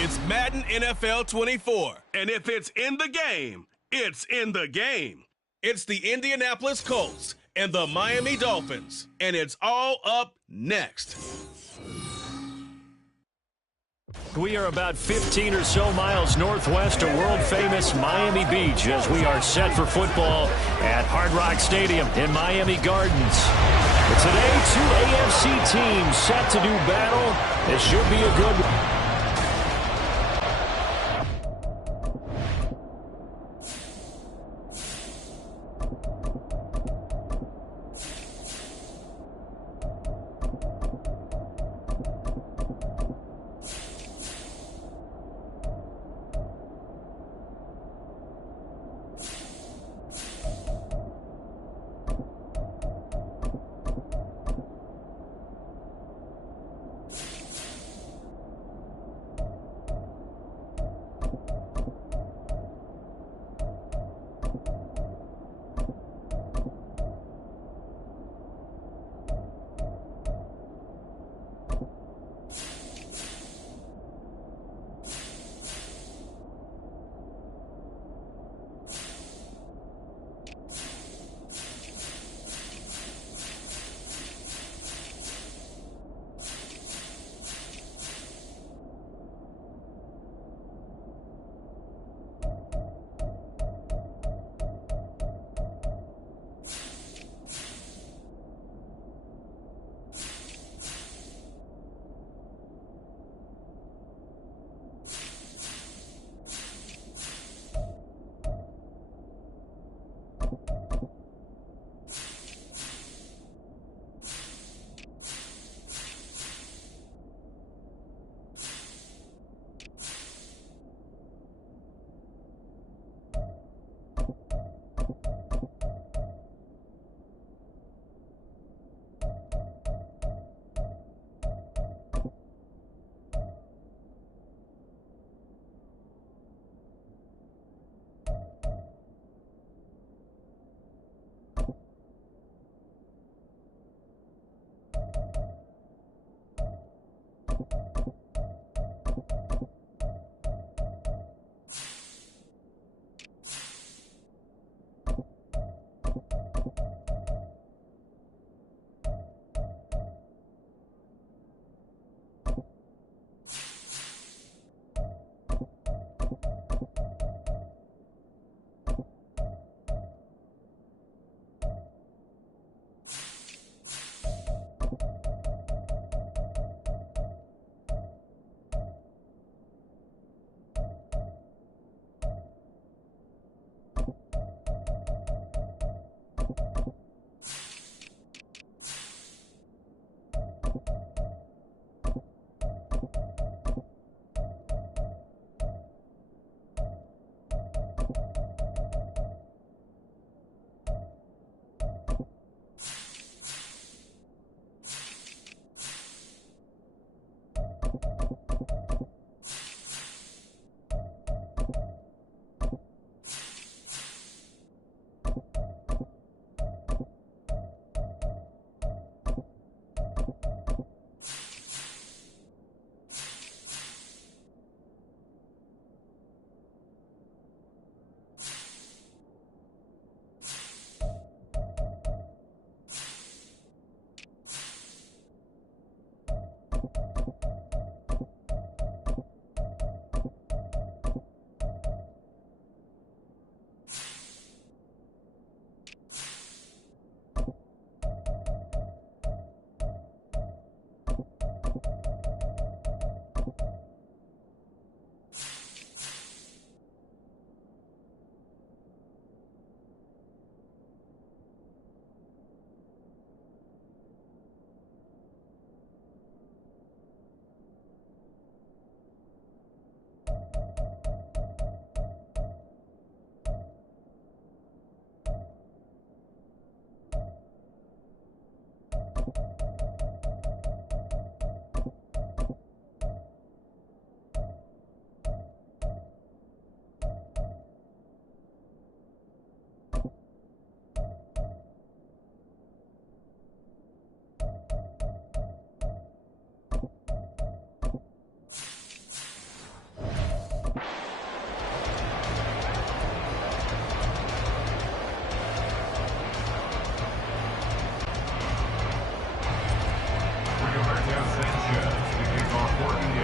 It's Madden NFL 24. And if it's in the game, it's in the game. It's the Indianapolis Colts and the Miami Dolphins. And it's all up next. We are about 15 or so miles northwest of world-famous Miami Beach as we are set for football at Hard Rock Stadium in Miami Gardens. But today, two AFC teams set to do battle. This should be a good one.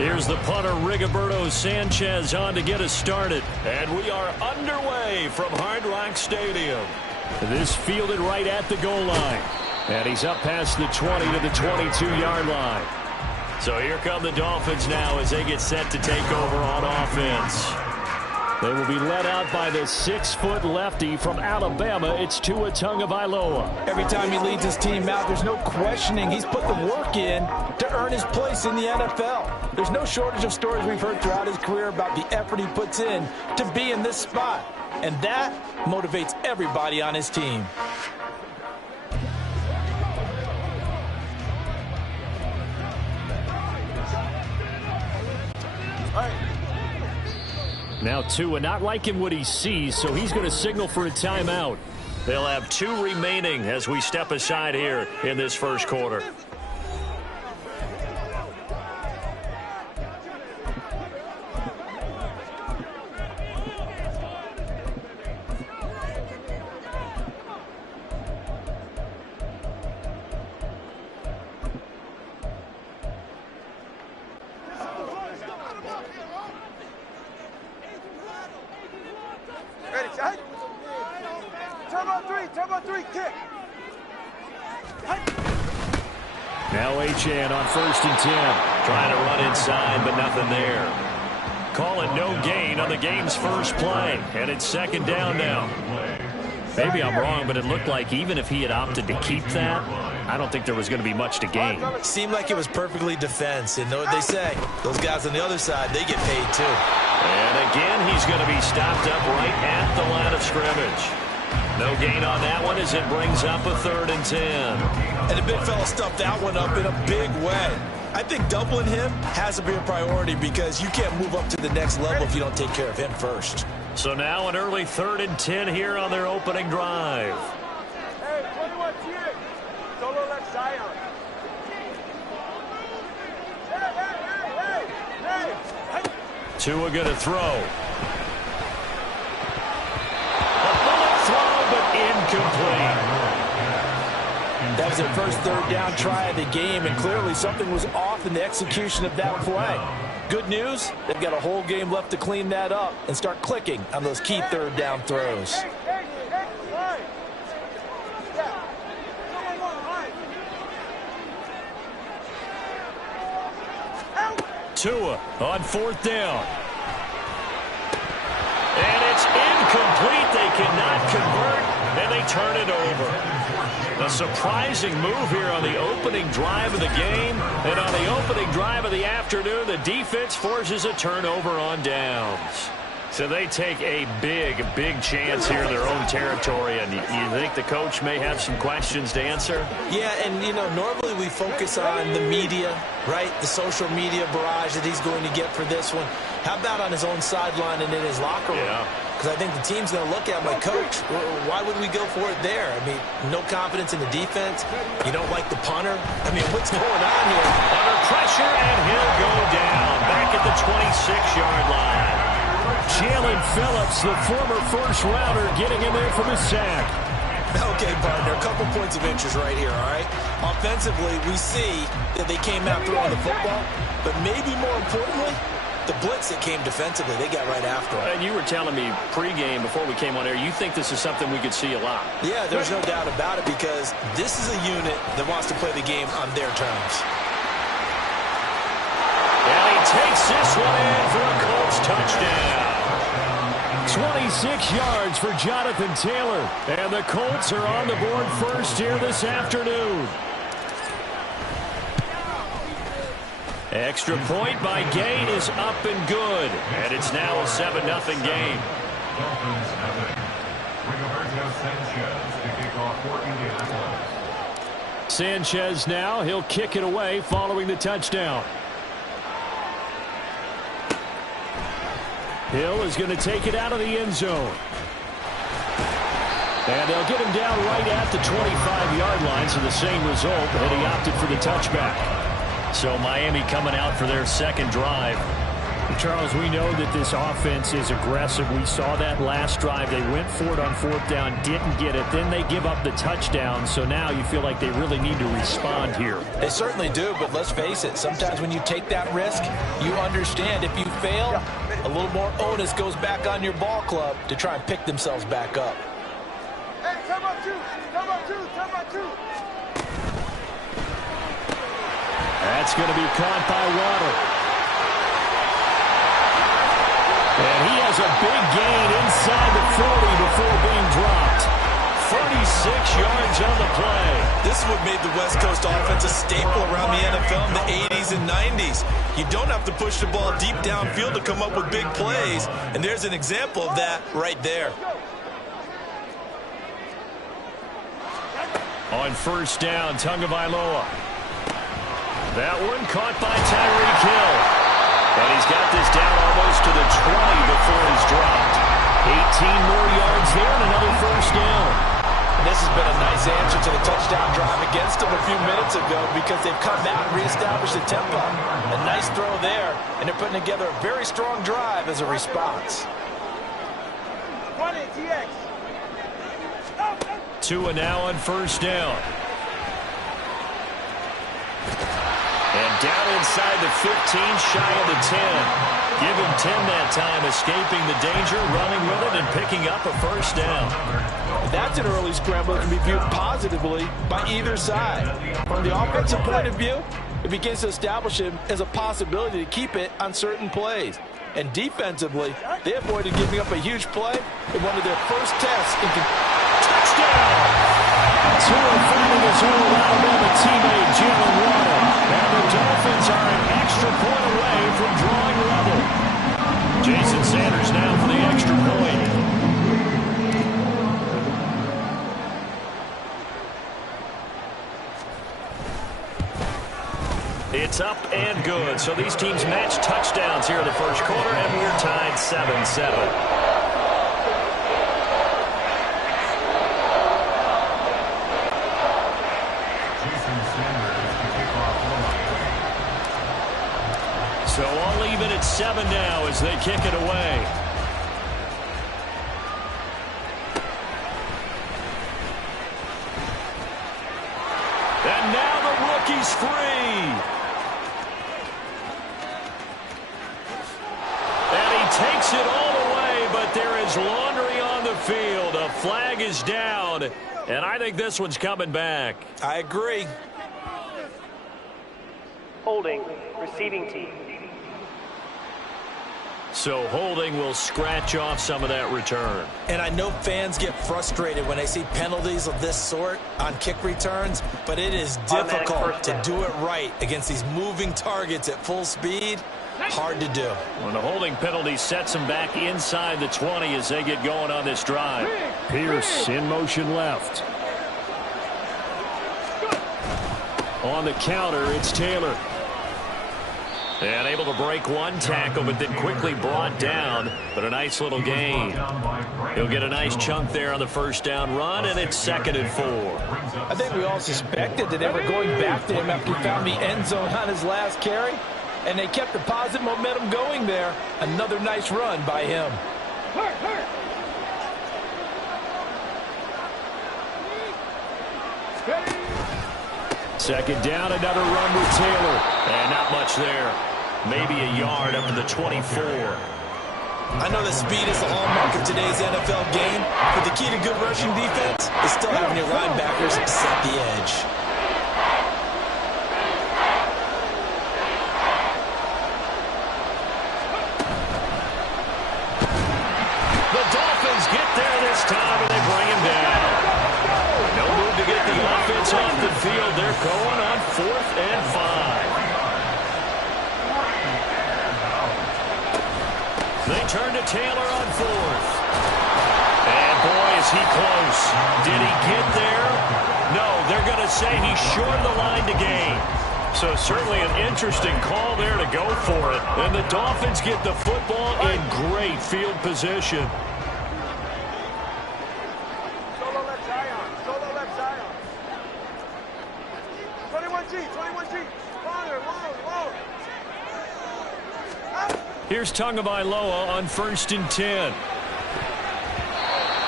Here's the punter, Rigoberto Sanchez, on to get us started. And we are underway from Hard Rock Stadium. This fielded right at the goal line. And he's up past the 20 to the 22-yard line. So here come the Dolphins now as they get set to take over on offense. They will be led out by the 6-foot lefty from Alabama. It's Tua Tagovailoa. Every time he leads his team out, there's no questioning. He's put the work in to earn his place in the NFL. There's no shortage of stories we've heard throughout his career about the effort he puts in to be in this spot. And that motivates everybody on his team. Now Tua not liking what he sees, so he's going to signal for a timeout. They'll have 2 remaining as we step aside here in this first quarter. Now Achane on 1st and 10. Trying to run inside, but nothing there. Call it no gain on the game's first play. And it's 2nd down now. Maybe I'm wrong, but it looked like even if he had opted to keep that, I don't think there was going to be much to gain. Seemed like it was perfectly defense. And know what they say? Those guys on the other side, they get paid too. And again, he's going to be stopped up right at the line of scrimmage. No gain on that one as it brings up a 3rd and 10. And the big fella stuffed that one up in a big way. I think doubling him has to be a priority because you can't move up to the next level if you don't take care of him first. So now an early 3rd and 10 here on their opening drive. Hey, 21 here. Solo left side. Hey. Tua going to throw. Incomplete. That was their first 3rd down try of the game, and clearly something was off in the execution of that play. Good news, they've got a whole game left to clean that up and start clicking on those key 3rd down throws. Tua on 4th down. And it's incomplete. They cannot convert, and they turn it over. A surprising move here on the opening drive of the game. And on the opening drive of the afternoon, the defense forces a turnover on downs. So they take a big chance here in their own territory. And you think the coach may have some questions to answer? Yeah, and, you know, normally we focus on the media, right? The social media barrage that he's going to get for this one. How about on his own sideline and in his locker room? Yeah. Because I think the team's going to look at him like, Coach, why would we go for it there? I mean, no confidence in the defense. You don't like the punter. I mean, what's going on here? Under pressure, and he'll go down back at the 26-yard line. Jalen Phillips, the former first-rounder, getting in there for the sack. Okay, partner, a couple points of interest right here, all right? Offensively, we see that they came out throwing the football, but maybe more importantly, the blitz that came defensively, they got right after it. And you were telling me pregame before we came on air, you think this is something we could see a lot. Yeah, there's no doubt about it because this is a unit that wants to play the game on their terms. And he takes this one in for a Colts touchdown. 26 yards for Jonathan Taylor. And the Colts are on the board first here this afternoon. Extra point by Gain is up and good. And it's now a 7-0 game. Sanchez now, he'll kick it away following the touchdown. Hill is going to take it out of the end zone. And they'll get him down right at the 25-yard line, so the same result, and he opted for the touchback. So Miami coming out for their second drive. Charles, we know that this offense is aggressive. We saw that last drive. They went for it on fourth down, didn't get it. Then they give up the touchdown. So now you feel like they really need to respond here. They certainly do, but let's face it. Sometimes when you take that risk, you understand if you fail, a little more onus goes back on your ball club to try and pick themselves back up. Hey, come on, two. Come on, two. Come on, two. That's going to be caught by Waddle. And he has a big gain inside the 40 before being dropped. 36 yards on the play. This is what made the West Coast offense a staple around the NFL in the 80s and 90s. You don't have to push the ball deep downfield to come up with big plays. And there's an example of that right there. On first down, Tagovailoa. That one caught by Tyreek Hill. And he's got this down almost to the 20 before he's dropped. 18 more yards there and another first down. And this has been a nice answer to the touchdown drive against them a few minutes ago because they've come out and reestablished the tempo. A nice throw there, and they're putting together a very strong drive as a response. 20, TX. Tua now on first down. And down inside the 15, shy of the 10. Give him 10 that time, escaping the danger, running with it, and picking up a first down. That's an early scramble that can be viewed positively by either side. From the offensive point of view, it begins to establish him as a possibility to keep it on certain plays. And defensively, they avoided giving up a huge play in one of their first tests. Touchdown! Tua finding his old Alabama teammate, Jalen Waddle. And the Dolphins are an extra point away from drawing level. Jason Sanders now for the extra point. It's up and good. So these teams match touchdowns here in the first quarter, and we're tied 7-7. So all even at 7 now as they kick it away. And now the rookie's free. And he takes it all away, but there is laundry on the field. A flag is down, and I think this one's coming back. I agree. Holding, receiving team. So holding will scratch off some of that return. And I know fans get frustrated when they see penalties of this sort on kick returns, but it is difficult to do it right against these moving targets at full speed. Hard to do. When the holding penalty sets them back inside the 20 as they get going on this drive. Pierce in motion left. On the counter, it's Taylor. And able to break one tackle, but then quickly brought down. But a nice little gain. He'll get a nice chunk there on the first down run, and it's 2nd and 4. I think we all suspected that they were going back to him after he found the end zone on his last carry. And they kept the positive momentum going there. Another nice run by him. Second down, another run with Taylor. And not much there. Maybe a yard up to the 24. I know that speed is the hallmark of today's NFL game, but the key to good rushing defense is still having your linebackers set the edge. The Dolphins get there this time, and they bring him down. No move to get the offense off the field. They're going on 4th and 5. They turn to Taylor on 4th. And boy, is he close. Did he get there? No, they're going to say he's short of the line to gain. So certainly an interesting call there to go for it. And the Dolphins get the football in great field position. Solo left Zion. Solo left Zion. 21G. 21G. Longer, long. Here's Tagovailoa on 1st and 10.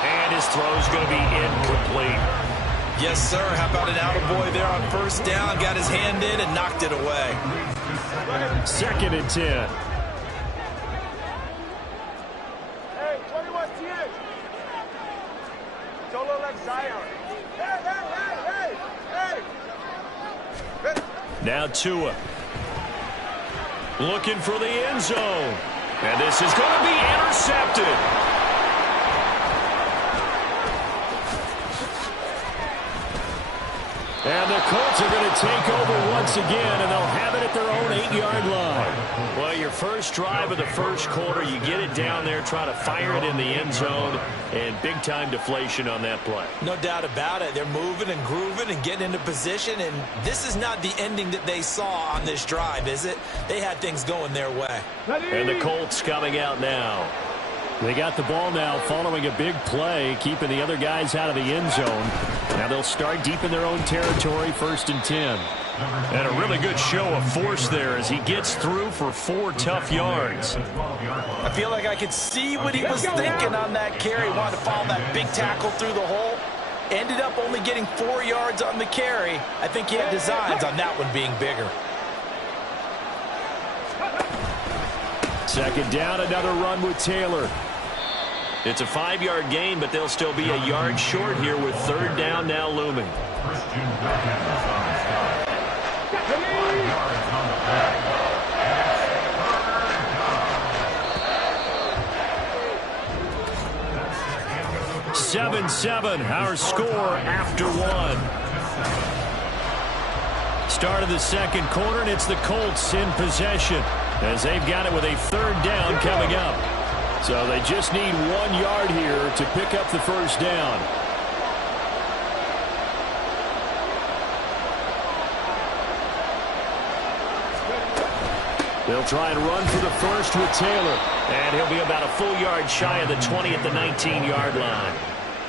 And his throw's going to be incomplete. Yes, sir. How about an attaboy there on 1st down? Got his hand in and knocked it away. 2nd and 10. Hey, 21 TX. Solo like Zion. Hey. Now Tua. Looking for the end zone. And this is going to be intercepted. And the Colts are going to take over once again, and they'll have it at their own 8-yard line. Well, your first drive of the first quarter, you get it down there, try to fire it in the end zone, and big-time deflation on that play. No doubt about it. They're moving and grooving and getting into position, and this is not the ending that they saw on this drive, is it? They had things going their way. And the Colts coming out now. They got the ball now following a big play, keeping the other guys out of the end zone. Now they'll start deep in their own territory, 1st and 10. And a really good show of force there as he gets through for 4 tough yards. I feel like I could see what he was thinking on that carry. Wanted to follow that big tackle through the hole. Ended up only getting 4 yards on the carry. I think he had designs on that one being bigger. 2nd down, another run with Taylor. It's a 5-yard gain, but they'll still be a yard short here with 3rd down now looming. (7-7) our score after 1. Start of the second quarter, and it's the Colts in possession as they've got it with a 3rd down coming up. So they just need 1 yard here to pick up the 1st down. They'll try and run for the first with Taylor. And he'll be about a full yard shy of the 20 at the 19-yard line.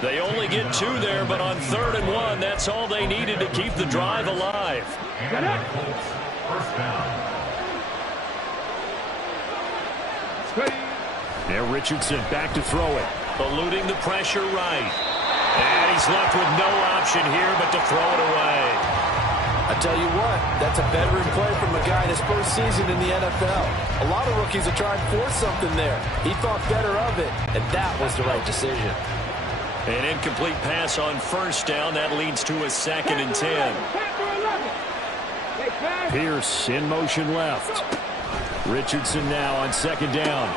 They only get 2 there, but on 3rd and 1, that's all they needed to keep the drive alive. Now Richardson back to throw it. Eluding the pressure right. And he's left with no option here but to throw it away. I tell you what, that's a veteran play from a guy in his first season in the NFL. A lot of rookies are trying to force something there. He thought better of it, and that was the right decision. An incomplete pass on 1st down. That leads to a 2nd and 10. Pierce in motion left. Richardson now on 2nd down.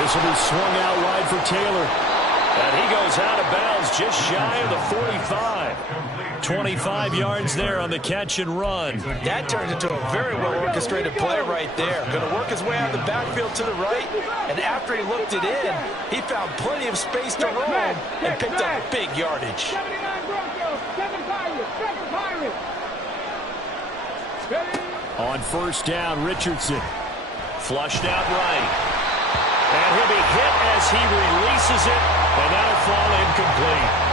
This will be swung out wide for Taylor. And he goes out of bounds just shy of the 45. 25 yards there on the catch and run. That turned into a very well-orchestrated play right there. Going to work his way out of the backfield to the right, and after he looked it in, he found plenty of space to roam and picked up big yardage. On 1st down, Richardson. Flushed out right. And he'll be hit as he releases it, and that'll fall incomplete.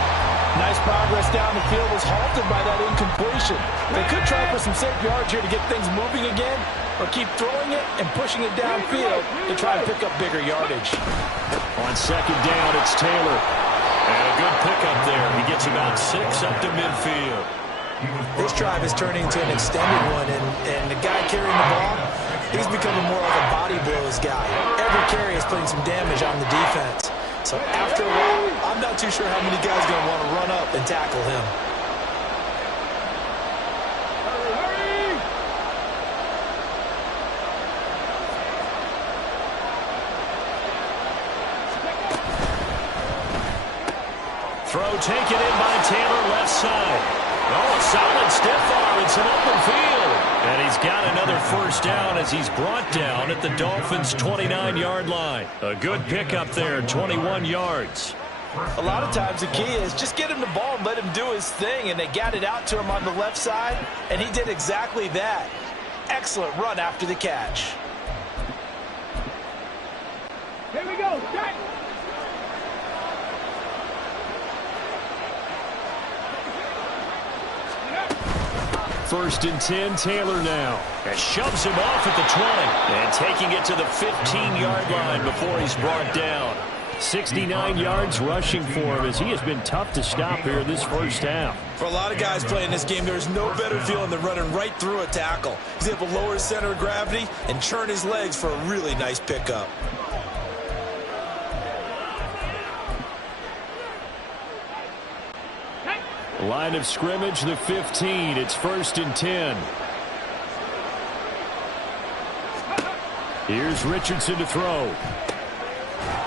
Nice progress down the field was halted by that incompletion. They could try for some safe yards here to get things moving again, or keep throwing it and pushing it downfield to try and pick up bigger yardage. On 2nd down, it's Taylor. And a good pickup there. He gets about 6 up to midfield. This drive is turning into an extended one, and the guy carrying the ball, he's becoming more like a body blows guy. Every carry is putting some damage on the defense. So after a while, I'm not too sure how many guys are going to want to run up and tackle him. Throw taken in by Taylor, left side. Oh, a solid stiff arm. It's an open field. And he's got another 1st down as he's brought down at the Dolphins' 29-yard line. A good pickup there, 21 yards. A lot of times the key is just get him the ball and let him do his thing, and they got it out to him on the left side, and he did exactly that. Excellent run after the catch. Here we go. Jack. 1st and 10, Taylor now. And shoves him off at the 20. And taking it to the 15-yard line before he's brought down. 69 yards rushing for him as he has been tough to stop here this first half. For a lot of guys playing this game, there's no better feeling than running right through a tackle. He's able to lower his center of gravity and churn his legs for a really nice pickup. Line of scrimmage, the 15. It's 1st and 10. Here's Richardson to throw.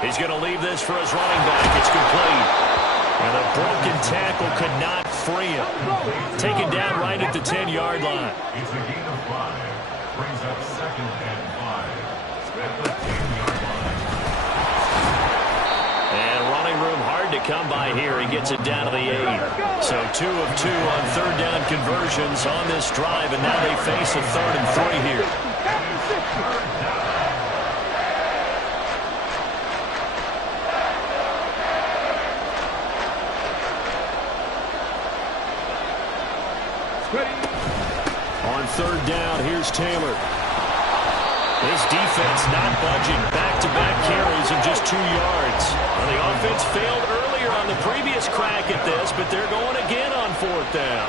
He's going to leave this for his running back. It's complete. And a broken tackle could not free him. Taken down right at the 10-yard line. It's a gain of 5. Brings up 2nd and 5 at the 10-yard line. And running room hard to come by here. He gets it down to the 8. So 2 of 2 on 3rd down conversions on this drive. And now they face a 3rd and 3 here. On 3rd down, here's Taylor. This defense not budging. Back-to-back carries of just 2 yards. Well, the offense failed earlier on the previous crack at this, but they're going again on 4th down.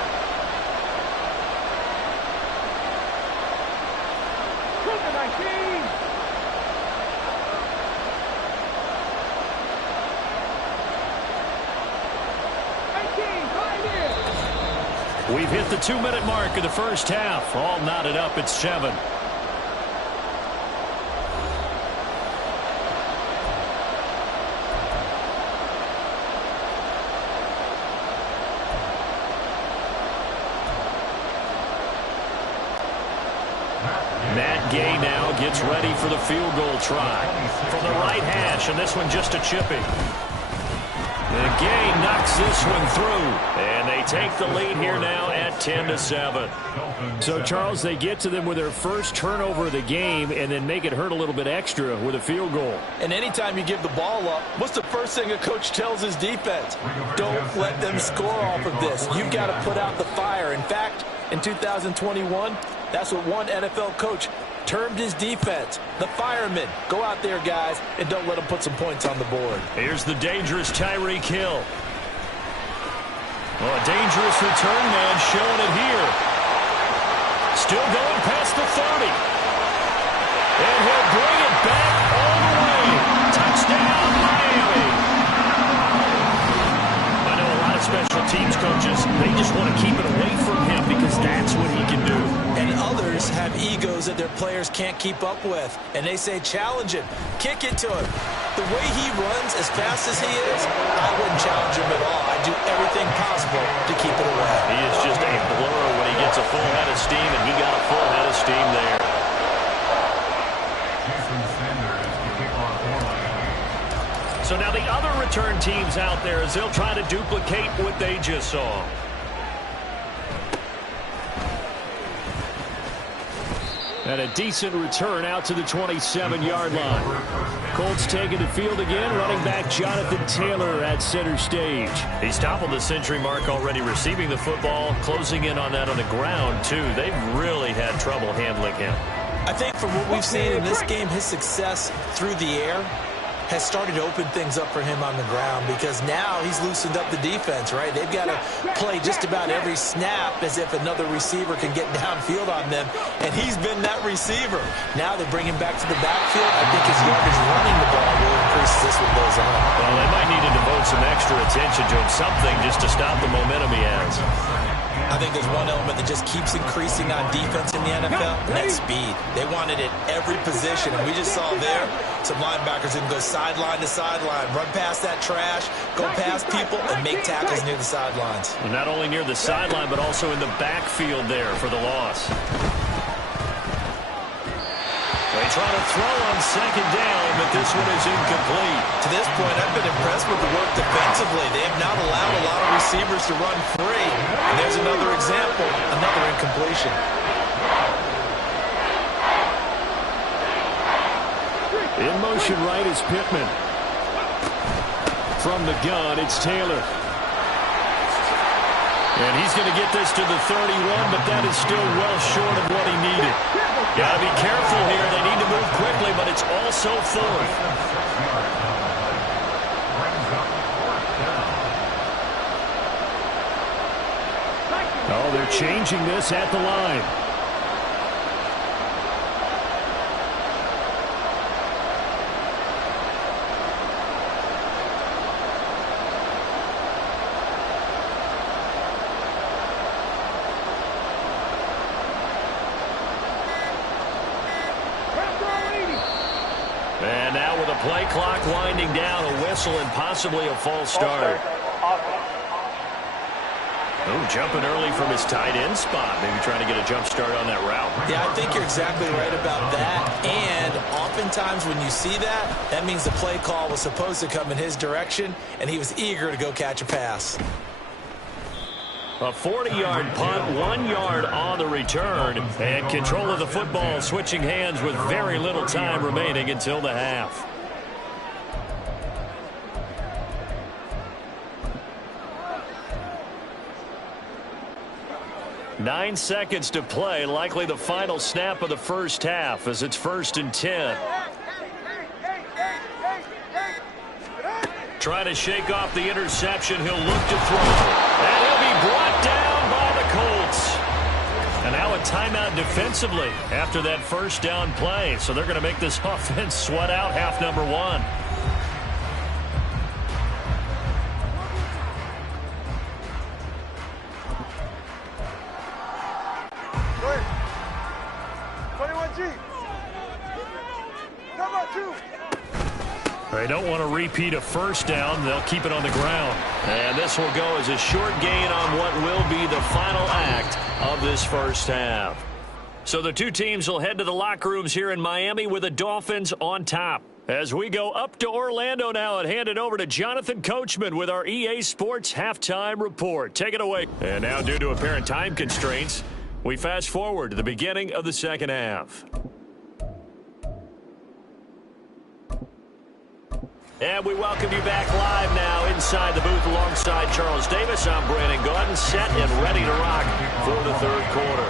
We've hit the 2-minute mark of the first half. All knotted up at 7. Matt Gay now gets ready for the field goal try. From the right hash, and this one just a chippy. And Gay knocks this one through. And they take the lead here now at 10-7. So, Charles, they get to them with their first turnover of the game and then make it hurt a little bit extra with a field goal. And anytime you give the ball up, what's the first thing a coach tells his defense? Don't let them score off of this. You've got to put out the fire. In fact, in 2021, that's what one NFL coach termed his defense, the firemen. Go out there, guys, and don't let them put some points on the board. Here's the dangerous Tyreek Hill. Well, a dangerous return man showing it here. Still going past the 30. And he'll bring it back all the way. Touchdown, Miami. I know a lot of special teams coaches, they just want to keep it away from him because that's what he can do. And others have egos that their players can't keep up with. And they say, challenge him. Kick it to him. The way he runs as fast as he is, I wouldn't challenge him at all. I'd do everything possible to keep it away. He is just a blur when he gets a full head of steam, and he got a full head of steam there. So now the other return teams out there as they'll try to duplicate what they just saw. And a decent return out to the 27-yard line. Colts taking the field again. Running back Jonathan Taylor at center stage. He's toppled the century mark already receiving the football. Closing in on that on the ground, too. They've really had trouble handling him. I think from what we've seen in this game, his success through the air has started to open things up for him on the ground because now he's loosened up the defense, right? They've got to play just about every snap as if another receiver can get downfield on them, and he's been that receiver. Now they bring him back to the backfield. I think his yardage running the ball will increase as this one goes on. Well, they might need to devote some extra attention to him, something just to stop the momentum he has. I think there's one element that just keeps increasing on defense in the NFL, and that's speed. They want it at every position, and we just saw there some linebackers who can go sideline to sideline, run past that trash, go past people, and make tackles near the sidelines. And not only near the sideline, but also in the backfield there for the loss. They try to throw on second down, but this one is incomplete. To this point, I've been impressed with the work defensively. They have not allowed a lot of receivers to run free. And there's another example, another incompletion. In motion right is Pittman. From the gun, it's Taylor. And he's going to get this to the 31, but that is still well short of what he needed. Got to be careful here. They need to move quickly, but it's also fourth. Oh, they're changing this at the line. And now with the play clock winding down, a whistle and possibly a false start. Oh, jumping early from his tight end spot. Maybe trying to get a jump start on that route. Yeah, I think you're exactly right about that. And oftentimes when you see that, that means the play call was supposed to come in his direction, and he was eager to go catch a pass. A 40-yard punt, 1 yard on the return, and control of the football switching hands with very little time remaining until the half. Nine seconds to play, likely the final snap of the first half as it's 1st and 10. Trying to shake off the interception. He'll look to throw. And he'll be brought down by the Colts. And now a timeout defensively after that first down play. So they're going to make this offense sweat out half number one. They don't want to repeat a first down. They'll keep it on the ground. And this will go as a short gain on what will be the final act of this first half. So the two teams will head to the locker rooms here in Miami with the Dolphins on top. As we go up to Orlando now and hand it over to Jonathan Coachman with our EA Sports Halftime Report. Take it away. And now, due to apparent time constraints, we fast forward to the beginning of the second half. And we welcome you back live now inside the booth alongside Charles Davis. I'm Brandon Gaudin, set and ready to rock for the third quarter.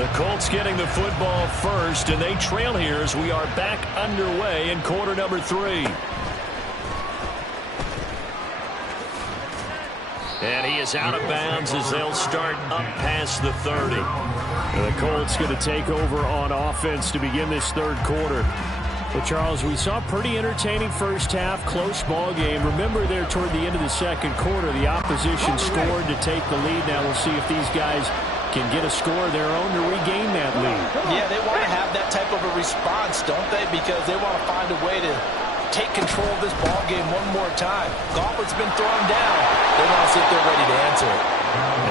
The Colts getting the football first, and they trail here as we are back underway in quarter number 3. And he is out of bounds as they'll start up past the 30. And the Colts going to take over on offense to begin this third quarter. But, Charles, we saw a pretty entertaining first half, close ball game. Remember there toward the end of the second quarter, the opposition scored to take the lead. Now we'll see if these guys can get a score of their own to regain that lead. Yeah, they want to have that type of a response, don't they? Because they want to find a way to take control of this ball game one more time. Gauntlet's been thrown down. They want to see if they're ready to answer it.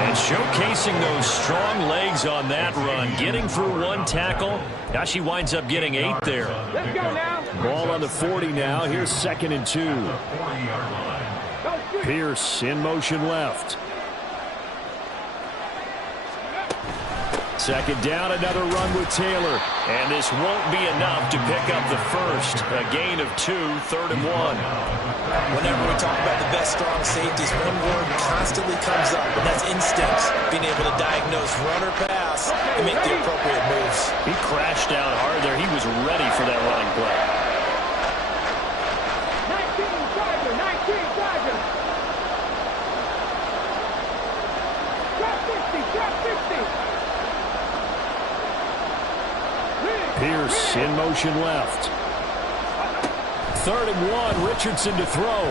And showcasing those strong legs on that run, getting through one tackle. Now she winds up getting 8 there. Let's go now. Ball on the 40 now. Here's 2nd and 2. Pierce in motion left. Second down, another run with Taylor. And this won't be enough to pick up the first. A gain of 2, 3rd and 1. Whenever we talk about the best strong safeties, one word constantly comes up, and that's instincts. Being able to diagnose run or pass and make the appropriate moves. He crashed down hard there. He was ready for that running play. 19 Dodger, 19 Dodger. Drop 50, drop 50. Pierce in motion left. 3rd and 1, Richardson to throw.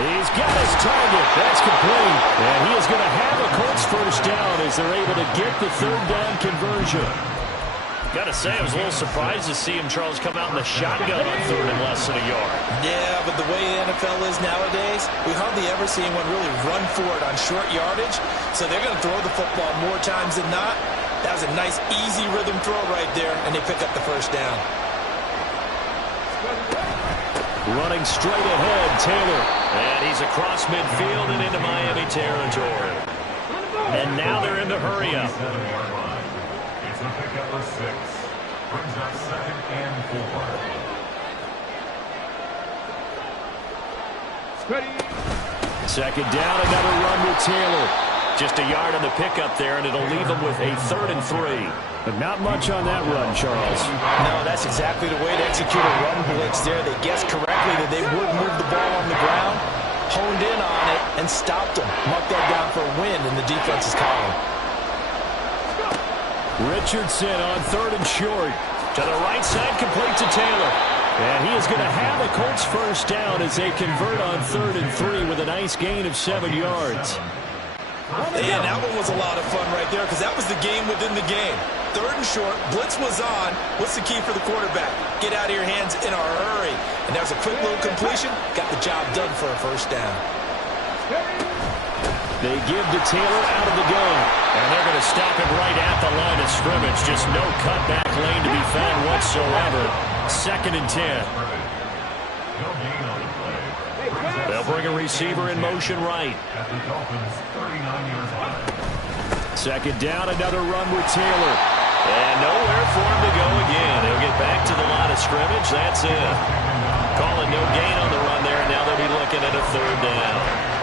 He's got his target. That's complete. And he is going to have a Colts first down as they're able to get the 3rd down conversion. Got to say, I was a little surprised to see him, Charles, come out in the shotgun on 3rd and less than a yard. Yeah, but the way the NFL is nowadays, we hardly ever see anyone really run for it on short yardage. So they're going to throw the football more times than not. That was a nice, easy rhythm throw right there, and they pick up the first down. Running straight ahead, Taylor. And he's across midfield and into Miami territory. And now they're in the hurry-up. It's a pickup of 6. Brings up 2nd and 4. Second down, another run with Taylor. Just a yard on the pickup there, and it'll leave them with a 3rd and 3. But not much on that run, Charles. No, that's exactly the way to execute a run blitz there. They guessed correctly that they would move the ball on the ground, honed in on it, and stopped them. Marked that down for a win in the defense's column. Richardson on 3rd and short. To the right side, complete to Taylor. And he is going to have a Colts first down as they convert on 3rd and 3 with a nice gain of 7 yards. And that one was a lot of fun right there because that was the game within the game. 3rd and short, blitz was on. What's the key for the quarterback? Get out of your hands in a hurry. And that was a quick little completion. Got the job done for a first down. They give to Taylor out of the gun. And they're going to stop him right at the line of scrimmage. Just no cutback lane to be found whatsoever. 2nd and 10. They'll bring a receiver in motion right. Second down, another run with Taylor. And nowhere for him to go again. He'll get back to the line of scrimmage. That's it. Calling no gain on the run there. Now they'll be looking at a 3rd down.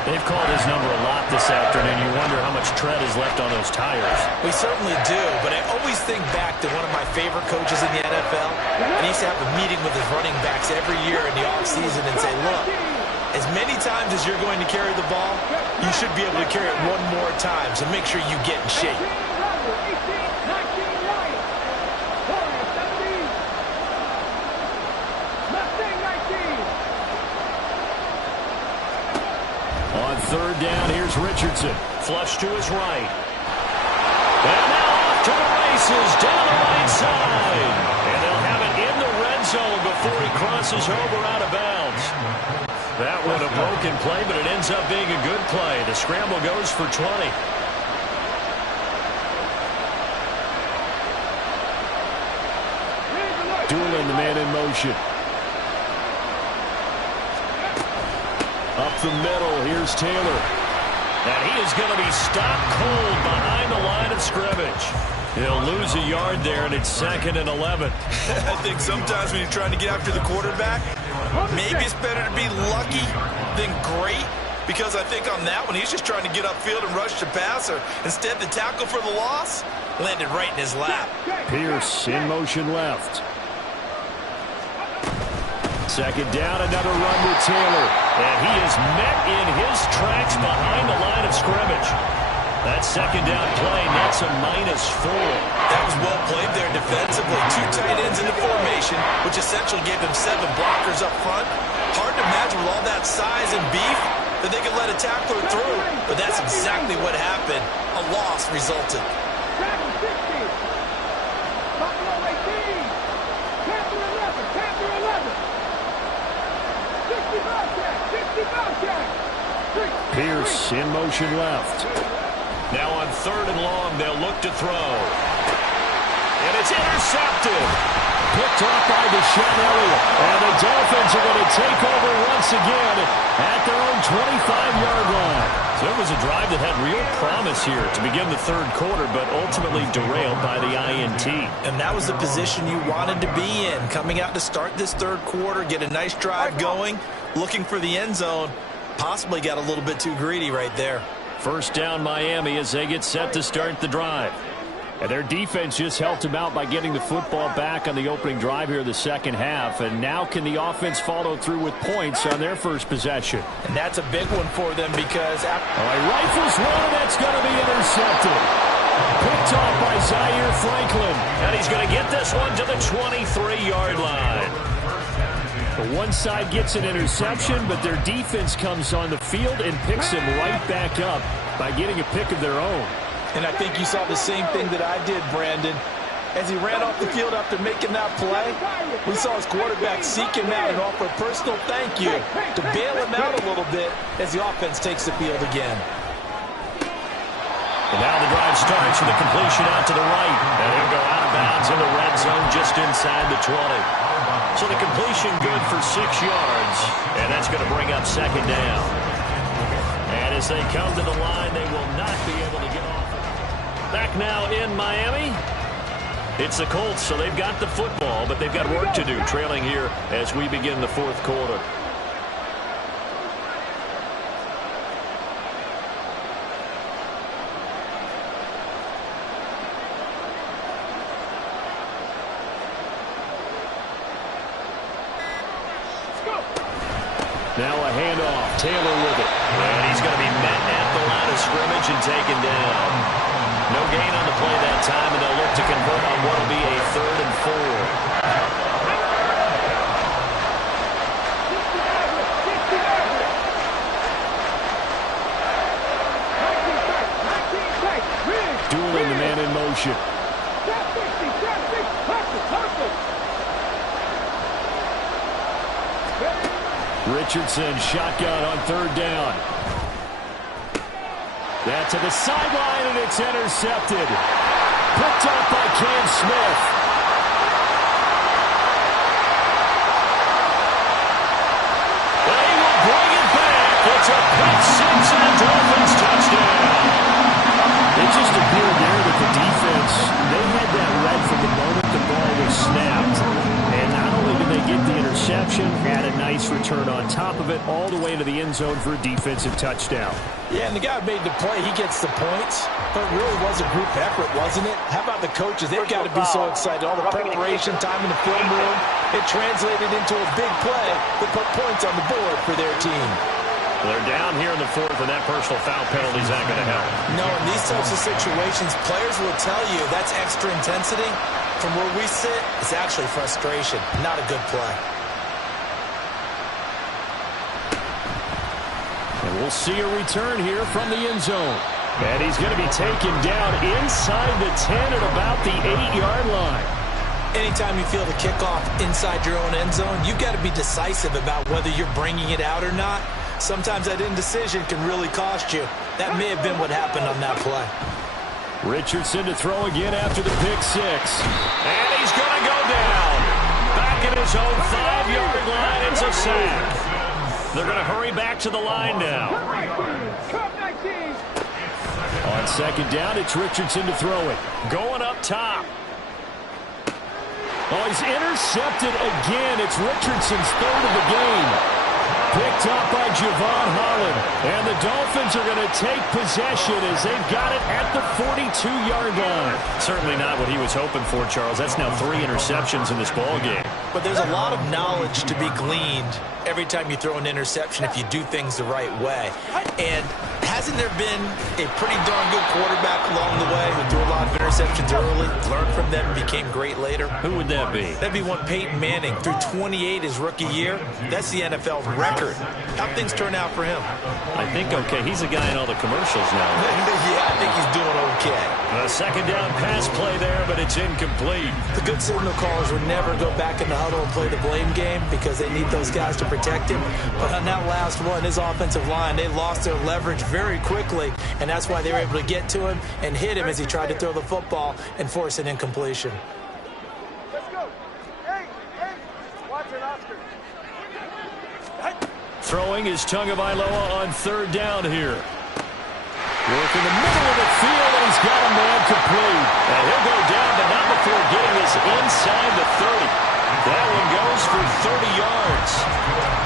They've called his number a lot this afternoon. You wonder how much tread is left on those tires. We certainly do, but I always think back to one of my favorite coaches in the NFL. And he used to have a meeting with his running backs every year in the offseason and say, look, as many times as you're going to carry the ball, you should be able to carry it one more time, so make sure you get in shape. On 3rd down, here's Richardson. Flush to his right. And now off to the races down the right side. And they'll have it in the red zone before he crosses over out of bounds. That one a broken play, but it ends up being a good play. The scramble goes for 20. Doolin, the man in motion. Up the middle, here's Taylor. And he is going to be stopped cold behind the line of scrimmage. He'll lose a yard there, and it's 2nd and 11. I think sometimes when you're trying to get after the quarterback, maybe it's better to be lucky than great, because I think on that one, he's just trying to get upfield and rush the passer. Instead, the tackle for the loss landed right in his lap. Pierce in motion left. Second down, another run with Taylor. And he is met in his tracks behind the line of scrimmage. That second down play nets a -4. That was well played there defensively. 2 tight ends in the formation, which essentially gave them 7 blockers up front. Hard to imagine with all that size and beef that they could let a tackler through. But that's exactly what happened. A loss resulted. Pierce in motion left. Now on 3rd and long, they'll look to throw. And it's intercepted. Picked off by Deshaun Elliott. And the Dolphins are going to take over once again at their own 25-yard line. So it was a drive that had real promise here to begin the 3rd quarter, but ultimately derailed by the INT. And that was the position you wanted to be in. Coming out to start this 3rd quarter, get a nice drive going, looking for the end zone. Possibly got a little bit too greedy right there. First down Miami as they get set to start the drive. And their defense just helped them out by getting the football back on the opening drive here in the second half. And now can the offense follow through with points on their first possession? And that's a big one for them because... rifles one, that's going to be intercepted. Picked off by Zaire Franklin. And he's going to get this one to the 23-yard line. The one side gets an interception, but their defense comes on the field and picks him right back up by getting a pick of their own. And I think you saw the same thing that I did, Brandon. As he ran off the field after making that play, we saw his quarterback seek him out and offer a personal thank you to bail him out a little bit as the offense takes the field again. And now the drive starts with a completion out to the right. And he'll go out of bounds in the red zone just inside the 20. So the completion good for 6 yards. And that's going to bring up 2nd down. And as they come to the line, they will not be able to get off. Back now in Miami. It's the Colts, so they've got the football, but they've got work to do, trailing here as we begin the 4th quarter. Now a handoff. Taylor with it. And he's going to be met at the line of scrimmage and taken down. No gain on the play that time, and they'll look to convert on what will be a 3rd and 4. Dueling the man in motion. Richardson, shotgun on 3rd down. That to the sideline, and it's intercepted. Picked up by Cam Smith. They will bring it back. It's a pick six and a Dolphins touchdown. It just appeared there that the defense, they had that read from the moment the ball was snapped. And not only did they get the interception, had a nice return on top of it, all the way to the end zone for a defensive touchdown. Yeah, and the guy who made the play, he gets the points. But it really was a group effort, wasn't it? How about the coaches? They've got to be so excited. All the preparation, time in the film room, it translated into a big play that put points on the board for their team. They're down here in the 4th, and that personal foul penalty is not going to help. No, in these types of situations, players will tell you that's extra intensity. From where we sit, it's actually frustration, not a good play. And we'll see a return here from the end zone. And he's going to be taken down inside the 10 at about the 8-yard line. Anytime you feel the kickoff inside your own end zone, you've got to be decisive about whether you're bringing it out or not. Sometimes that indecision can really cost you. That may have been what happened on that play. Richardson to throw again after the pick six. And he's going to go down. Back at his own 5-yard line. It's a sack. They're going to hurry back to the line now. On 2nd down, it's Richardson to throw it. Going up top. Oh, he's intercepted again. It's Richardson's 3rd of the game. Picked up by Javon Holland. And the Dolphins are going to take possession as they've got it at the 42-yard line. Certainly not what he was hoping for, Charles. That's now 3 interceptions in this ball game. But there's a lot of knowledge to be gleaned every time you throw an interception if you do things the right way. And hasn't there been a pretty darn good quarterback along the way who threw a lot of interceptions early, learned from them, and became great later? Who would that be? That'd be one Peyton Manning. Threw 28 his rookie year. That's the NFL record. How'd things turn out for him? I think okay. He's a guy in all the commercials now. Yeah, I think he's doing okay. A 2nd down pass play there, but it's incomplete. The good signal callers would never go back in the huddle and play the blame game because they need those guys to protect him. But on that last one, his offensive line, they lost their leverage very quickly, and that's why they were able to get to him and hit him as he tried to throw the football and force an incompletion. Let's go. Hey, watch it, Oscar. Throwing is Tagovailoa on 3rd down here. Work in the middle of the field, and he's got a man complete. And he'll go down, but not before getting this inside the 30. That one goes for 30 yards.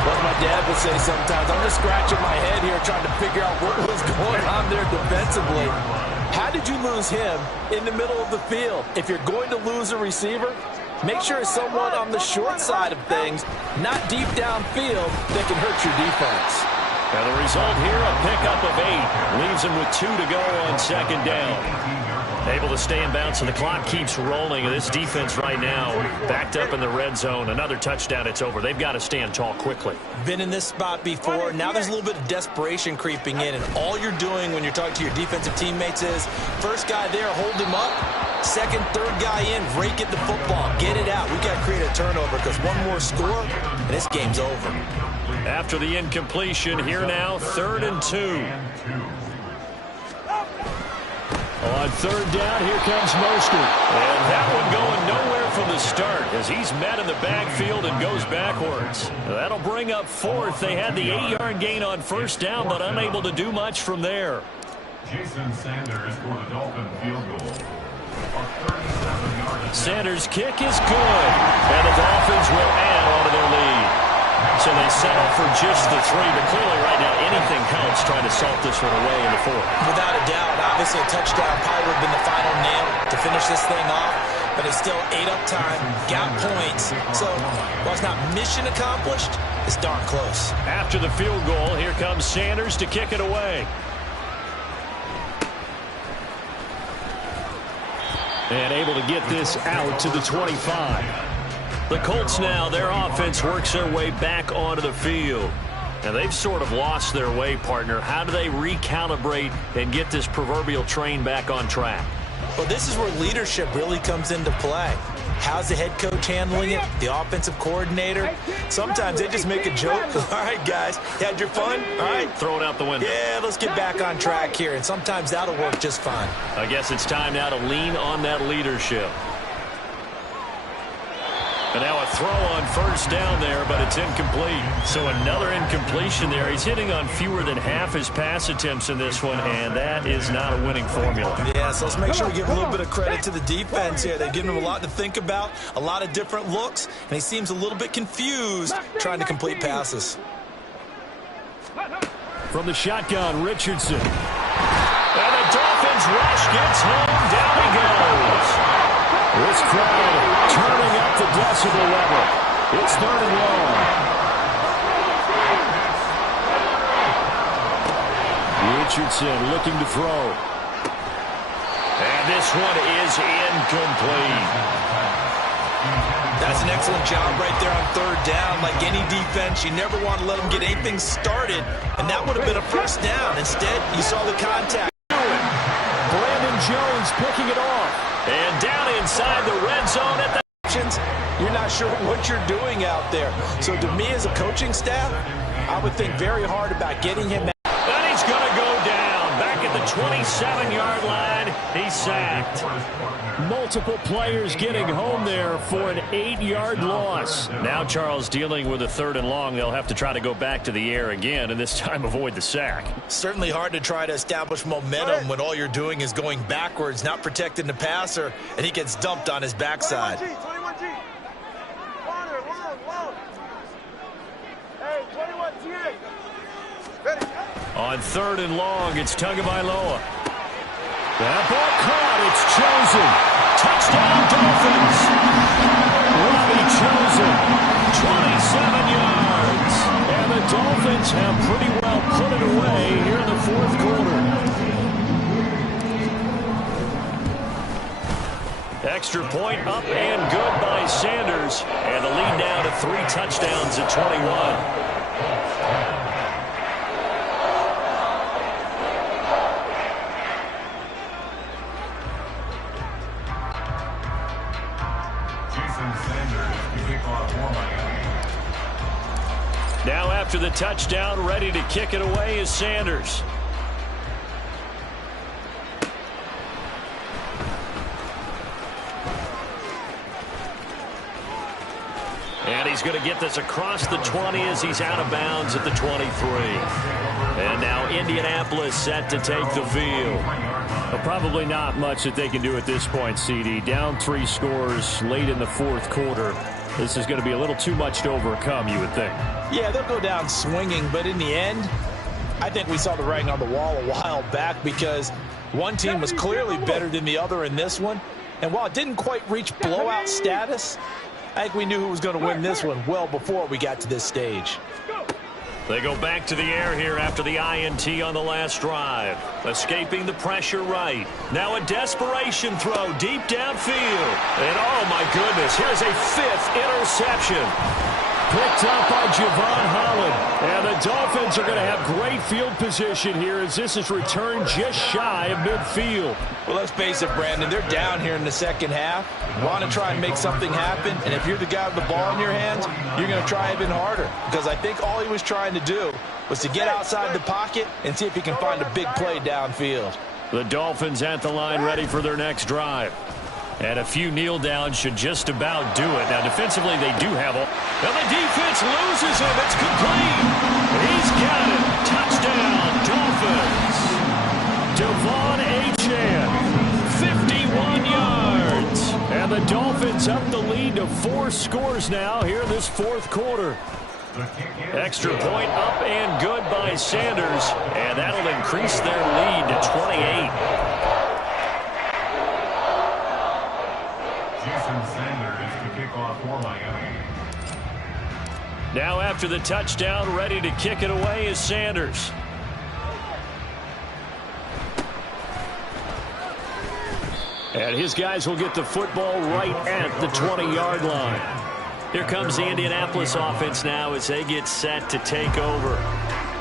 What my dad would say sometimes, I'm just scratching my head here trying to figure out what was going on there defensively. How did you lose him in the middle of the field? If you're going to lose a receiver, make sure it's someone on the short side of things, not deep downfield, that can hurt your defense. And the result here, a pickup of 8. Leaves him with 2 to go on 2nd down. Able to stay in bounds, and the clock keeps rolling. And this defense right now, backed up in the red zone. Another touchdown, it's over. They've got to stand tall quickly. Been in this spot before. Now there's a little bit of desperation creeping in, and all you're doing when you're talking to your defensive teammates is, first guy there, hold him up. 2nd, 3rd guy in, rake at the football. Get it out. We've got to create a turnover because one more score, and this game's over. After the incompletion, here now, 3rd and 2. On 3rd down, here comes Mostert. And that one going nowhere from the start as he's met in the backfield and goes backwards. That'll bring up 4th. They had the 8-yard gain on 1st down, but unable to do much from there. Jason Sanders for the Dolphin field goal. A 37-yard. Sanders' kick is good, and the Dolphins will add on to their lead. So they settle for just the 3, but clearly right now anything helps trying to salt this one away in the 4th. Without a doubt, obviously a touchdown probably would have been the final nail to finish this thing off. but it still ate up time, got points. So while it's not mission accomplished, it's darn close. After the field goal, here comes Sanders to kick it away. And able to get this out to the 25. The Colts now, their offense works their way back onto the field. And they've sort of lost their way, partner. How do they recalibrate and get this proverbial train back on track? Well, this is where leadership really comes into play. How's the head coach handling it? The offensive coordinator? Sometimes they just make a joke. All right, guys, you had your fun? All right. Throw it out the window. Yeah, let's get back on track here. And sometimes that'll work just fine. I guess it's time now to lean on that leadership. And now a throw on first down there, but it's incomplete. So another incompletion there. He's hitting on fewer than half his pass attempts in this one, and that is not a winning formula. Yeah, so let's make sure we give a little bit of credit to the defense here. They've given him a lot to think about, a lot of different looks, and he seems a little bit confused trying to complete passes. From the shotgun, Richardson. And the Dolphins rush gets home. Down he goes. This crowd turning up the decibel level. It's 3rd and long. Richardson looking to throw. And this one is incomplete. That's an excellent job right there on 3rd down. Like any defense, you never want to let them get anything started, and that would have been a first down. Instead, you saw the contact. Brandon Jones picking it off. And down inside the red zone at the options. You're not sure what you're doing out there. So to me as a coaching staff, I would think very hard about getting him out. And he's going to go down. Back at the 27-yard line, he's sacked. Multiple players getting home there for an 8-yard loss. Now Charles dealing with a 3rd and long. They'll have to try to go back to the air again, and this time avoid the sack. Certainly hard to try to establish momentum when all you're doing is going backwards, not protecting the passer, and he gets dumped on his backside. 21G. Long. Hey, 21G. Ready. On 3rd and long, it's Tagovailoa. That ball caught. It's chosen. Touchdown, Dolphins. Robbie chosen. 27 yards. And the Dolphins have pretty well put it away here in the 4th quarter. Extra point up and good by Sanders. And the lead now to 3 touchdowns at 21. Now after the touchdown, ready to kick it away is Sanders. And he's going to get this across the 20 as he's out of bounds at the 23. And now Indianapolis set to take the field. Well, probably not much that they can do at this point, CD. Down 3 scores late in the 4th quarter. This is going to be a little too much to overcome, you would think. Yeah, they'll go down swinging, but in the end, I think we saw the writing on the wall a while back because one team was clearly better than the other in this one. And while it didn't quite reach blowout status, I think we knew who was going to win this one well before we got to this stage. They go back to the air here after the INT on the last drive. Escaping the pressure right. Now a desperation throw deep downfield. And oh my goodness, here's a 5th interception. Picked up by Javon Holland. And the Dolphins are going to have great field position here as this is returned just shy of midfield. Well, let's face it, Brandon, they're down here in the 2nd half. Want to try and make something happen, and if you're the guy with the ball in your hands, you're going to try even harder because I think all he was trying to do was to get outside the pocket and see if he can find a big play downfield. The Dolphins at the line ready for their next drive. And a few kneel downs should just about do it. Now, defensively, they do have a... Now, the defense loses him. It's complete. He's got it. Touchdown, Dolphins. Devon Achane, 51 yards. And the Dolphins up the lead to 4 scores now here in this 4th quarter. Extra point up and good by Sanders. And that'll increase their lead to 28. after the touchdown. Ready to kick it away is Sanders. And his guys will get the football right at the 20-yard line. Here comes the Indianapolis offense now as they get set to take over.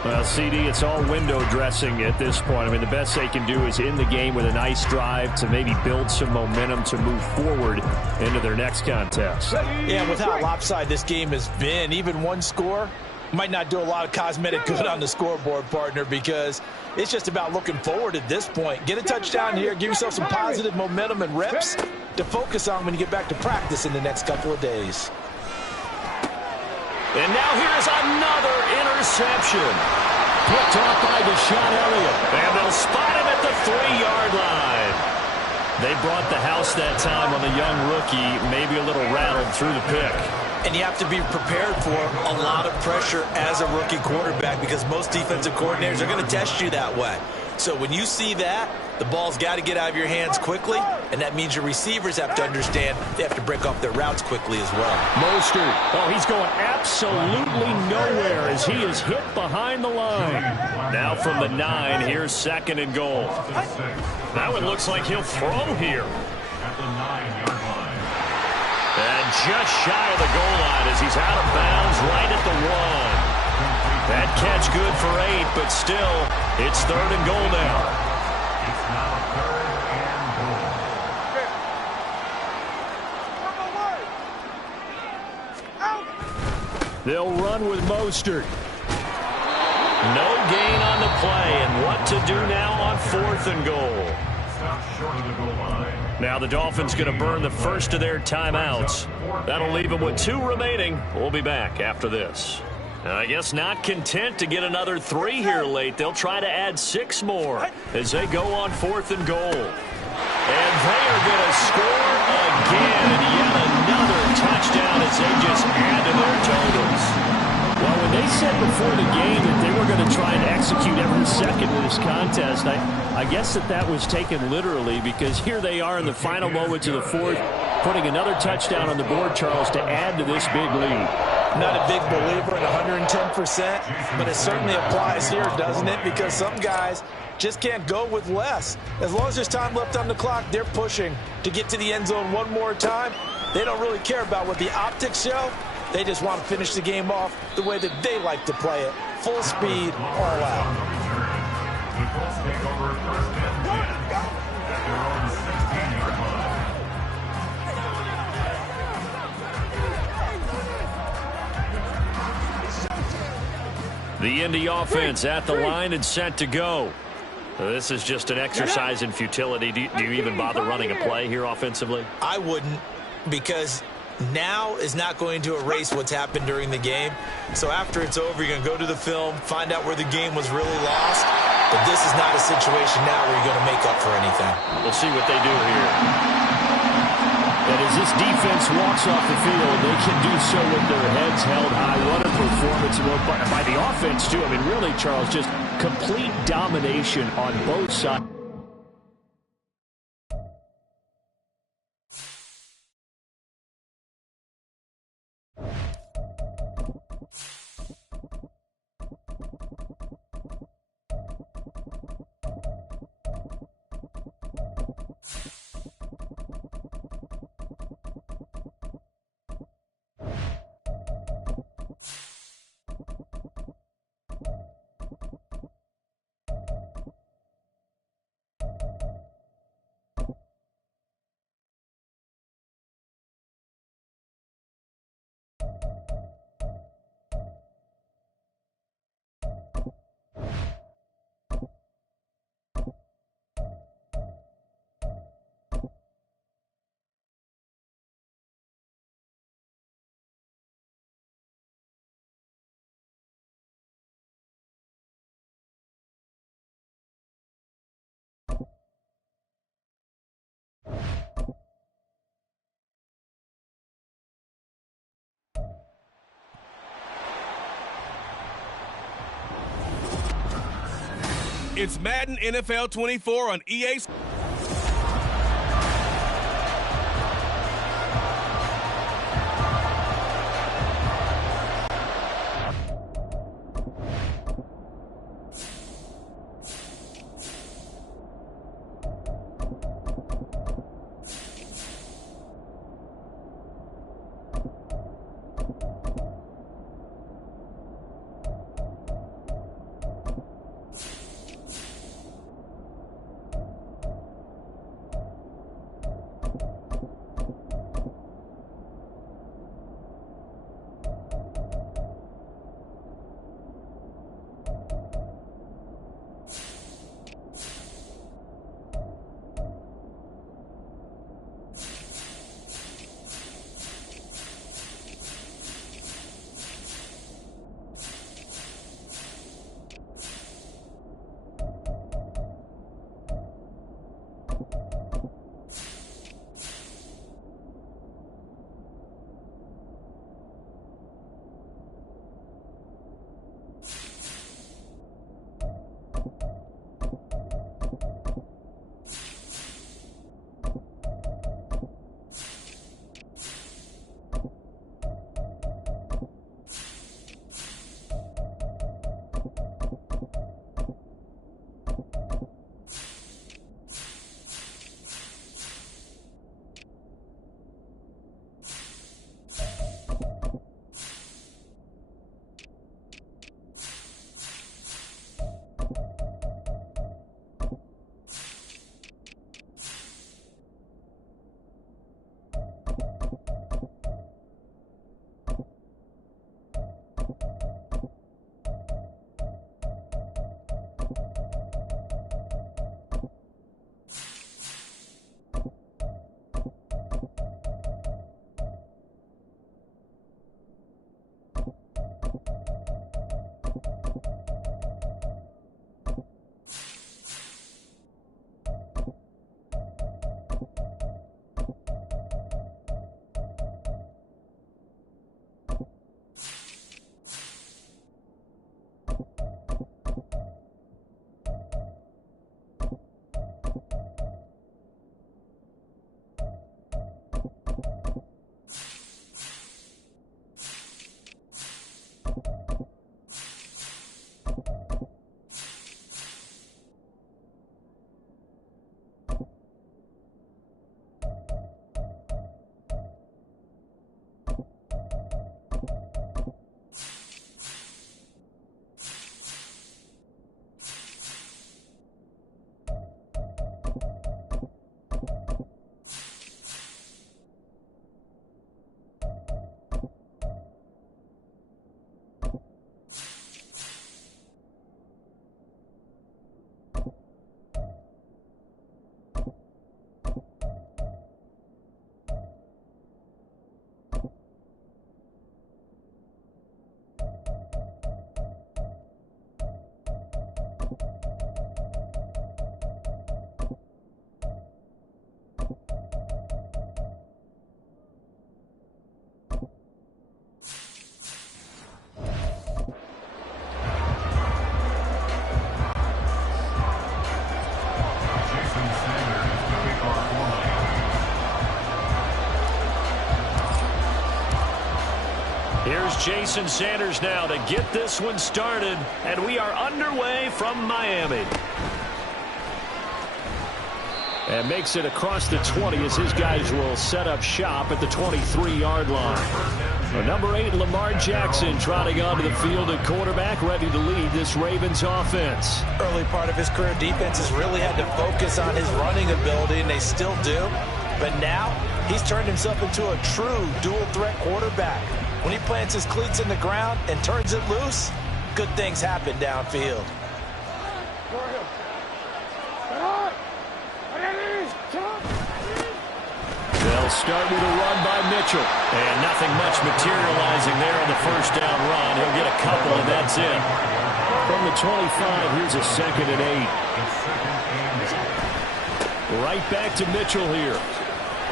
Well, CD, it's all window dressing at this point. I mean, the best they can do is in the game with a nice drive to maybe build some momentum to move forward into their next contest. Yeah, with how lopsided this game has been, even one score might not do a lot of cosmetic good on the scoreboard, partner, because it's just about looking forward at this point. Get a touchdown here, give yourself some positive momentum and reps to focus on when you get back to practice in the next couple of days. And now here's another interception. Picked off by Deshaun Elliott. And they'll spot him at the 3-yard line. They brought the house that time on the young rookie, maybe a little rattled through the pick. And you have to be prepared for a lot of pressure as a rookie quarterback because most defensive coordinators are going to test you that way. So when you see that, the ball's got to get out of your hands quickly, and that means your receivers have to understand they have to break off their routes quickly as well. Mostert. Oh, he's going absolutely nowhere as he is hit behind the line. Now from the 9, here's 2nd and goal. That one looks like he'll throw here. At the 9-yard line. And just shy of the goal line as he's out of bounds right at the 1. That catch good for 8, but still, it's 3rd and goal now. It's now 3rd and goal. They'll run with Mostert. No gain on the play, and what to do now on 4th and goal. Stop short of the goal line. Now the Dolphins going to burn the first of their timeouts. That'll leave them with 2 remaining. We'll be back after this. I guess not content to get another 3 here late. They'll try to add 6 more as they go on 4th and goal. And they are going to score again. Yet another touchdown as they just add to their totals. Well, when they said before the game that they were going to try and execute every second of this contest, I guess that was taken literally because here they are in the final moments of the 4th, putting another touchdown on the board, Charles, to add to this big lead. Not a big believer in 110%, but it certainly applies here, doesn't it? Because some guys just can't go with less. As long as there's time left on the clock, they're pushing to get to the end zone one more time. They don't really care about what the optics show. They just want to finish the game off the way that they like to play it. Full speed, all out. The Colts take over 1st and 10 at their own 16-yard line. The Indy offense at the line and set to go. This is just an exercise in futility. Do you even bother running a play here offensively? I wouldn't, because now is not going to erase what's happened during the game. So after it's over, you're going to go to the film, find out where the game was really lost. But this is not a situation now where you're going to make up for anything. We'll see what they do here. And as this defense walks off the field, they can do so with their heads held high. What a performance by the offense, too. I mean, really, Charles, just complete domination on both sides. It's Madden NFL 24 on EA. Here's Jason Sanders now to get this one started, and we are underway from Miami. And makes it across the 20 as his guys will set up shop at the 23-yard line. The number 8, Lamar Jackson, trotting onto the field at quarterback, ready to lead this Ravens offense. Early part of his career, defenses really had to focus on his running ability, and they still do. But now he's turned himself into a true dual-threat quarterback. When he plants his cleats in the ground and turns it loose, good things happen downfield. They'll start with a run by Mitchell. And nothing much materializing there on the first down run. He'll get a couple, and that's it. From the 25, here's a 2nd and 8. Right back to Mitchell here.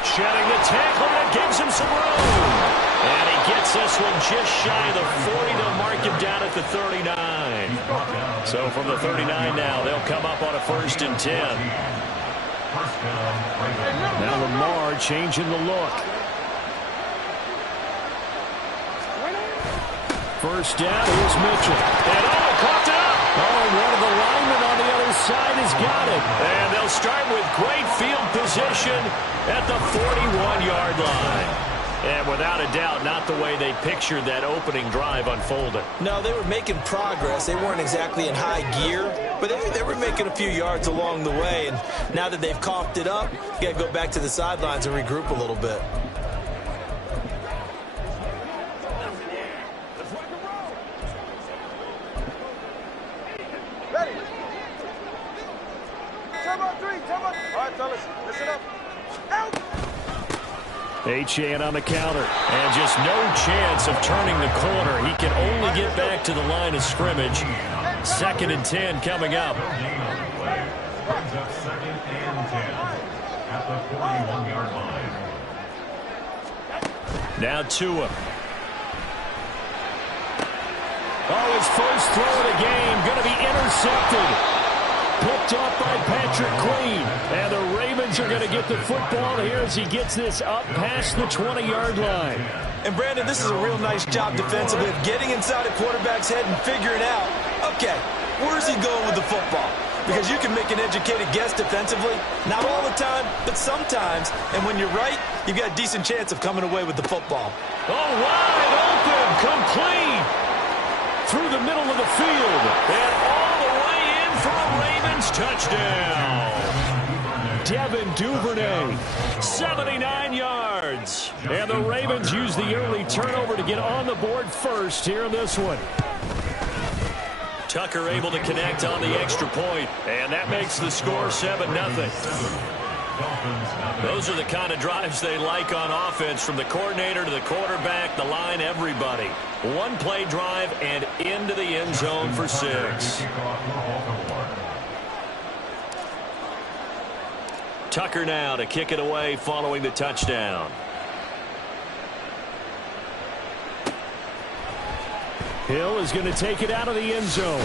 Shedding the tackle, and it gives him some room. And he gets this one just shy of the 40. They'll mark him down at the 39. So from the 39 now, they'll come up on a 1st and 10. Now Lamar changing the look. First down, here's Mitchell. And coughed it up. One of the linemen on the other side has got it. And they'll start with great field position at the 41-yard line. And without a doubt, not the way they pictured that opening drive unfolding. No, they were making progress. They weren't exactly in high gear, but they were making a few yards along the way. And now that they've coughed it up, you got to go back to the sidelines and regroup a little bit. Ready. Time on 3. Time on. All right, fellas, listen up. Out. Achane on the counter. And just no chance of turning the corner. He can only get back to the line of scrimmage. 2nd and 10 coming up. Brings up 2nd and 10 at the 41-yard line. Now Tua. His first throw of the game going to be intercepted. Picked off by Patrick Queen. And the Ravens are going to get the football here as he gets this up past the 20-yard line. And, Brandon, this is a real nice job defensively of getting inside a quarterback's head and figuring out, okay, where's he going with the football? Because you can make an educated guess defensively. Not all the time, but sometimes. And when you're right, you've got a decent chance of coming away with the football. Wide open, complete. Through the middle of the field. And all the way in for a Ravens touchdown. Devin Duvernay. 79 yards. And the Ravens use the early turnover to get on the board first here in this one. Tucker able to connect on the extra point, and that makes the score 7-0. Those are the kind of drives they like on offense, from the coordinator to the quarterback, the line, everybody. One-play drive and into the end zone for 6. Tucker now to kick it away following the touchdown. Hill is going to take it out of the end zone.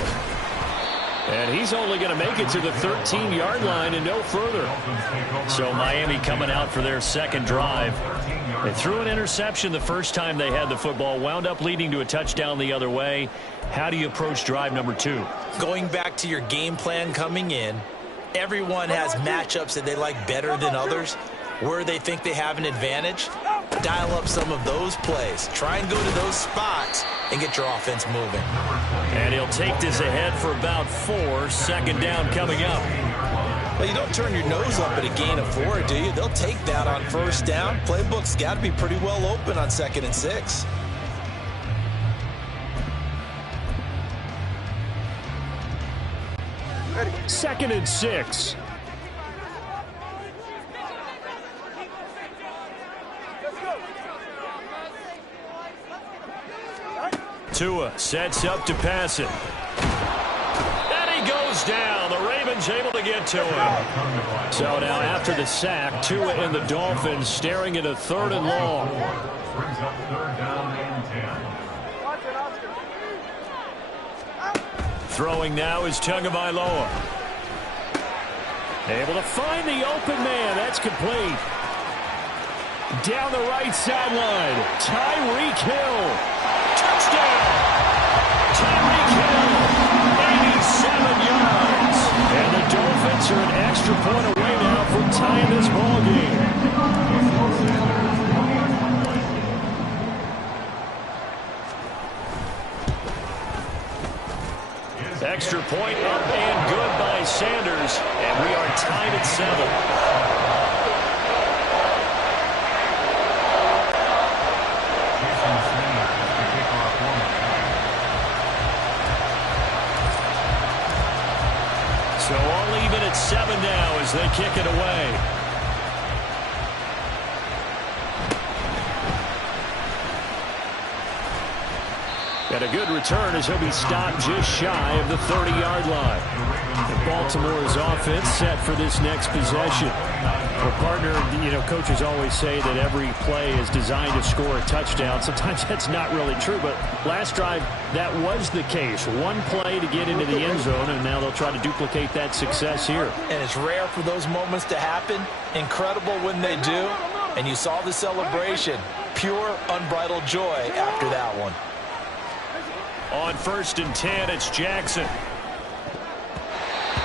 And he's only going to make it to the 13-yard line and no further. So Miami coming out for their second drive. They threw an interception the first time they had the football, wound up leading to a touchdown the other way. How do you approach drive number 2? Going back to your game plan coming in, everyone has matchups that they like better than others. Where they think they have an advantage, dial up some of those plays. Try and go to those spots and get your offense moving. And he'll take this ahead for about 4. Second down coming up. Well, you don't turn your nose up at a gain of 4, do you? They'll take that on first down. Playbook's got to be pretty well open on 2nd and 6. Ready. 2nd and 6. Tua sets up to pass it. And he goes down. The Ravens able to get to him. So now after the sack, Tua and the Dolphins staring at a 3rd and long. Brings up 3rd down and 10. Throwing now is Tagovailoa. Able to find the open man. That's complete. Down the right sideline, Tyreek Hill. Touchdown! Tyreek Hill, 87 yards. And the Dolphins are an extra point away now from tying this ball game. Extra point up and good by Sanders, and we are tied at 7. So all even at 7 now as they kick it away. And a good return as he'll be stopped just shy of the 30-yard line. And Baltimore's offense set for this next possession. Well, partner, coaches always say that every play is designed to score a touchdown. Sometimes that's not really true, but last drive, that was the case. One play to get into the end zone, and now they'll try to duplicate that success here. And it's rare for those moments to happen. Incredible when they do. And you saw the celebration. Pure, unbridled joy after that one. On 1st and 10, it's Jackson.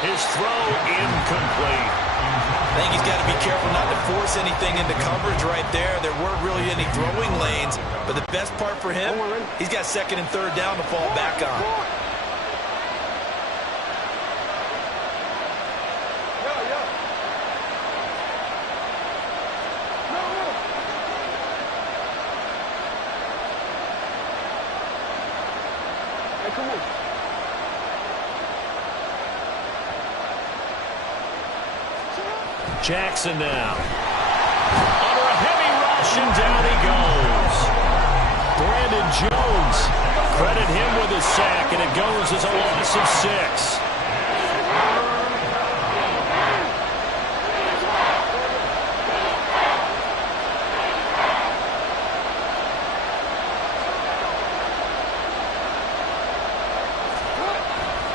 His throw incomplete. I think he's got to be careful not to force anything into coverage right there. There weren't really any throwing lanes, but the best part for him, he's got 2nd and 3rd down to fall back on. Jackson now. Under a heavy rush, and down he goes. Brandon Jones. Credit him with a sack, and it goes as a loss of 6.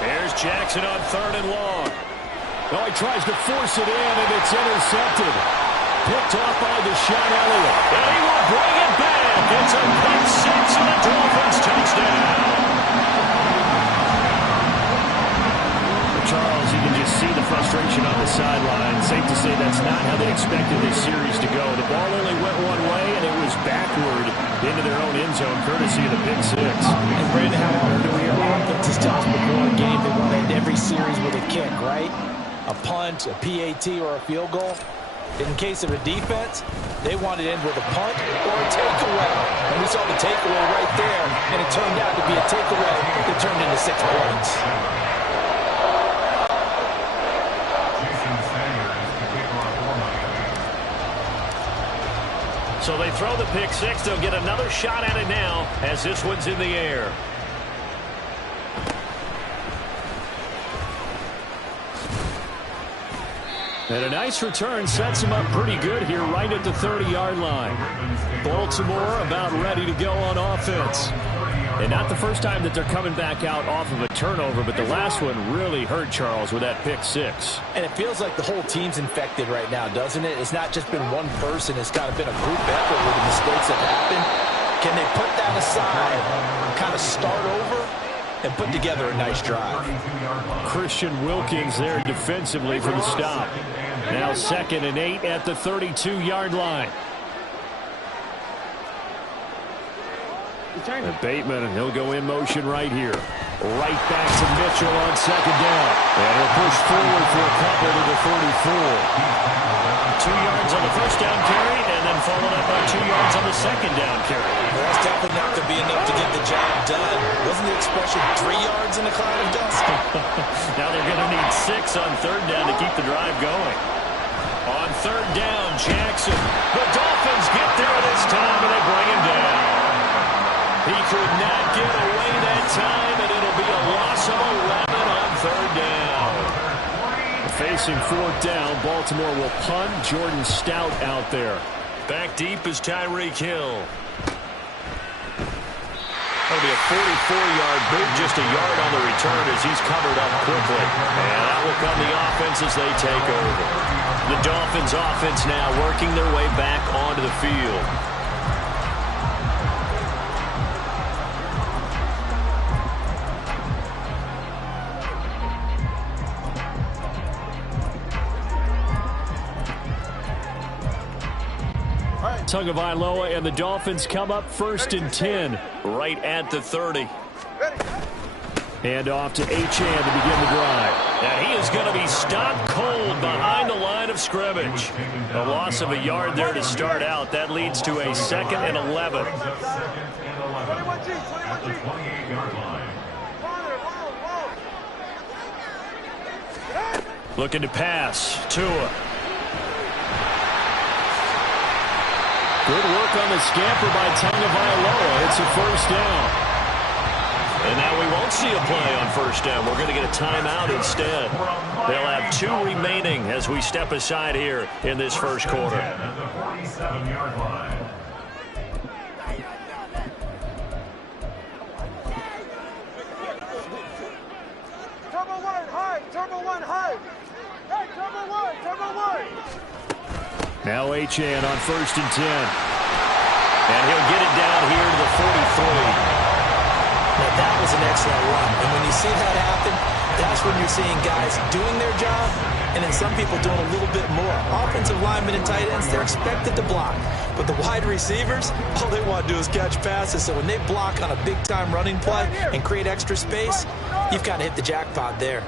There's Jackson on 3rd and long. Oh, he tries to force it in, and it's intercepted. Picked off by Deshaun Elliott. And he will bring it back. It's a pick 6 and a Dolphins touchdown. Charles, you can just see the frustration on the sideline. Safe to say that's not how they expected this series to go. The ball only went one way, and it was backward into their own end zone, courtesy of the pick 6. And Brandon, how often do we hear offenses tell us before a game they want to end every series with a kick, right? A punt, a PAT, or a field goal. In case of a defense, they wanted to end with a punt or a takeaway. And we saw the takeaway right there, and it turned out to be a takeaway that turned into 6 points. So they throw the pick 6. They'll get another shot at it now as this one's in the air. And a nice return sets him up pretty good here right at the 30-yard line. Baltimore about ready to go on offense. And not the first time that they're coming back out off of a turnover, but the last one really hurt Charles with that pick 6. And it feels like the whole team's infected right now, doesn't it? It's not just been one person. It's kind of been a group effort where the mistakes have happened. Can they put that aside, kind of start over, and put together a nice drive? Christian Wilkins there defensively for the stop. Now 2nd and 8 at the 32-yard line. And Bateman, he'll go in motion right here. Right back to Mitchell on 2nd down. And he'll push forward for a couple to the 34. 2 yards on the first down carry, and then followed up by 2 yards on the 2nd down carry. Well, that's definitely not going to be enough to get the job done. Wasn't the expression 3 yards in a cloud of dust? Now they're going to need 6 on 3rd down to keep the drive going. On 3rd down, Jackson. The Dolphins get there this time, and they bring him down. He could not get away that time, and it'll be a loss of 11 on 3rd down. Facing 4th down, Baltimore will punt. Jordan Stout out there. Back deep is Tyreek Hill. That'll be a 44-yard boot, just a yard on the return as he's covered up quickly. And that will come the offense as they take over. The Dolphins offense now working their way back onto the field. Tagovailoa and the Dolphins come up 1st and 10 right at the 30. Hand off to Achane to begin the drive. And he is going to be stopped cold behind the line of scrimmage. A loss of a yard there to start out. That leads to a 2nd and 11. Looking to pass. Tua. Good work on the scamper by Tagovailoa. It's a 1st down. And now we won't see a play on 1st down. We're going to get a timeout instead. They'll have 2 remaining as we step aside here in this 1st quarter. At the 47-yard line. Turbo one, high. Turbo one, high. Hey, turbo one, turbo one. Now Achane on 1st and 10. And he'll get it down here to the 43. Now, that was an excellent run. And when you see that happen, that's when you're seeing guys doing their job and then some people doing a little bit more. Offensive linemen and tight ends, they're expected to block. But the wide receivers, all they want to do is catch passes. So when they block on a big-time running play and create extra space, you've kind of hit the jackpot there.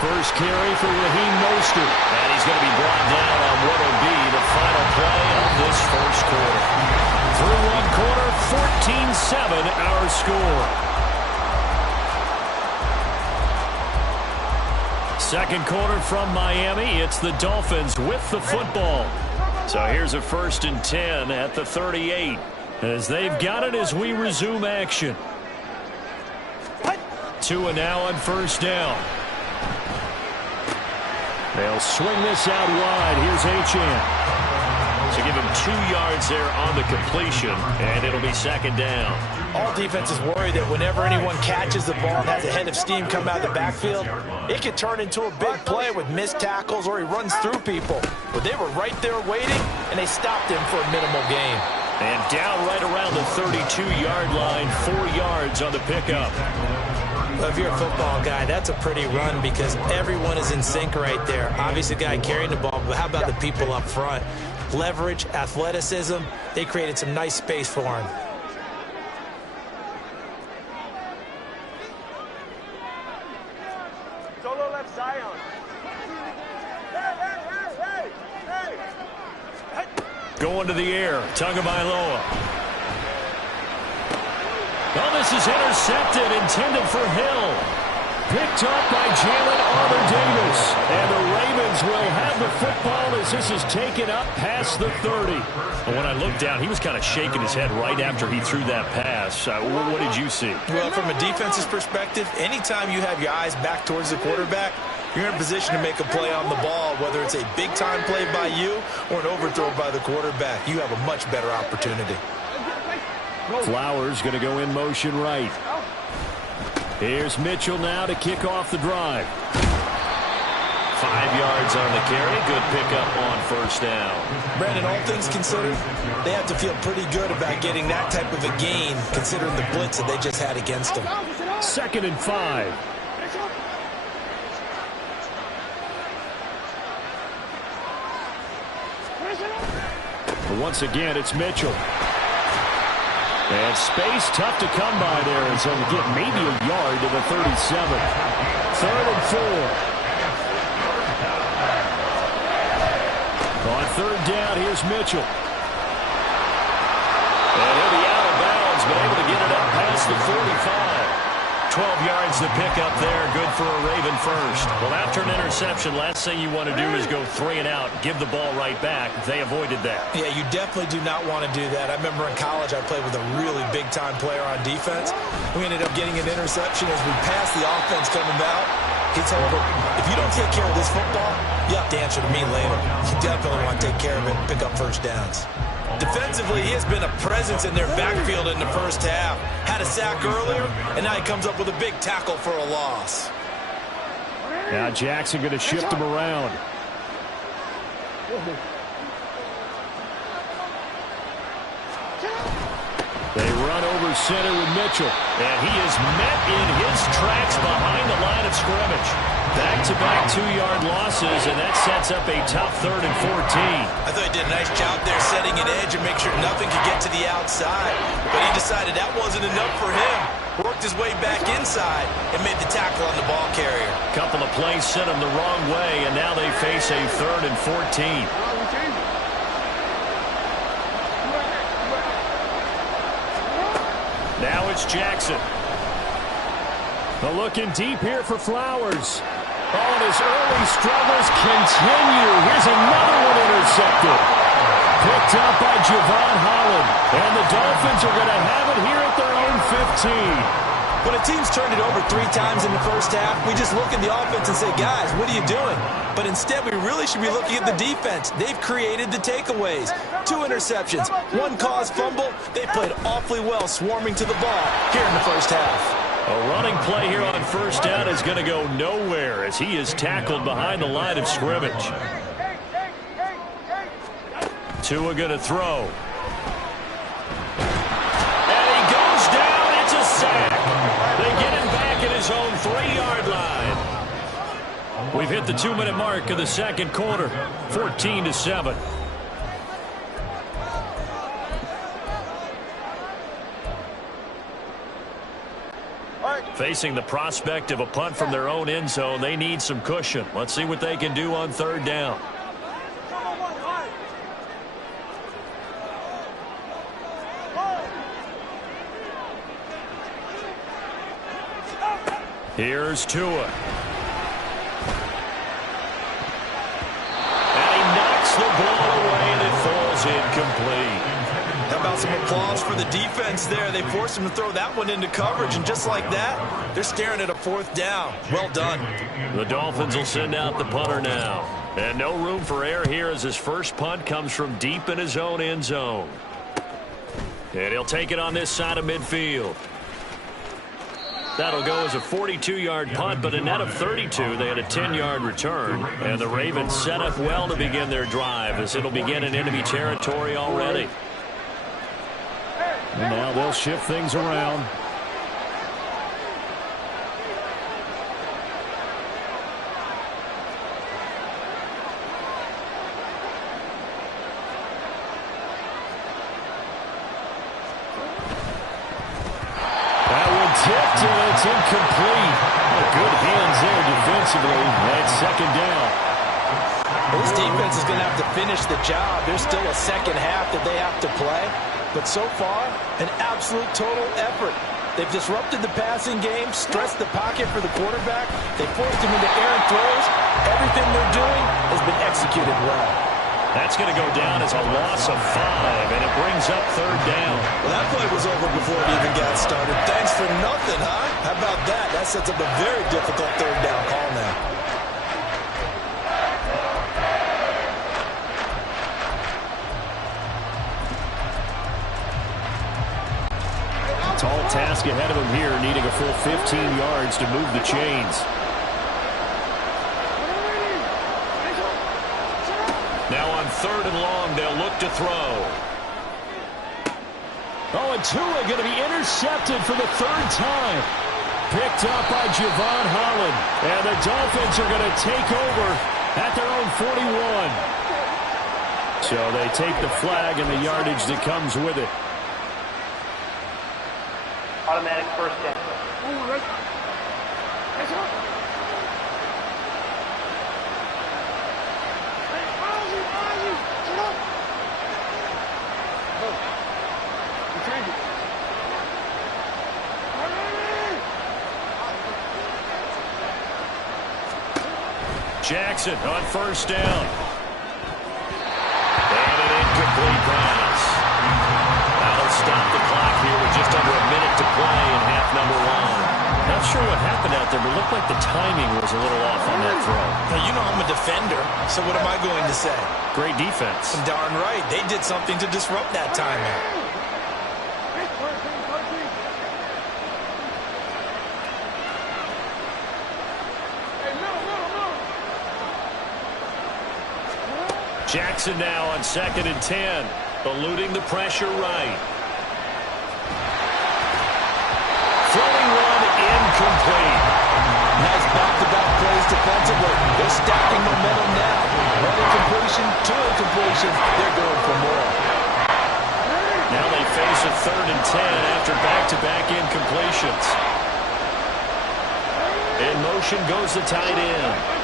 First carry for Raheem Mostert. And he's going to be brought down on what will be the final play of this 1st quarter. Through 1 quarter, 14-7 our score. 2nd quarter from Miami. It's the Dolphins with the football. So here's a 1st and 10 at the 38 as they've got it as we resume action. Tua now on 1st down. They'll swing this out wide. Here's Achane. So give him 2 yards there on the completion, and it'll be 2nd down. All defenses worry that whenever anyone catches the ball and has a head of steam come out of the backfield, it could turn into a big play with missed tackles or he runs through people. But they were right there waiting, and they stopped him for a minimal gain. And down right around the 32-yard line, 4 yards on the pickup. Well, if you're a football guy, that's a pretty run because everyone is in sync right there. Obviously, the guy carrying the ball, but how about the people up front? Leverage, athleticism, they created some nice space for him. Solo left Zion. Hey. Going to the air, Tagovailoa. Oh, this is intercepted, intended for Hill. Picked up by Jalen Armour-Davis. And the Ravens will have the football as this is taken up past the 30. And when I looked down, he was kind of shaking his head right after he threw that pass. What did you see? Well, from a defense's perspective, anytime you have your eyes back towards the quarterback, you're in a position to make a play on the ball, whether it's a big-time play by you or an overthrow by the quarterback. You have a much better opportunity. Flowers going to go in motion right. Here's Mitchell now to kick off the drive. 5 yards on the carry. Good pickup on 1st down. Brandon, all things considered, they have to feel pretty good about getting that type of a gain, considering the blitz that they just had against them. 2nd and 5. But once again, it's Mitchell. And space tough to come by there, and so to get maybe a yard to the 37. 3rd and 4. On 3rd down, here's Mitchell. And he'll be out of bounds, but able to get it up past the 45. 12 yards to pick up there. Good for a Raven first. Well, after an interception, last thing you want to do is go 3 and out, give the ball right back. They avoided that. Yeah, you definitely do not want to do that. I remember in college I played with a really big-time player on defense. We ended up getting an interception as we passed the offense coming out. He told him, if you don't take care of this football, you have to answer to me later. You definitely want to take care of it and pick up 1st downs. Defensively, he has been a presence in their backfield in the 1st half. Had a sack earlier, and now he comes up with a big tackle for a loss. Now Jackson going to shift him around. They run over center with Mitchell. And he is met in his tracks behind the line of scrimmage. Back-to-back 2-yard losses, and that sets up a tough 3rd and 14. I thought he did a nice job there setting an edge and make sure nothing could get to the outside. But he decided that wasn't enough for him. Worked his way back inside and made the tackle on the ball carrier. Couple of plays sent him the wrong way, and now they face a 3rd and 14. Now it's Jackson. Looking deep here for Flowers. Oh, and his early struggles continue. Here's another one intercepted. Picked up by Javon Holland. And the Dolphins are going to have it here at their own 15. When a team's turned it over 3 times in the first half, we just look at the offense and say, guys, what are you doing? But instead, we really should be looking at the defense. They've created the takeaways. 2 interceptions, 1 caused fumble. They played awfully well swarming to the ball here in the first half. A running play here on first down is going to go nowhere as he is tackled behind the line of scrimmage. Tua going to throw. And he goes down. It's a sack. They get him back at his own 3-yard line. We've hit the 2-minute mark of the second quarter. 14-7. Facing the prospect of a punt from their own end zone, they need some cushion. Let's see what they can do on 3rd down. Here's Tua. And he knocks the ball away, and it falls incomplete. How about some applause for the defense there? They forced him to throw that one into coverage, and just like that, they're staring at a 4th down. Well done. The Dolphins will send out the punter now. And no room for error here as his first punt comes from deep in his own end zone. And he'll take it on this side of midfield. That'll go as a 42-yard punt, but a net of 32. They had a 10-yard return. And the Ravens set up well to begin their drive as it'll begin in enemy territory already. And now they'll shift things around. That one tipped, and it's incomplete. Good hands there defensively. That's 2nd down. This defense is going to have to finish the job. There's still a second half that they have to play. But so far, an absolute total effort. They've disrupted the passing game, stressed the pocket for the quarterback. They forced him into errant throws. Everything they're doing has been executed well. That's going to go down as a loss of 5, and it brings up 3rd down. Well, that play was over before it even got started. Thanks for nothing, huh? How about that? That sets up a very difficult 3rd down call now. Tall task ahead of him here, needing a full 15 yards to move the chains. Now on 3rd and long, they'll look to throw. Oh, and Tua going to be intercepted for the 3rd time. Picked up by Javon Holland. And the Dolphins are going to take over at their own 41. So they take the flag and the yardage that comes with it. Automatic first down. Jackson on 1st down. And an incomplete pass. That'll stop the clock here with just under a minute to play in half number 1. Not sure what happened out there, but it looked like the timing was a little off on that throw. Now, you know I'm a defender, so what am I going to say? Great defense. Darn right. They did something to disrupt that timing. Jackson now on 2nd and 10, eluding the pressure right. Throwing one incomplete. Nice back-to-back plays to play They're stacking momentum now. One incompletion, two incompletions. They're going for more. Now they face a 3rd and 10 after back-to-back incompletions. In motion goes the tight end.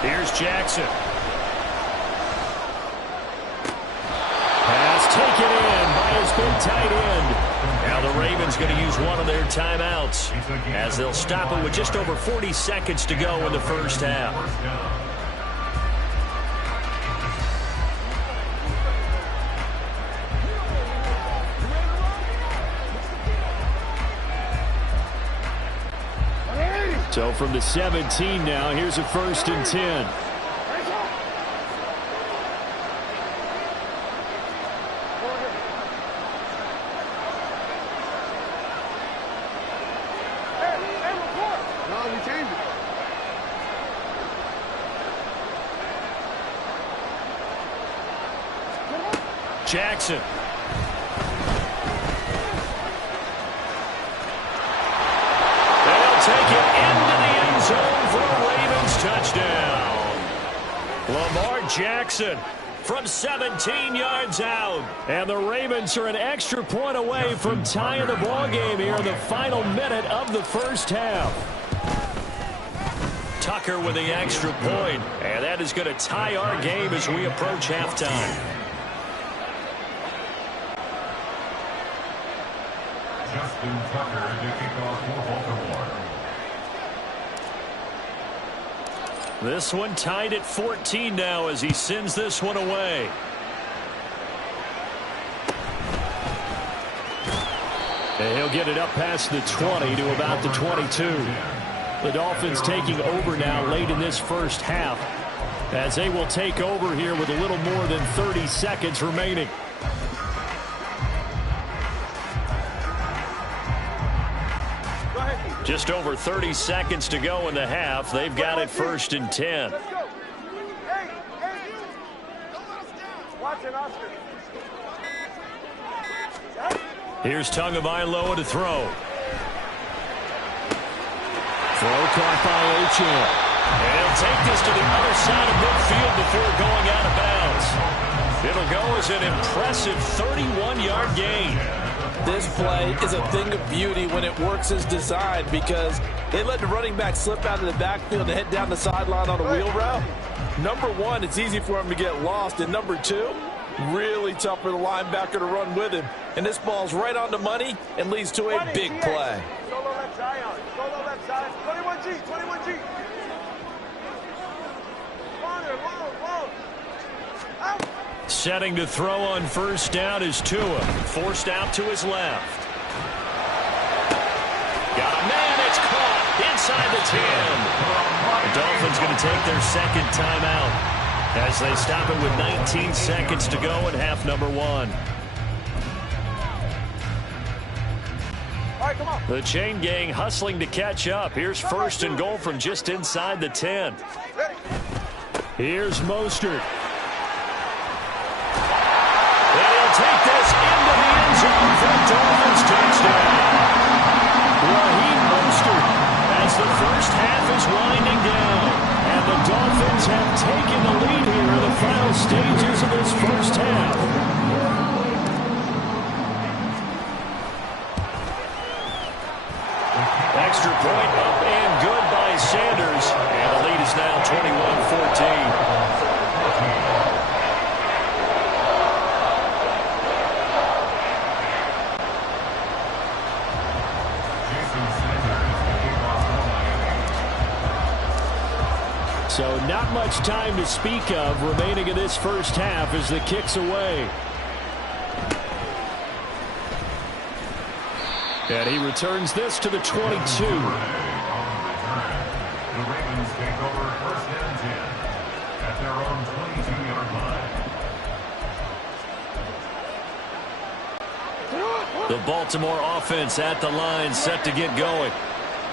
Here's Jackson. Pass taken in by his big tight end. Now the Ravens going to use one of their timeouts as they'll stop it with just over 40 seconds to go in the first half. So from the 17 now, here's a 1st and 10. Jackson. They'll take it into the end zone for a Ravens touchdown. Lamar Jackson from 17 yards out. And the Ravens are an extra point away from tying the ball game here in the final minute of the first half. Tucker with the extra point, and that is going to tie our game as we approach halftime. Tucker to kick off for Baltimore. This one tied at 14 now as he sends this one away. And he'll get it up past the 20 to about the 22. The Dolphins taking over now late in this first half as they will take over here with a little more than 30 seconds remaining. Just over 30 seconds to go in the half. They've got it 1st and 10. Here's Tagovailoa to throw. Throw caught by Achane. And he'll take this to the other side of midfield before going out of bounds. It'll go as an impressive 31-yard gain. This play is a thing of beauty when it works as designed because they let the running back slip out of the backfield and head down the sideline on a wheel route. Number one, it's easy for him to get lost. And number two, really tough for the linebacker to run with him. And this ball's right on the money and leads to a big play. Solo left side. Solo left side. 21G. 21G. Whoa. Out. Setting to throw on first down is Tua. Forced out to his left. Got a man. It's caught inside the 10. The Dolphins going to take their second timeout as they stop it with 19 seconds to go in half number 1. All right, come on. The chain gang hustling to catch up. Here's 1st and goal from just inside the 10. Here's Mostert. Take this into the end zone for a Dolphins touchdown. Raheem Mostert as the first half is winding down. And the Dolphins have taken the lead here in the final stages of this first half. Extra point up and good by Sanders. And the lead is now 21-14. So not much time to speak of remaining in this first half as the kick's away. And he returns this to the 22. The Ravens take over 1st and 10 at their own 22-yard line. The Baltimore offense at the line, set to get going.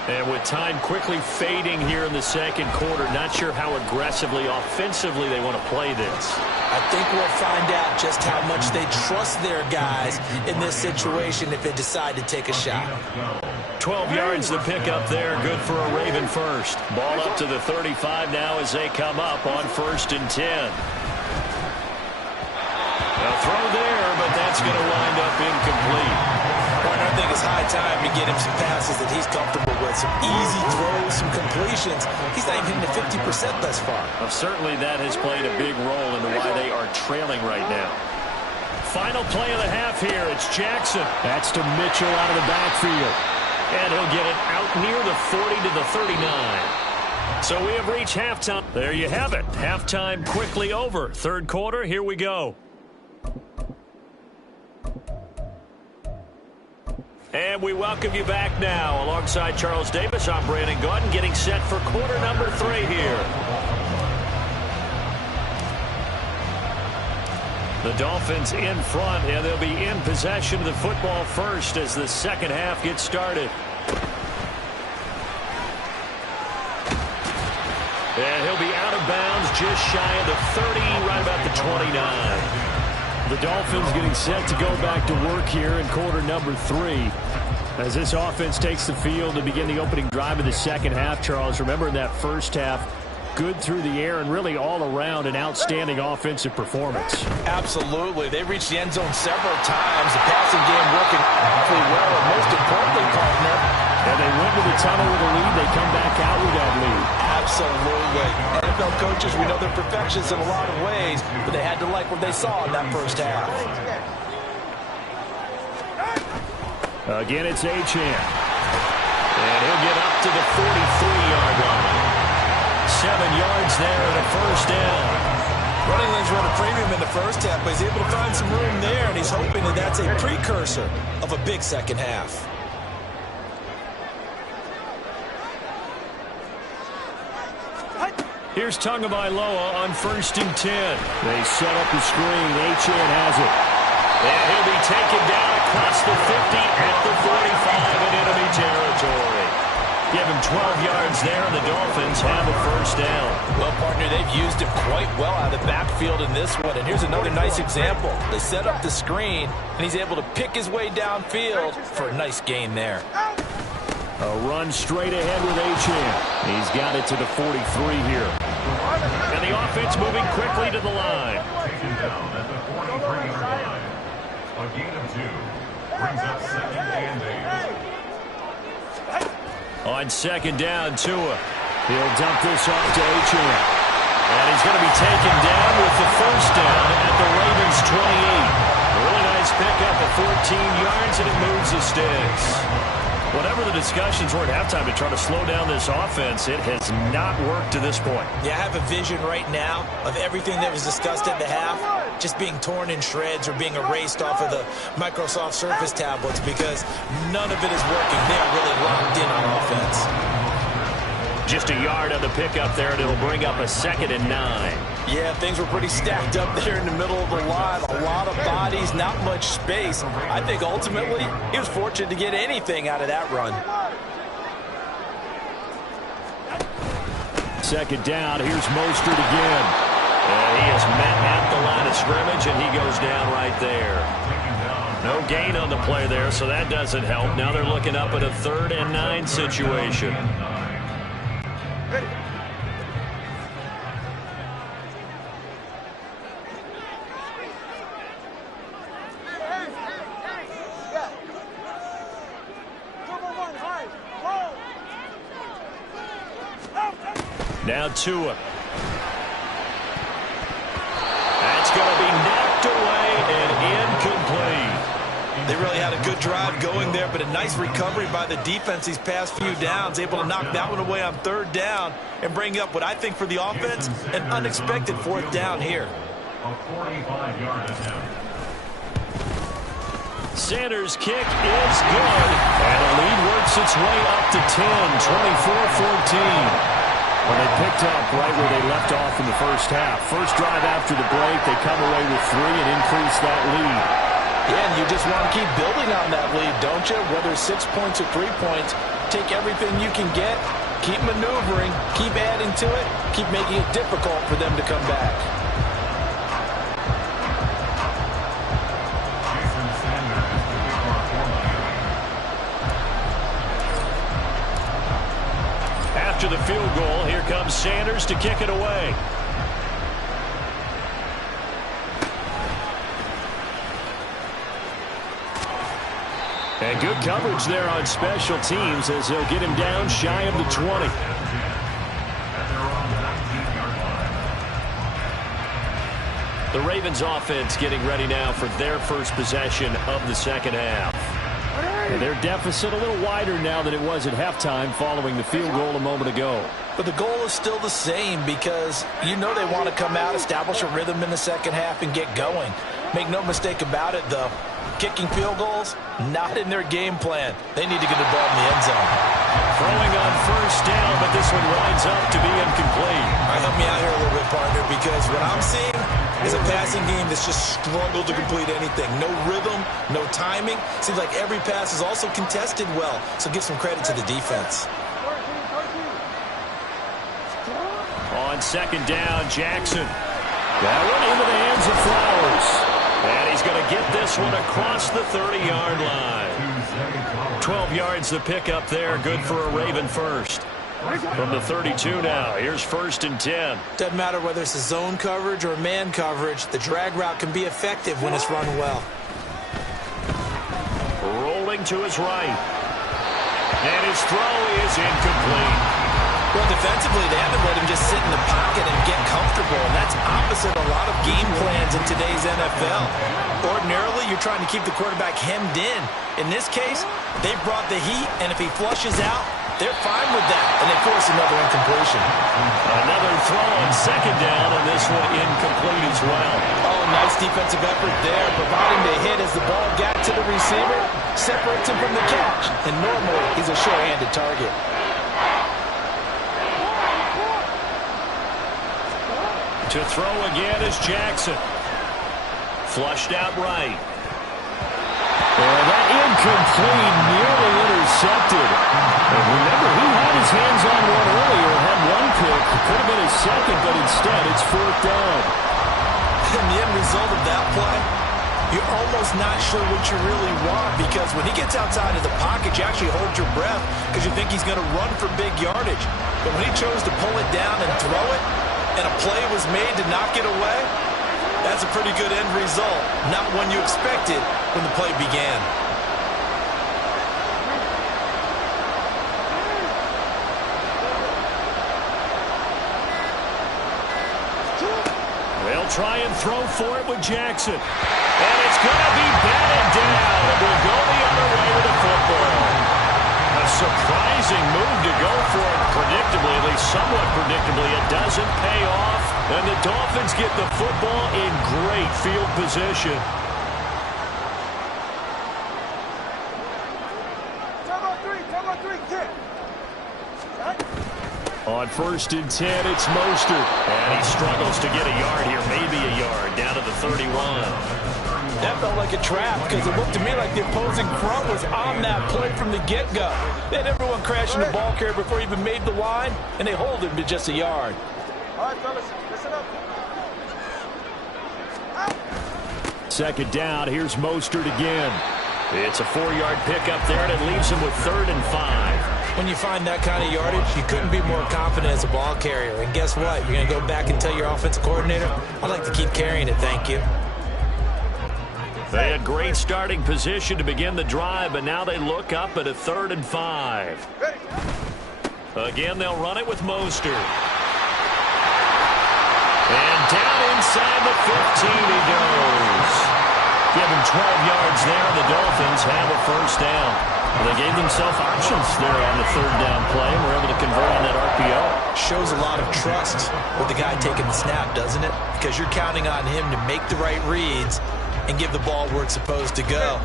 And with time quickly fading here in the second quarter, not sure how aggressively, offensively they want to play this. I think we'll find out just how much they trust their guys in this situation if they decide to take a shot. 12 yards to pick up there. Good for a Raven first. Ball up to the 35 now as they come up on 1st and 10. A throw there, but that's going to wind up incomplete. I think it's high time to get him some passes that he's comfortable with. Some easy throws, some completions. He's not even hitting the 50% thus far. Well, certainly that has played a big role into why they are trailing right now. Final play of the half here. It's Jackson. That's to Mitchell out of the backfield. And he'll get it out near the 40 to the 39. So we have reached halftime. There you have it. Halftime quickly over. Third quarter, here we go. And we welcome you back now. Alongside Charles Davis, I'm Brandon Gaudin, getting set for quarter number 3 here. The Dolphins in front, and they'll be in possession of the football first as the second half gets started. And he'll be out of bounds just shy of the 30, right about the 29. The Dolphins getting set to go back to work here in quarter number 3. As this offense takes the field to begin the opening drive of the second half, Charles, remember in that first half, good through the air and really all around an outstanding offensive performance. Absolutely. They reached the end zone several times. The passing game working awfully well, and most importantly, partner, and they went to the tunnel with a lead. They come back out with that lead. Absolutely. NFL coaches, we know they're perfectionists in a lot of ways, but they had to like what they saw in that first half. Again, it's Achane. And he'll get up to the 43-yard line. 7 yards there and a first down. Running lanes run a premium in the first half, but he's able to find some room there, and he's hoping that that's a precursor of a big second half. Here's Tagovailoa on 1st and 10. They set up the screen. Achane has it. And he'll be taken down across the 50 at the 45 in enemy territory. Give him 12 yards there, and the Dolphins have a first down. Well, partner, they've used him quite well out of the backfield in this one. And here's another nice example. They set up the screen, and he's able to pick his way downfield for a nice gain there. A run straight ahead with Achane. He's got it to the 43 here. And the offense moving quickly to the line. Taken down at the 43-yard line. A gain of 2 brings up 2nd and 8. On 2nd down, Tua. He'll dump this off to Achane. And he's going to be taken down with the first down at the Ravens' 28. A really nice pickup of 14 yards, and it moves the sticks. Whatever the discussions were at halftime to try to slow down this offense, it has not worked to this point. Yeah, I have a vision right now of everything that was discussed at the half just being torn in shreds or being erased off of the Microsoft Surface tablets because none of it is working. They're really locked in on offense. Just a yard on the pickup there, and it'll bring up a 2nd and 9. Yeah, things were pretty stacked up there in the middle of the line. A lot of bodies, not much space. I think ultimately he was fortunate to get anything out of that run. 2nd down, here's Mostert again. And he is met at the line of scrimmage, and he goes down right there. No gain on the play there, so that doesn't help. Now they're looking up at a 3rd and 9 situation. Now Tua. That's going to be knocked away and incomplete. They really had a good drive going there, but a nice recovery by the defense these past few downs, able to knock that one away on 3rd down and bring up what I think for the offense, an unexpected 4th down here. A 45-yard attempt. Sanders' kick is good, and the lead works its way up to 10, 24-14. Well, they picked up right where they left off in the first half. First drive after the break, they come away with 3 and increase that lead. Yeah, and you just want to keep building on that lead, don't you? Whether it's 6 points or 3 points, Take everything you can get, keep maneuvering, keep adding to it, keep making it difficult for them to come back. After the field goal, here comes Sanders to kick it away. And good coverage there on special teams as they'll get him down shy of the 20. The Ravens offense getting ready now for their first possession of the second half. And their deficit a little wider now than it was at halftime following the field goal a moment ago. But the goal is still the same because you know they want to come out, establish a rhythm in the second half, and get going. Make no mistake about it, though. Kicking field goals, not in their game plan. They need to get the ball in the end zone. Throwing on first down, but this one winds up to be incomplete. All right, help me out here a little bit, partner, because what I'm seeing is a passing game that's just struggled to complete anything. No rhythm, no timing. Seems like every pass is also contested well, so give some credit to the defense. On second down, Jackson. That one into the hands of Flowers. And he's going to get this one across the 30-yard line. 12 yards the pickup there. Good for a Raven first. From the 32 now. Here's 1st and 10. Doesn't matter whether it's a zone coverage or man coverage. The drag route can be effective when it's run well. Rolling to his right. And his throw is incomplete. Well, defensively, they haven't let him just sit in the pocket and get comfortable, and that's opposite a lot of game plans in today's NFL. Ordinarily, you're trying to keep the quarterback hemmed in. In this case, they brought the heat, and if he flushes out, they're fine with that, and they force another incompletion. Another throw on second down, and this one incomplete as well. Oh, nice defensive effort there, providing the hit as the ball got to the receiver, separates him from the catch, and normally he's a sure-handed target. To throw again is Jackson. Flushed out right. And that incomplete, nearly intercepted. And remember, he had his hands on one earlier, had one pick. It could have been his second, but instead it's 4th down. And the end result of that play, you're almost not sure what you really want, because when he gets outside of the pocket, you actually hold your breath because you think he's going to run for big yardage. But when he chose to pull it down and throw it, and a play was made to knock it away, that's a pretty good end result. Not one you expected when the play began. They'll try and throw for it with Jackson. And it's going to be batted down. It will go the other way with the football. A surprising move to go for it predictably, at least somewhat predictably. It doesn't pay off, and the Dolphins get the football in great field position. Turbo 3, kick. On 1st and 10, it's Mostert. And he struggles to get a yard here, maybe a yard, down to the 31. That felt like a trap because it looked to me like the opposing front was on that play from the get-go. They had everyone crashing the ball carrier before he even made the line, and they hold him to just a yard. All right, fellas, listen up. Second down, here's Mostert again. It's a 4-yard pickup there, and it leaves him with 3rd and 5. When you find that kind of yardage, you couldn't be more confident as a ball carrier. And guess what? You're going to go back and tell your offensive coordinator, I'd like to keep carrying it, thank you. They had great starting position to begin the drive, but now they look up at a 3rd and 5. Again, they'll run it with Mostert. And down inside the 15 he goes. Give him 12 yards there, and the Dolphins have a 1st down. Well, they gave themselves options there on the 3rd down play and were able to convert on that RPO. Shows a lot of trust with the guy taking the snap, doesn't it? Because you're counting on him to make the right reads and give the ball where it's supposed to go.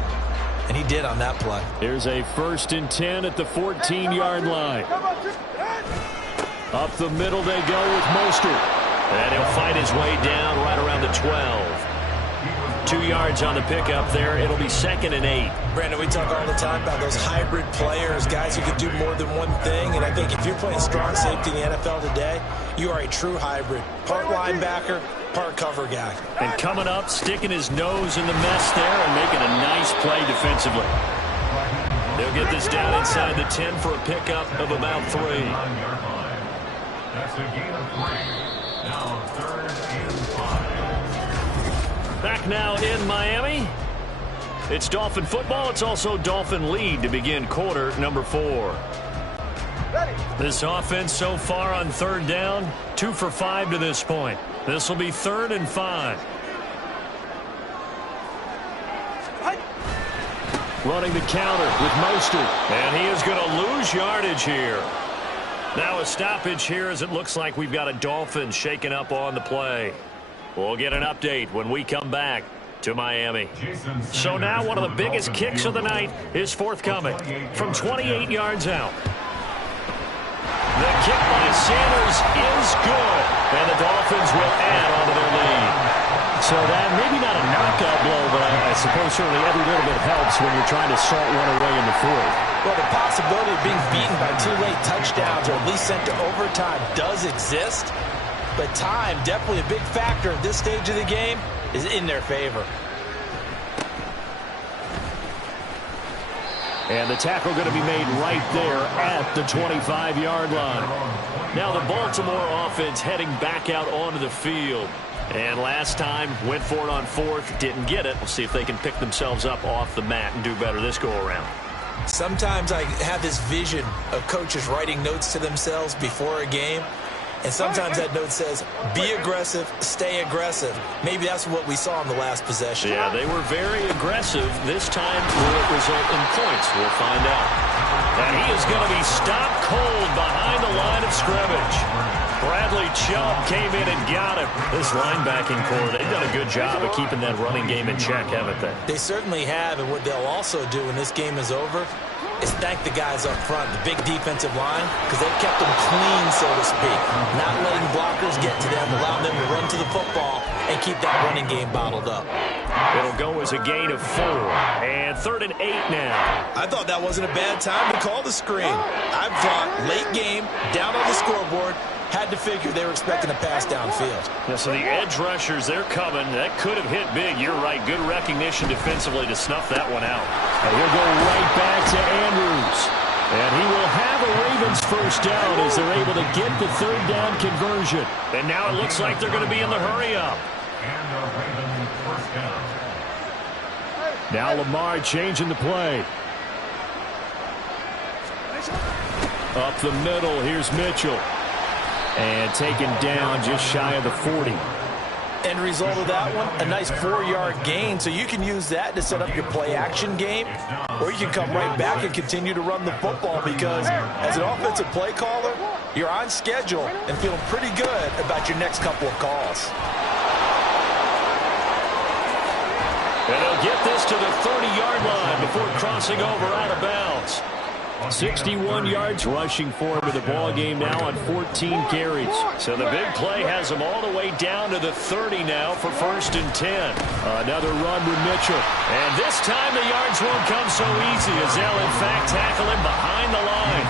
And he did on that play. Here's a 1st and 10 at the 14-yard line. Up the middle they go with Mostert. And he'll fight his way down right around the 12. 2 yards on the pickup there. It'll be 2nd and 8. Brandon, we talk all the time about those hybrid players, guys who can do more than one thing. And I think if you're playing strong safety in the NFL today, you are a true hybrid. Part linebacker, part cover guy. And coming up, sticking his nose in the mess there and making a nice play defensively. They'll get this down inside the 10 for a pickup of about 3. That's a gain of 3. Now 3rd and 5. Back now in Miami. It's Dolphin football. It's also Dolphin lead to begin quarter number 4. This offense so far on 3rd down, 2 for 5 to this point. This will be 3rd and 5. Running the counter with Mostert. And he is going to lose yardage here. Now a stoppage here as it looks like we've got a Dolphin shaken up on the play. We'll get an update when we come back to Miami. So now one of the biggest kicks of the night is forthcoming from 28 yards out. The kick by Sanders is good, and the Dolphins will add onto their lead. So that maybe not a knockout blow, but I suppose certainly every little bit helps when you're trying to salt one away in the 4th. Well, the possibility of being beaten by 2 late touchdowns or at least sent to overtime does exist, but time, definitely a big factor at this stage of the game, is in their favor. And the tackle going to be made right there at the 25-yard line. Now the Baltimore offense heading back out onto the field. And last time, went for it on 4th, didn't get it. We'll see if they can pick themselves up off the mat and do better this go-around. Sometimes I have this vision of coaches writing notes to themselves before a game. And sometimes that note says, be aggressive, stay aggressive. Maybe that's what we saw in the last possession. Yeah, they were very aggressive. This time, will it result in points? We'll find out. And he is going to be stopped cold behind the line of scrimmage. Bradley Chubb came in and got him. This linebacking core, they've done a good job of keeping that running game in check, haven't they? They certainly have, and what they'll also do when this game is over is thank the guys up front, the big defensive line, because they've kept them clean, so to speak. Not letting blockers get to them, allowing them to run to the football and keep that running game bottled up. It'll go as a gain of 4. And 3rd and 8 now. I thought that wasn't a bad time to call the screen. I thought late game, down on the scoreboard, had to figure they were expecting a pass downfield. Yeah, so the edge rushers, they're coming. That could have hit big. You're right. Good recognition defensively to snuff that one out. And he'll go right back to Andrews. And he will have a Ravens first down as they're able to get the 3rd down conversion. And now it looks like they're going to be in the hurry-up. And a Ravens first down. Now Lamar changing the play. Up the middle, here's Mitchell. And taken down just shy of the 40. End result of that one, a nice 4-yard gain, so you can use that to set up your play-action game, or you can come right back and continue to run the football because as an offensive play caller, you're on schedule and feeling pretty good about your next couple of calls. And they'll get this to the 30-yard line before crossing over out of bounds. 61 yards rushing for him in the ball game now on 14 carries. So the big play has him all the way down to the 30 now for 1st and 10. Another run with Mitchell. And this time the yards won't come so easy as they'll in fact tackle him behind the line.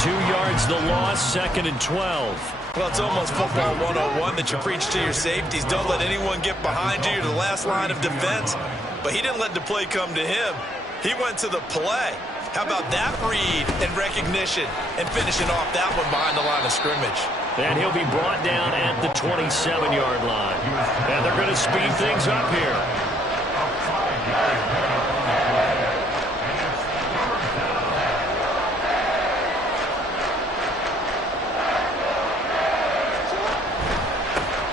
2 yards the loss, 2nd and 12. Well, it's almost football 101 that you preach to your safeties. Don't let anyone get behind you. You're the last line of defense. But he didn't let the play come to him. He went to the play. How about that read and recognition and finishing off that one behind the line of scrimmage? And he'll be brought down at the 27-yard line. And they're going to speed things up here.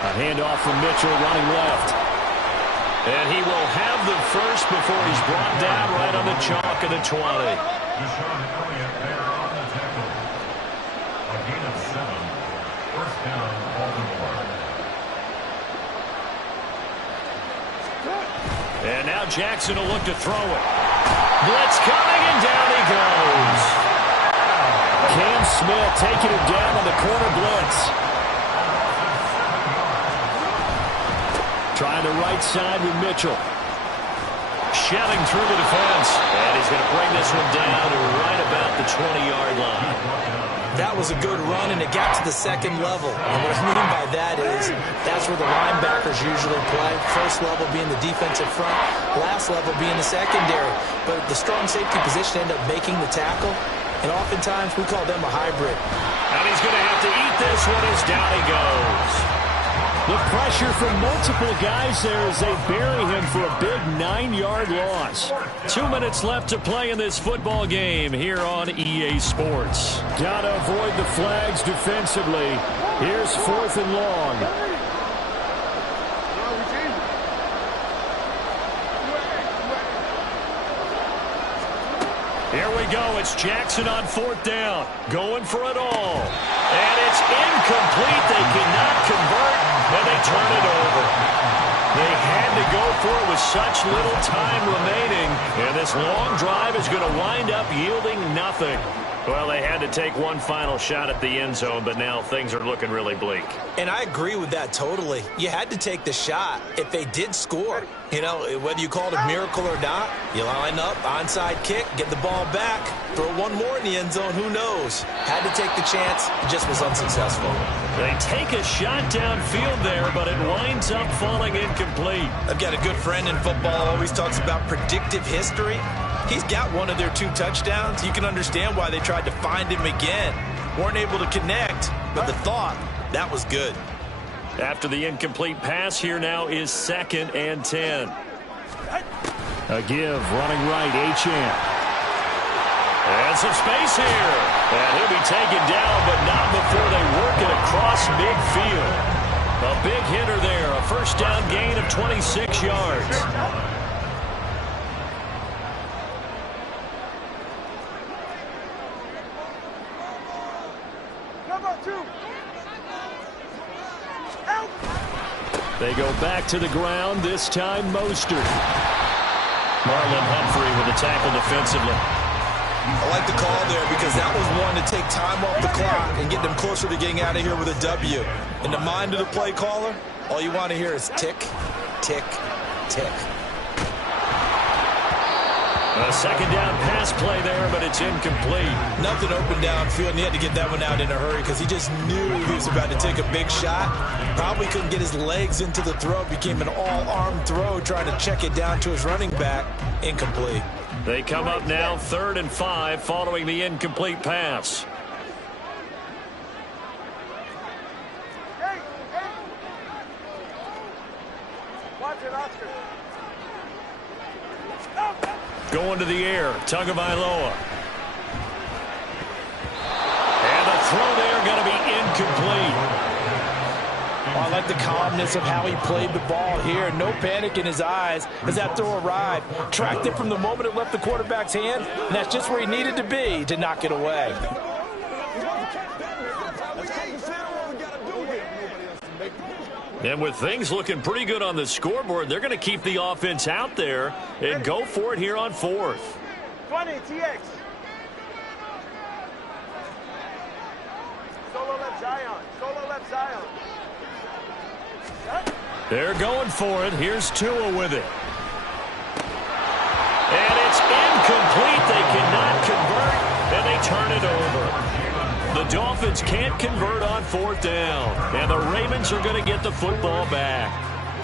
A handoff from Mitchell running left. And he will have the first before he's brought down right on the chalk of the 20. Deshaun Elliott there on the tackle. A gain of 7. First down, Baltimore. And now Jackson will look to throw it. Blitz coming, and down he goes. Cam Smith taking it down on the corner blitz. Trying the right side with Mitchell. Shelling through the defense. And he's going to bring this one down to right about the 20-yard line. That was a good run, and it got to the second level. And what I mean by that is that's where the linebackers usually play. First level being the defensive front, last level being the secondary. But the strong safety position ended up making the tackle, and oftentimes we call them a hybrid. And he's going to have to eat this one as down he goes. The pressure from multiple guys there as they bury him for a big 9-yard loss. 2 minutes left to play in this football game here on EA Sports. Gotta avoid the flags defensively. Here's 4th and long. Here we go. It's Jackson on 4th down. Going for it all. And it's incomplete. They cannot convert, and they turn it over. They had to go for it with such little time remaining, and this long drive is going to wind up yielding nothing. Well, they had to take one final shot at the end zone, but now things are looking really bleak. And I agree with that totally. You had to take the shot if they did score. You know, whether you call it a miracle or not, you line up, onside kick, get the ball back, throw one more in the end zone, who knows? Had to take the chance, it just was unsuccessful. They take a shot downfield there, but it winds up falling incomplete. I've got a good friend in football, always talks about predictive history. He's got one of their 2 touchdowns. You can understand why they tried to find him again. Weren't able to connect, but the thought, that was good. After the incomplete pass, here now is 2nd and 10. A give, running right, Achane. And some space here. And he'll be taken down, but not before they work it across midfield. A big hitter there, a first down gain of 26 yards. They go back to the ground, this time Mostert. Marlon Humphrey with a tackle defensively. I like the call there because that was one to take time off the clock and get them closer to getting out of here with a W. In the mind of the play caller, all you want to hear is tick, tick, tick. A second down pass play there, but it's incomplete. Nothing open downfield, and he had to get that one out in a hurry because he just knew he was about to take a big shot. Probably couldn't get his legs into the throw. Became an all-arm throw, trying to check it down to his running back. Incomplete. They come up now 3rd and 5 following the incomplete pass. Watch it, Oscar. Going to the air, Tagovailoa. And the throw there going to be incomplete. Oh, I like the calmness of how he played the ball here. No panic in his eyes as that throw arrived. Tracked it from the moment it left the quarterback's hand, and that's just where he needed to be to knock it away. And with things looking pretty good on the scoreboard, they're going to keep the offense out there and go for it here on 4th. 20, TX. Solo left Zion. Solo left Zion. They're going for it. Here's Tua with it. And it's incomplete. They cannot convert, and they turn it over. The Dolphins can't convert on 4th down, and the Ravens are going to get the football back.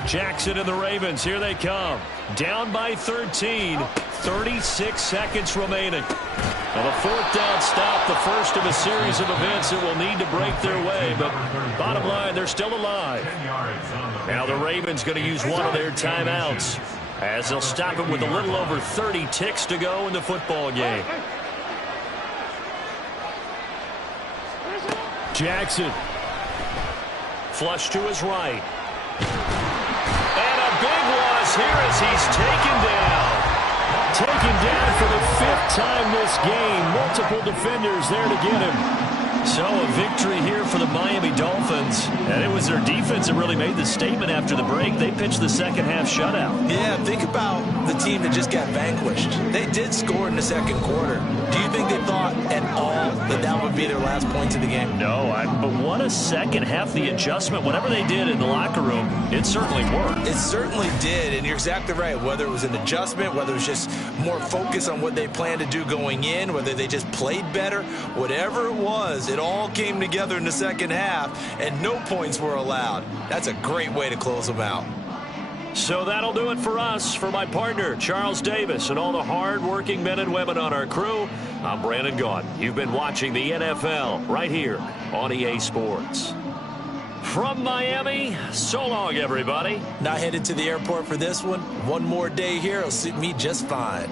Jackson and the Ravens, here they come. Down by 13, 36 seconds remaining. And a 4th down stop, the first of a series of events that will need to break their way, but bottom line, they're still alive. Now the Ravens going to use one of their timeouts as they'll stop it with a little over 30 ticks to go in the football game. Jackson. Flush to his right. And a big loss here as he's taken down. Taken down for the 5th time this game. Multiple defenders there to get him. So a victory here for the Miami Dolphins. And it was their defense that really made the statement after the break. They pitched the second half shutout. Yeah, think about the team that just got vanquished. They did score in the second quarter. Do you think they thought at all that that would be their last points of the game? No, but what a second half. The adjustment, whatever they did in the locker room, it certainly worked. It certainly did, and you're exactly right. Whether it was an adjustment, whether it was just more focus on what they planned to do going in, whether they just played better, whatever it was, it all came together in the second half, and no points were allowed. That's a great way to close them out. So that'll do it for us. For my partner, Charles Davis, and all the hard-working men and women on our crew, I'm Brandon Gaudin. You've been watching the NFL right here on EA Sports. From Miami, so long, everybody. Not headed to the airport for this one. One more day here will suit me just fine.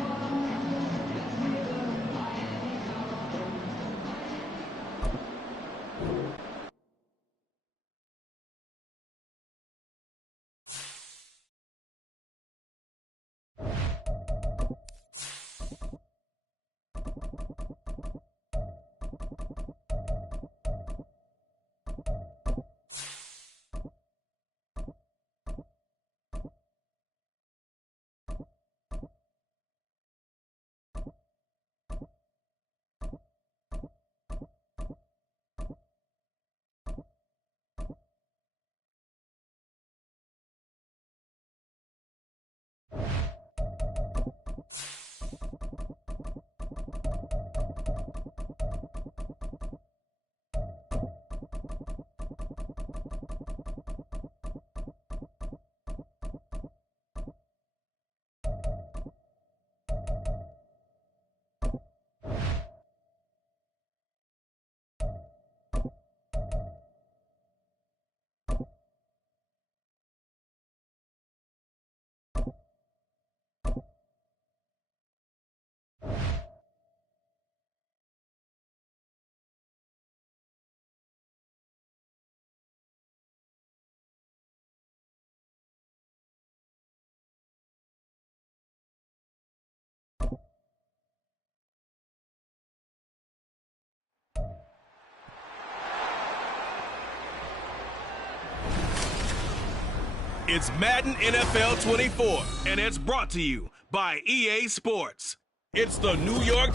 It's Madden NFL 24, and it's brought to you by EA Sports. It's the New York...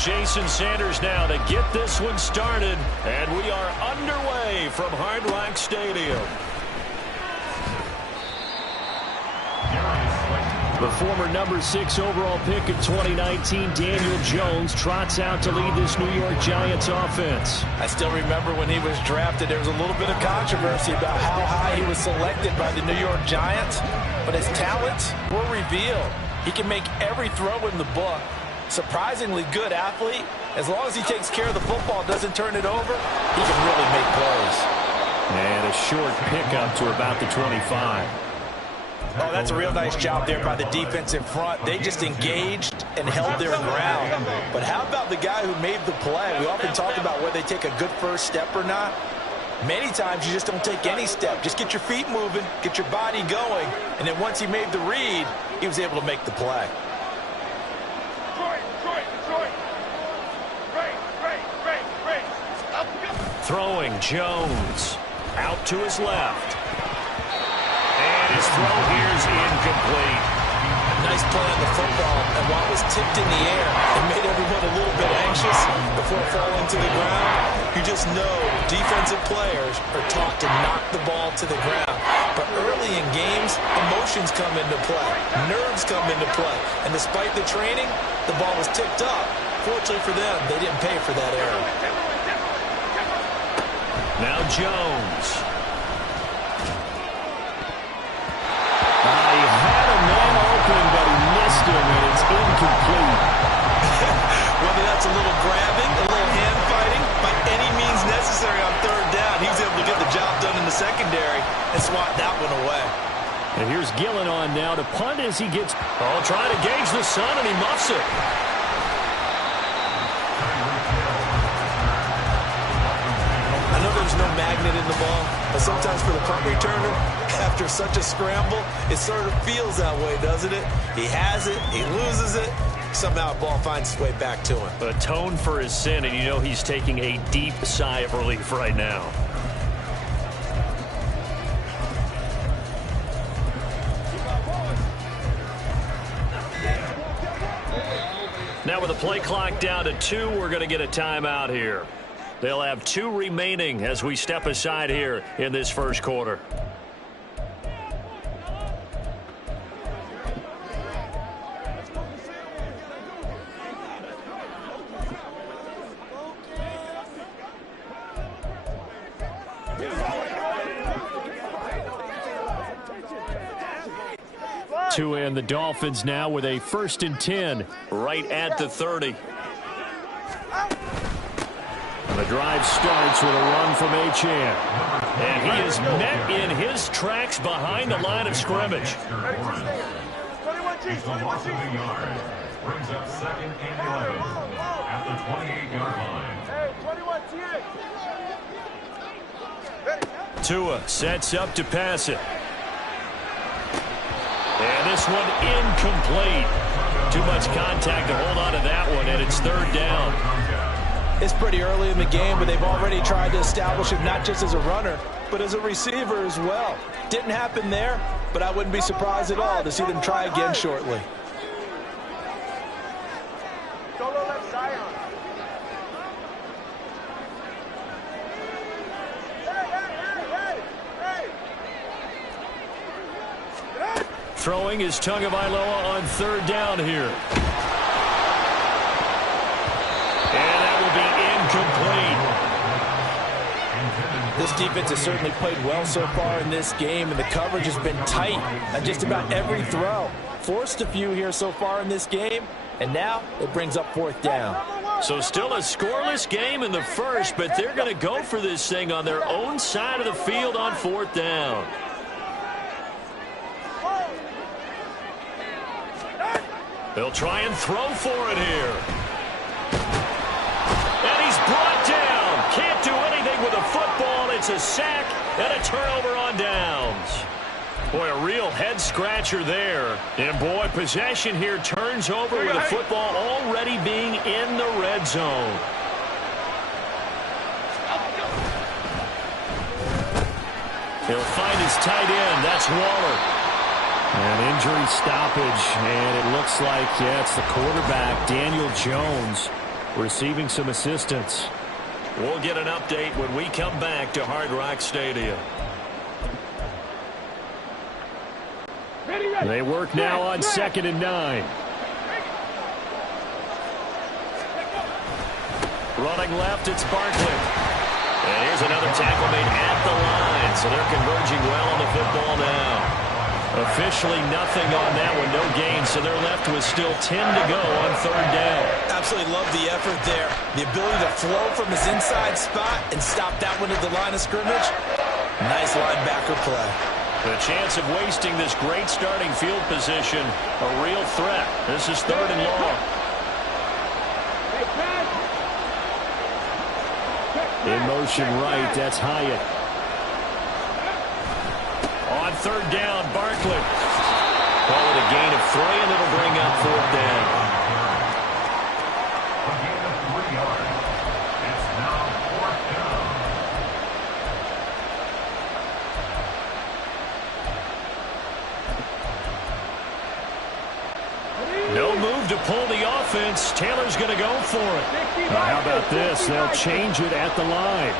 Jason Sanders now to get this one started. And we are underway from Hard Rock Stadium. The former number 6 overall pick of 2019, Daniel Jones, trots out to lead this New York Giants offense. I still remember when he was drafted, there was a little bit of controversy about how high he was selected by the New York Giants, but his talents were revealed. He can make every throw in the book. Surprisingly good athlete. As long as he takes care of the football, doesn't turn it over, he can really make plays. And a short pickup to about the 25. Oh, that's a real nice job there by the defense in front. They just engaged and held their ground. But how about the guy who made the play? We often talk about whether they take a good first step or not. Many times you just don't take any step. Just get your feet moving, get your body going, and then once he made the read, he was able to make the play. Throwing Jones out to his left. And his throw here is incomplete. Nice play on the football, and while it was tipped in the air, it made everyone a little bit anxious before falling to the ground. You just know defensive players are taught to knock the ball to the ground. But early in games, emotions come into play. Nerves come into play. And despite the training, the ball was tipped up. Fortunately for them, they didn't pay for that error. Now Jones. He had a man open, but he missed him, and it's incomplete. Whether that's a little grabbing, a little hand fighting, by any means necessary on third down, he was able to get the job done in the secondary and swat that one away. And here's Gillen on now to punt as he gets, trying to gauge the sun, and he muffs it. I know there's no magnet in the ball, but sometimes for the punt returner, after such a scramble, it sort of feels that way, doesn't it? He has it, he loses it, somehow the ball finds its way back to him. Atone for his sin, and you know he's taking a deep sigh of relief right now. Now with the play clock down to 2, we're going to get a timeout here. They'll have 2 remaining as we step aside here in this first quarter. To end the Dolphins now with a 1st and 10 right at the 30. The drive starts with a run from Achane. And he is met in his tracks behind the line of scrimmage. It's a loss of a yard. Brings up 2nd and 11 at the 28-yard line. Tua sets up to pass it. And this one incomplete. Too much contact to hold on to that one, and it's 3rd down. It's pretty early in the game, but they've already tried to establish him not just as a runner, but as a receiver as well. Didn't happen there, but I wouldn't be surprised at all to see them try again shortly. Throwing is Tagovailoa on 3rd down here. And that will be incomplete. This defense has certainly played well so far in this game, and the coverage has been tight on just about every throw. Forced a few here so far in this game, and now it brings up 4th down. So still a scoreless game in the first, but they're going to go for this thing on their own side of the field on 4th down. They'll try and throw for it here. And he's brought down. Can't do anything with a football. It's a sack and a turnover on downs. Boy, a real head-scratcher there. And, boy, possession here turns over with the football already being in the red zone. He'll find his tight end. That's Waller. An injury stoppage, and it looks like, it's the quarterback, Daniel Jones, receiving some assistance. We'll get an update when we come back to Hard Rock Stadium. They work now on 2nd and 9. Running left, it's Barkley. And here's another tackle made at the line. So they're converging well on the football now. Officially nothing on that one, no gain. So they're left with still 10 to go on 3rd down. Absolutely love the effort there. The ability to flow from his inside spot and stop that one at the line of scrimmage. Nice linebacker play. The chance of wasting this great starting field position, a real threat. This is 3rd and long. In motion right, that's Hyatt. On 3rd down, Barkley. Call it a gain of 3, and it'll bring up 4th down. A gain of 3 yards. It's now 4th down. No move to pull the offense. Taylor's going to go for it. Now, how about this? They'll change it at the line.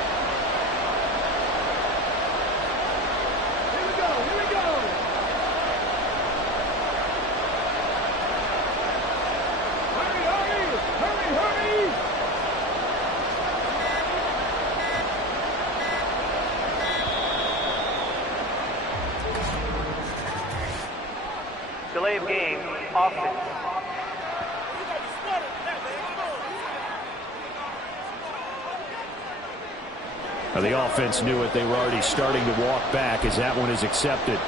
Delay of game, offense. Now, the offense knew it. They were already starting to walk back as that one is accepted.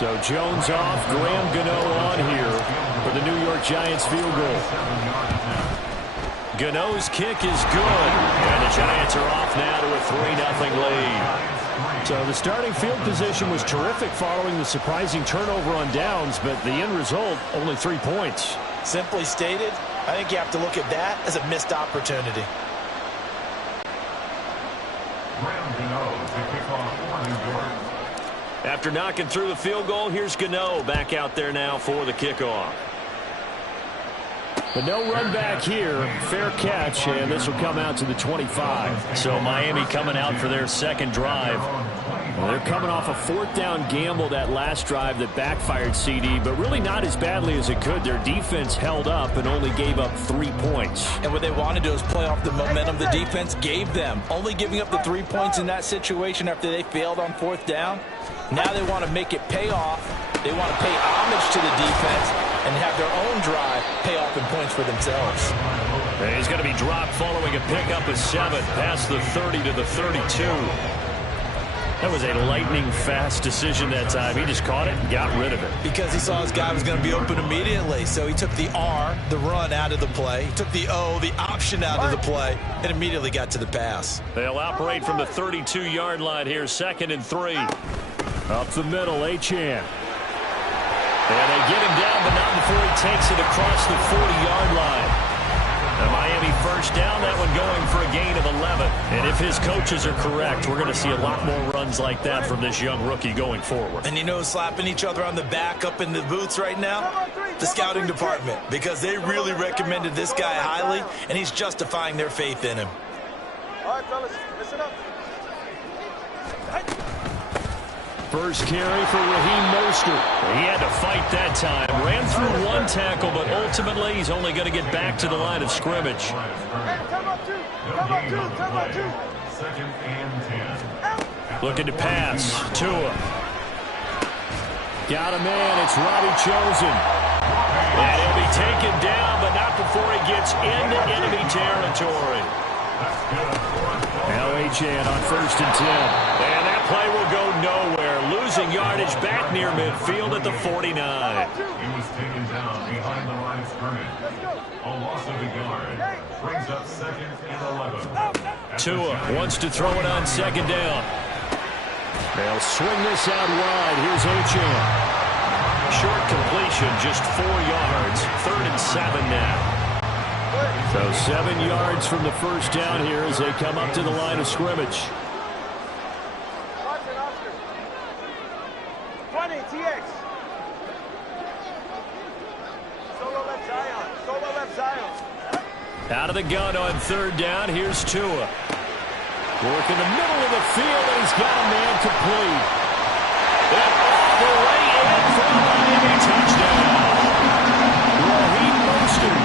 So Jones off, Graham Gano on here for the New York Giants field goal. Gano's kick is good, and the Giants are off now to a 3-0 lead. So the starting field position was terrific following the surprising turnover on downs, but the end result, only 3 points. Simply stated, I think you have to look at that as a missed opportunity. After knocking through the field goal, here's Gano back out there now for the kickoff. But no run back here. Fair catch, and this will come out to the 25. So Miami coming out for their second drive. Well, they're coming off a 4th down gamble that last drive that backfired, CD, but really not as badly as it could. Their defense held up and only gave up 3 points. And what they want to do is play off the momentum the defense gave them. Only giving up the 3 points in that situation after they failed on 4th down. Now they want to make it pay off. They want to pay homage to the defense and have their own drive pay off in points for themselves. And he's going to be dropped following a pickup of 7 past the 30 to the 32. That was a lightning-fast decision that time. He just caught it and got rid of it. Because he saw his guy was going to be open immediately. So he took the R, the run, out of the play. He took the O, the option, out of the play, and immediately got to the pass. They'll operate from the 32-yard line here, 2nd and 3. Up the middle, Achane. And they get him down, but not before he takes it across the 40-yard line. The Miami first down, that one going for a gain of 11. And if his coaches are correct, we're going to see a lot more runs like that from this young rookie going forward. And you know, slapping each other on the back up in the boots right now? The scouting department, because they really recommended this guy highly, and he's justifying their faith in him. All right, fellas, listen up. First carry for Raheem Mostert. He had to fight that time. Ran through 1 tackle, but ultimately he's only going to get back to the line of scrimmage. Hey, come on, 2. Come on, 2. Come on, 2. 2nd and 10. Looking to pass. Tua. Got a man. It's Robbie Chosen. And he'll be taken down, but not before he gets into enemy territory. Now Achane on 1st and 10. And that play will go nowhere. Losing yardage back near midfield at the 49. He was taken down behind the line of scrimmage. A loss of a yard. Brings up 2nd and 11. Tua wants to throw it on 2nd down. They'll swing this out wide. Here's Achane. Short completion, just 4 yards. 3rd and 7 now. So 7 yards from the first down here as they come up to the line of scrimmage. 20, TX. Solo left Zion. Solo left Zion. Out of the gun on third down. Here's Tua. Work in the middle of the field, and he's got a man complete. And all the way in for a Miami touchdown. Raheem Mostert,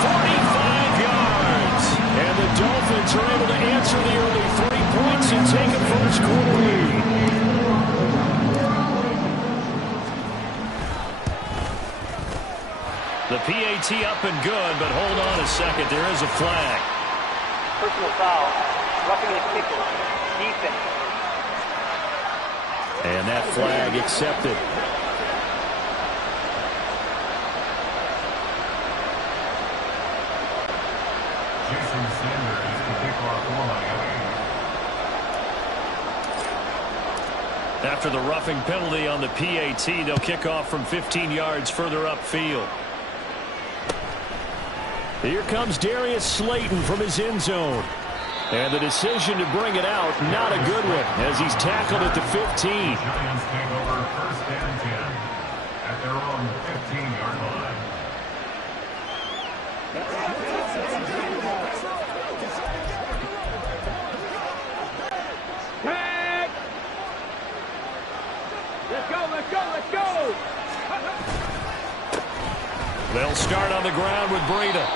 45 yards. And the Dolphins are able to answer the early 3 points and take a first-quarter lead. The PAT up and good, but hold on a second. There is a flag. Personal foul. Roughing the kicker. Defense. And that flag accepted. Jason Sanders is the kickoff for Miami. After the roughing penalty on the PAT, they'll kick off from 15 yards further upfield. Here comes Darius Slayton from his end zone. And the decision to bring it out, not a good one, as he's tackled at the 15. Giants take over first and 10 at their own 15-yard line. Let's go, let's go, let's go! They'll start on the ground with Breida.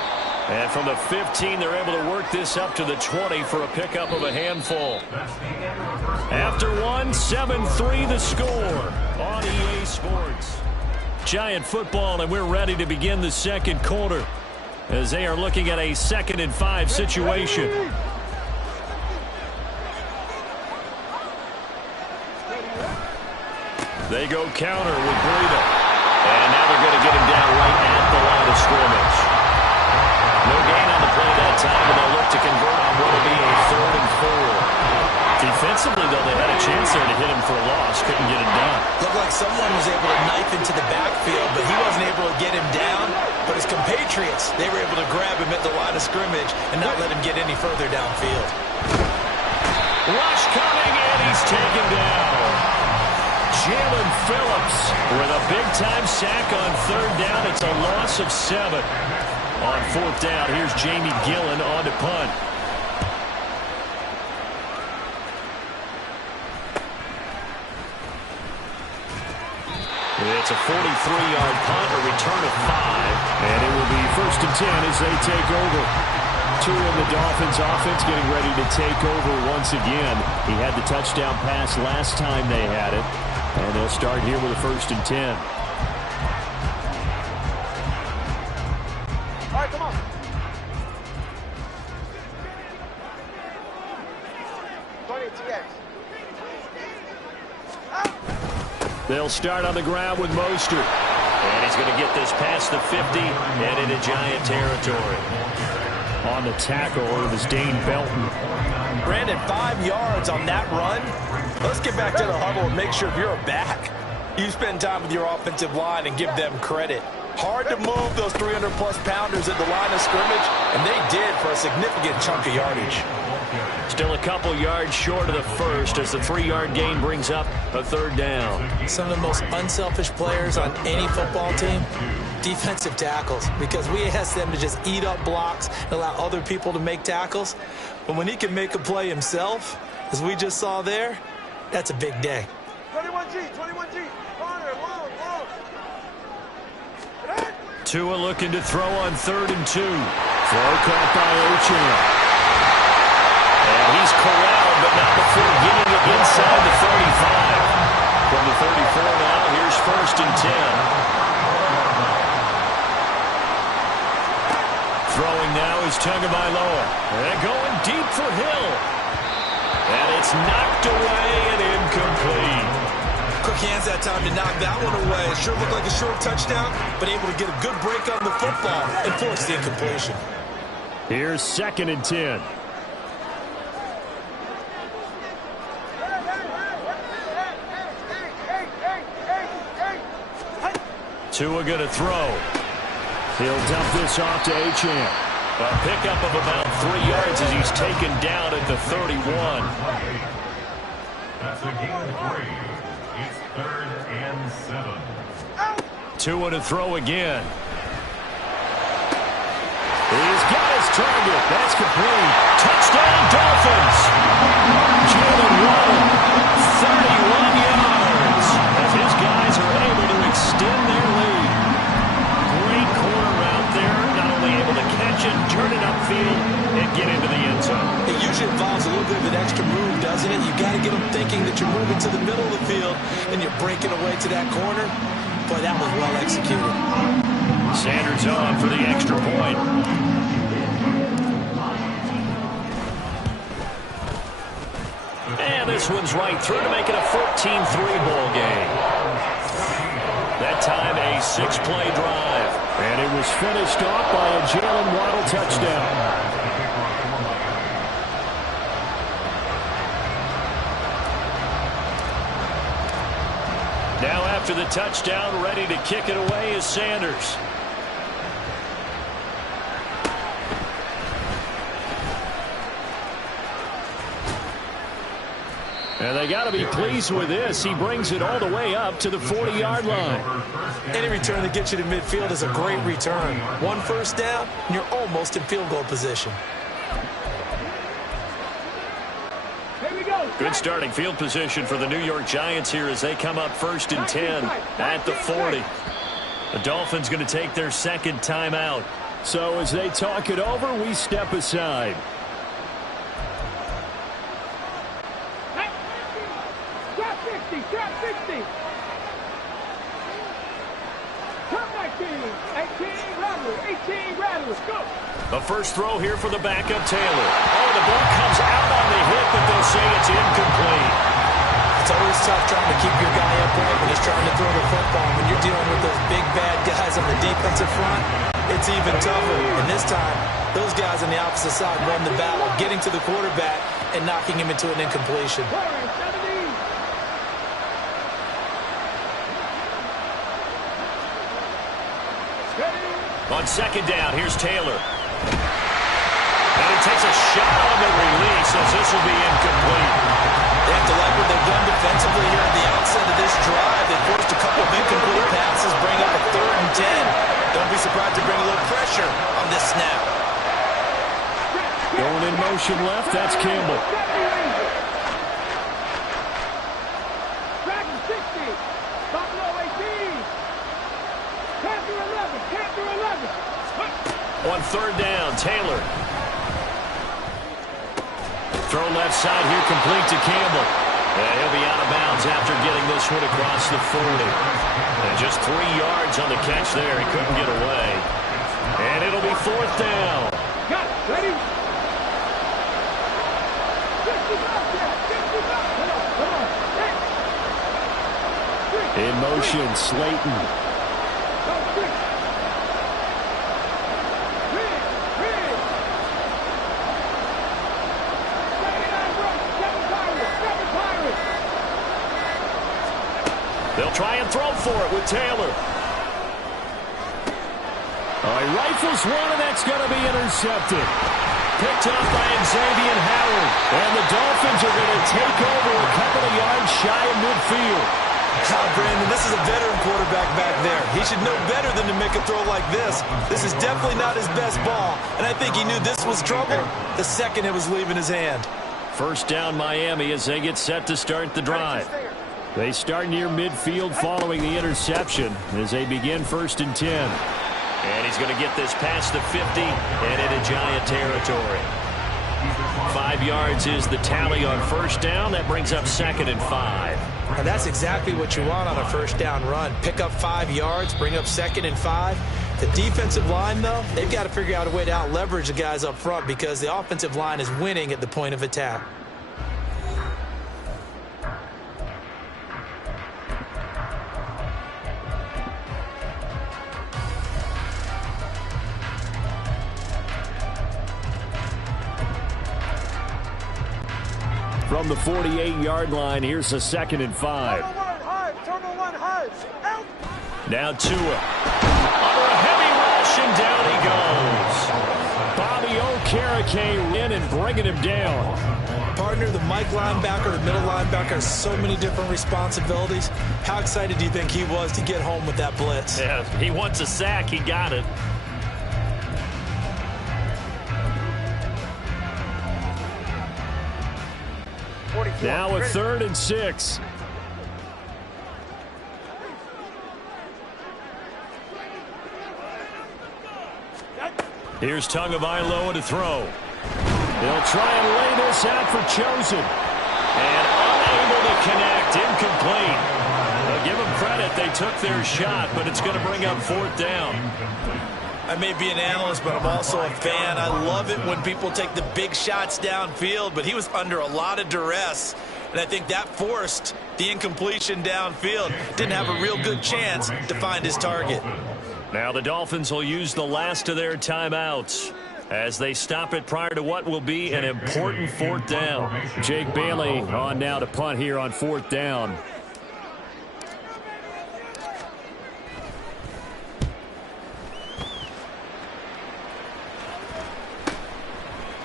And from the 15, they're able to work this up to the 20 for a pickup of a handful. After one, 7-3 the score on EA Sports. Giant football, and we're ready to begin the second quarter as they are looking at a 2nd and 5 situation. They go counter with Breida. And now they're going to get him down right at the line of scrimmage. No gain on the play that time, and they'll look to convert on what will be a 3rd and 4. Defensively, though, they had a chance there to hit him for a loss. Couldn't get it done. Looked like someone was able to knife into the backfield, but he wasn't able to get him down. But his compatriots, they were able to grab him at the line of scrimmage and not let him get any further downfield. Rush coming, and he's taken down. Jalen Phillips with a big-time sack on 3rd down. It's a loss of 7. On 4th down, here's Jamie Gillen on to punt. It's a 43-yard punt, a return of 5. And it will be 1st and 10 as they take over. Tua in the Dolphins offense getting ready to take over once again. He had the touchdown pass last time they had it. And they'll start here with a 1st and 10. All right, come on. They'll start on the ground with Mostert. And he's going to get this past the 50 and into Giant territory. On the tackle, it was Dane Belton. Brandon, 5 yards on that run. Let's get back to the huddle and make sure if you're a back, you spend time with your offensive line and give them credit. Hard to move those 300-plus pounders at the line of scrimmage, and they did for a significant chunk of yardage. Still a couple yards short of the first as the 3-yard gain brings up a 3rd down. Some of the most unselfish players on any football team, defensive tackles, because we ask them to just eat up blocks and allow other people to make tackles. But when he can make a play himself, as we just saw there, that's a big day. 21G, 21G, corner, long. Tua looking to throw on 3rd and 2. Throw caught by Ochin. And he's corralled, but not before getting it inside the 35. From the 34 now, here's 1st and 10. Throwing now is Tagovailoa. And going deep for Hill. And it's knocked away and incomplete. Quick hands that time to knock that one away. It sure looked like a short touchdown, but able to get a good break on the football and force the incompletion. Here's 2nd and 10. Tua going to throw. He'll dump this off to Achane. A pickup of about 3 yards as he's taken down at the 31. That's a gain of 3. It's 3rd and 7. Tua to throw again. He's got his target. That's complete. Touchdown, Dolphins. Jalen Waddle, 31 yards. As his guys are able to extend their lead. Great corner out there. Not only able to catch it, turn it upfield, and get into the end zone. It usually involves a little bit of an extra move, doesn't it? You've got to get them thinking that you're moving to the middle of the field and you're breaking away to that corner. Boy, that was well executed. Sanders on for the extra point. And this one's right through to make it a 14-3 ball game. That time a 6-play drive. And it was finished off by a Jalen Waddle touchdown. Now after the touchdown, ready to kick it away is Sanders. And they got to be pleased with this. He brings it all the way up to the 40-yard line. Any return that gets you to midfield is a great return. One first down, and you're almost in field goal position. Good starting field position for the New York Giants here as they come up 1st and 10 at the 40. The Dolphins going to take their second timeout. So as they talk it over, we step aside. The first throw here for the backup, Taylor. Oh, the ball comes out on the hit, but they'll say it's incomplete. It's always tough trying to keep your guy upright when he's trying to throw the football. When you're dealing with those big, bad guys on the defensive front, it's even tougher. And this time, those guys on the opposite side won the battle, getting to the quarterback and knocking him into an incompletion. On second down, here's Taylor. And he takes a shot on the release as this will be incomplete. They have to like what they've done defensively here at the outset of this drive. They forced a couple of incomplete passes, bring up a 3rd and 10. Don't be surprised to bring a little pressure on this snap. Going in motion left, that's Campbell. On 3rd down, Taylor. Throw left side here, complete to Campbell. And he'll be out of bounds after getting this one across the 40. And just 3 yards on the catch there. He couldn't get away. And it'll be 4th down. Got it. Ready? In motion, Slayton. They'll try and throw for it with Taylor. He rifles one, and that's going to be intercepted. Picked up by Xavier Howard. And the Dolphins are going to take over a couple of yards shy of midfield. Brandon, this is a veteran quarterback back there. He should know better than to make a throw like this. This is definitely not his best ball, and I think he knew this was trouble the second it was leaving his hand. First down, Miami, as they get set to start the drive. They start near midfield following the interception as they begin 1st and 10. And he's going to get this past the 50 and into Giant territory. 5 yards is the tally on first down. That brings up 2nd and 5. And that's exactly what you want on a first down run. Pick up 5 yards, bring up 2nd and 5. The defensive line, though, they've got to figure out a way to out-leverage the guys up front because the offensive line is winning at the point of attack. From the 48-yard line, here's a 2nd and 5. Turbo one, high. Now Tua. Under a heavy rush, and down he goes. Bobby Okereke in and bringing him down. Partner, the Mike linebacker, the middle linebacker has so many different responsibilities. How excited do you think he was to get home with that blitz? Yeah, he wants a sack. He got it. Now a 3rd and 6. Here's Tagovailoa to throw. They'll try and lay this out for Chosen. And unable to connect. Incomplete. They'll give them credit. They took their shot, but it's going to bring up 4th down. I may be an analyst, but I'm also a fan. I love it when people take the big shots downfield, but he was under a lot of duress, and I think that forced the incompletion downfield. Didn't have a real good chance to find his target. Now the Dolphins will use the last of their timeouts as they stop it prior to what will be an important 4th down. Jake Bailey on now to punt here on 4th down.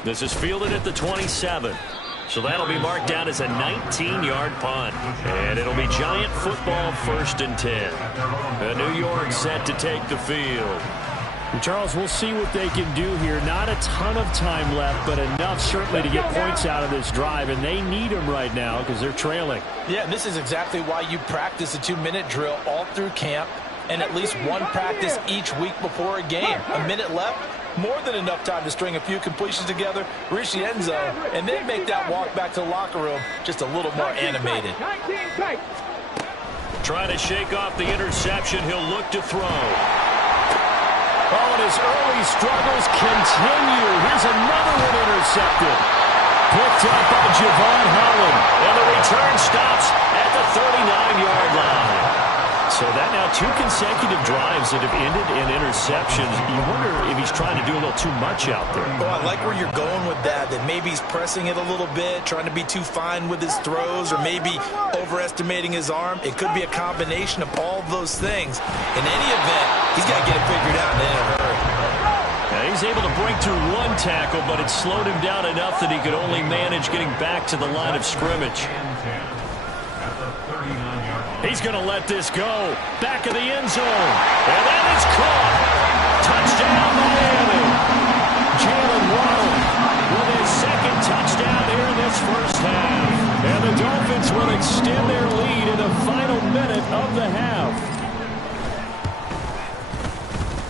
This is fielded at the 27. So that'll be marked down as a 19-yard punt. And it'll be Giant football 1st and 10. New York set to take the field. And Charles, we'll see what they can do here. Not a ton of time left, but enough certainly to get points out of this drive. And they need them right now because they're trailing. Yeah, and this is exactly why you practice a 2-minute drill all through camp and at least one practice each week before a game. A minute left. More than enough time to string a few completions together, reach the end zone, and then make that walk back to the locker room just a little more animated. Trying to shake off the interception. He'll look to throw. Oh, and his early struggles continue. Here's another one intercepted. Picked up by Javon Holland. And the return stops at the 39-yard line. So that now 2 consecutive drives that have ended in interceptions. You wonder if he's trying to do a little too much out there. Oh, I like where you're going with that maybe he's pressing it a little bit, trying to be too fine with his throws, or maybe overestimating his arm. It could be a combination of all of those things. In any event, he's got to get it figured out in a hurry. Now he's able to break through 1 tackle, but it slowed him down enough that he could only manage getting back to the line of scrimmage. He's going to let this go. Back of the end zone. And that is caught. Touchdown, Miami. Jalen Waddle with his 2nd touchdown here in this 1st half. And the Dolphins will extend their lead in the final minute of the half.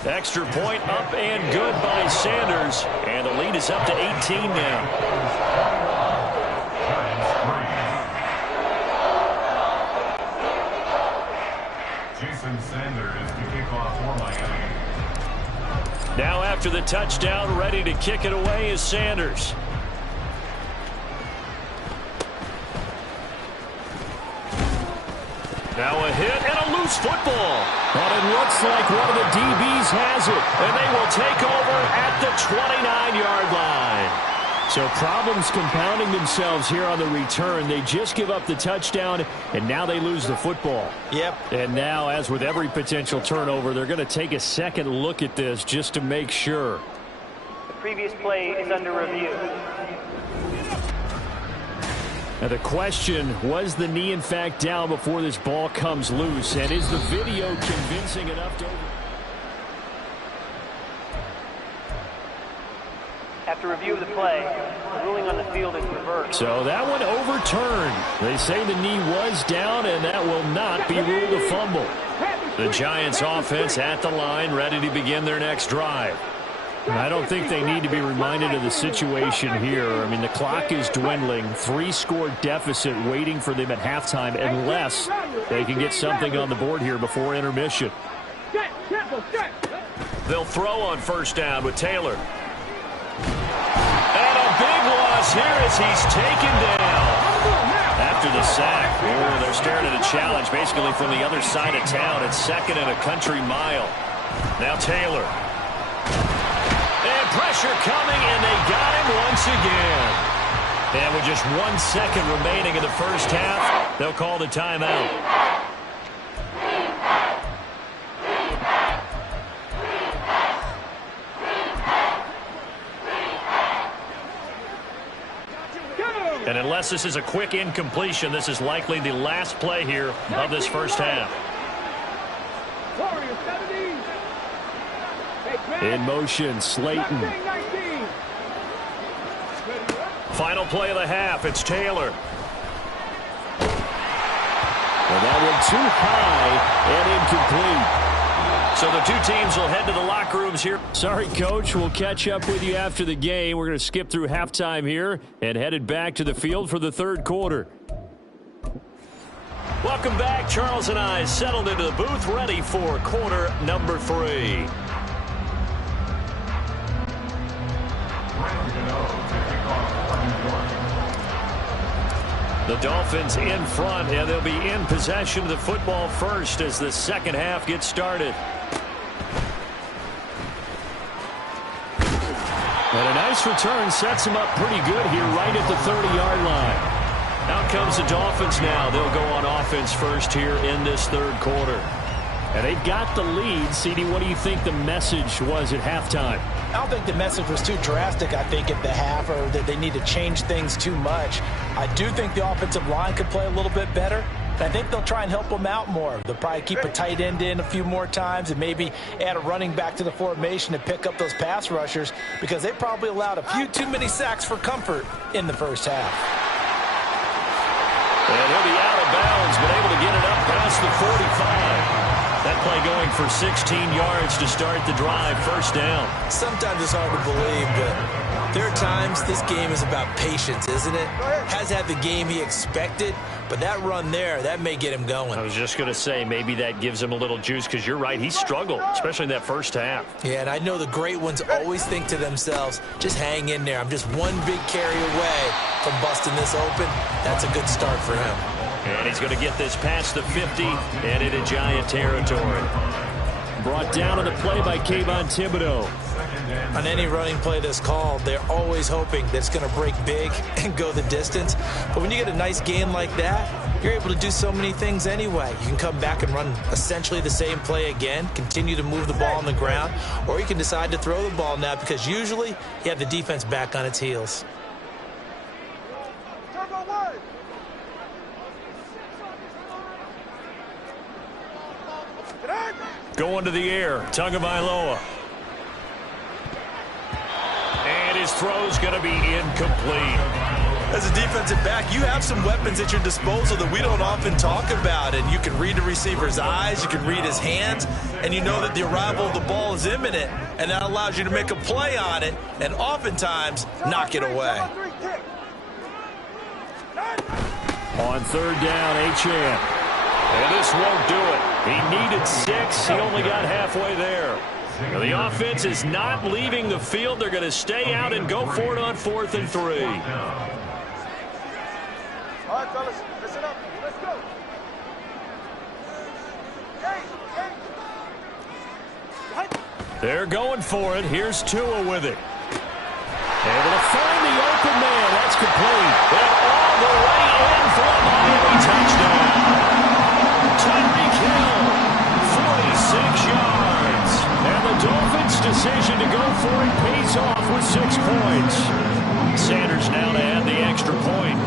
Extra point up and good by Sanders. And the lead is up to 18 now. Sanders to kick off for Miami. Now after the touchdown, ready to kick it away is Sanders. Now a hit and a loose football. But it looks like one of the DBs has it. And they will take over at the 29-yard line. So problems compounding themselves here on the return. They just give up the touchdown, and now they lose the football. Yep. And now, as with every potential turnover, they're going to take a second look at this just to make sure. The previous play is under review. Now the question, was the knee in fact down before this ball comes loose? And is the video convincing enough to... After review of the play, the ruling on the field is reversed. So that one overturned. They say the knee was down, and that will not be ruled a fumble. The Giants offense at the line, ready to begin their next drive. And I don't think they need to be reminded of the situation here. I mean, the clock is dwindling. 3-score deficit waiting for them at halftime unless they can get something on the board here before intermission. They'll throw on 1st down with Taylor. And a big loss here as he's taken down. After the sack, they're staring at a challenge basically from the other side of town. It's 2nd and a country mile. Now Taylor. And pressure coming, and they got him once again. And with just 1 second remaining in the 1st half, they'll call the timeout. And unless this is a quick incompletion, this is likely the last play here of this 1st half. In motion, Slayton. Final play of the half, it's Taylor. And that one too high and incomplete. So the two teams will head to the locker rooms here. Sorry, Coach. We'll catch up with you after the game. We're going to skip through halftime here and headed back to the field for the third quarter. Welcome back. Charles and I settled into the booth, ready for quarter number 3. The Dolphins in front, and they'll be in possession of the football first as the second half gets started. And a nice return sets them up pretty good here right at the 30-yard line. Out comes the Dolphins now. They'll go on offense first here in this third quarter. And they've got the lead. CD, what do you think the message was at halftime? I don't think the message was too drastic, I think, at the half, or that they need to change things too much. I do think the offensive line could play a little bit better. I think they'll try and help them out more. They'll probably keep a tight end in a few more times and maybe add a running back to the formation to pick up those pass rushers, because they probably allowed a few too many sacks for comfort in the first half. And he'll be out of bounds, but able to get it up past the 45. That play going for 16 yards to start the drive, first down. Sometimes it's hard to believe, but there are times this game is about patience, isn't it? Has had the game he expected, but that run there, that may get him going. I was just going to say, maybe that gives him a little juice, because you're right, he struggled, especially in that first half. Yeah, and I know the great ones always think to themselves, just hang in there. I'm just one big carry away from busting this open. That's a good start for him. And he's going to get this past the 50 and into Giant territory. Brought down on the play by Kayvon Thibodeau. On any running play that's called, they're always hoping that it's going to break big and go the distance. But when you get a nice game like that, you're able to do so many things anyway. You can come back and run essentially the same play again, continue to move the ball on the ground, or you can decide to throw the ball now, because usually you have the defense back on its heels. Going to the air, Tagovailoa. And his throw's going to be incomplete. As a defensive back, you have some weapons at your disposal that we don't often talk about. And you can read the receiver's eyes, you can read his hands, and you know that the arrival of the ball is imminent. And that allows you to make a play on it and oftentimes knock it away. On third down, Achane. And this won't do it. He needed 6. He only got halfway there. Now, the offense is not leaving the field. They're going to stay out and go for it on 4th and 3. All right, fellas, listen up. Let's go. They're going for it. Here's Tua with it. Able to find the open man. That's complete. And all the way in for a Miami touchdown. Tyreek Hill, 46 yards. And the Dolphins' decision to go for it pays off with 6 points. Sanders now to add the extra point.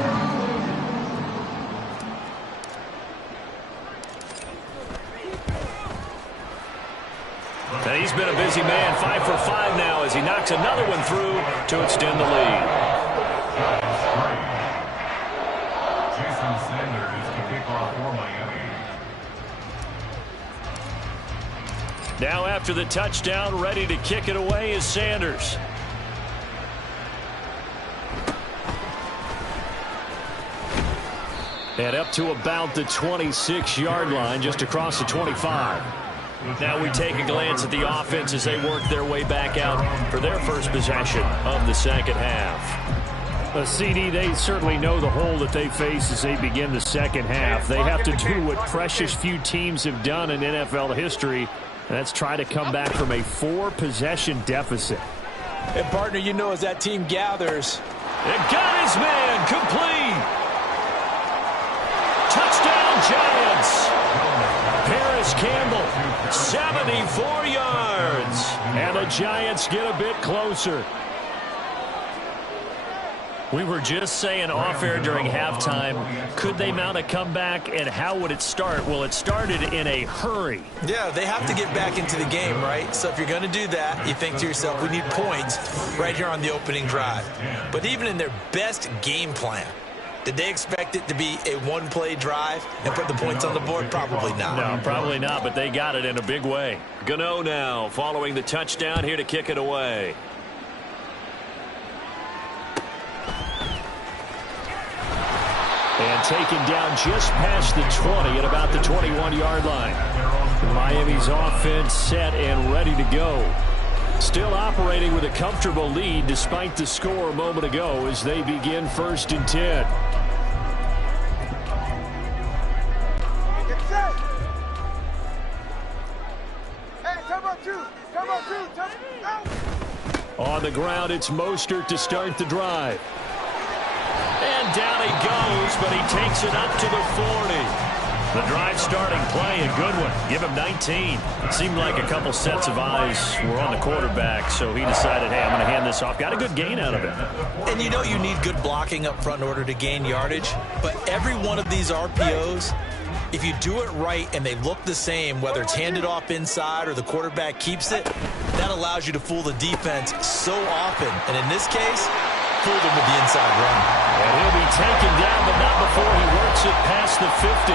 And he's been a busy man, 5 for 5 now as he knocks another one through to extend the lead. Now after the touchdown, ready to kick it away is Sanders. And up to about the 26-yard line, just across the 25. Now we take a glance at the offense as they work their way back out for their first possession of the second half. CD, they certainly know the hole that they face as they begin the second half. They have to do what precious few teams have done in NFL history, and that's try to come back from a 4-possession deficit. And, partner, you know, as that team gathers. And got his man complete. Touchdown, Giants. Paris Campbell, 74 yards. And the Giants get a bit closer. We were just saying off-air during halftime, could they mount a comeback, and how would it start? Well, it started in a hurry. Yeah, they have to get back into the game, right? So if you're going to do that, you think to yourself, we need points right here on the opening drive. But even in their best game plan, Did they expect it to be a one-play drive and put the points on the board? Probably not. No, probably not, but they got it in a big way. Gano now following the touchdown here to kick it away. And taken down just past the 20 at about the 21-yard line. Miami's offense set and ready to go. Still operating with a comfortable lead despite the score a moment ago as they begin 1st and 10. On the ground, it's Mostert to start the drive. And down he goes, but he takes it up to the 40. The drive starting play, a good one. Give him 19. It seemed like a couple sets of eyes were on the quarterback, so he decided, hey, I'm going to hand this off. Got a good gain out of it. And you know you need good blocking up front in order to gain yardage, but every one of these RPOs, if you do it right and they look the same, whether it's handed off inside or the quarterback keeps it, that allows you to fool the defense so often. And in this case, fooled him with the inside run. And he'll be taken down, but not before he works it past the 50.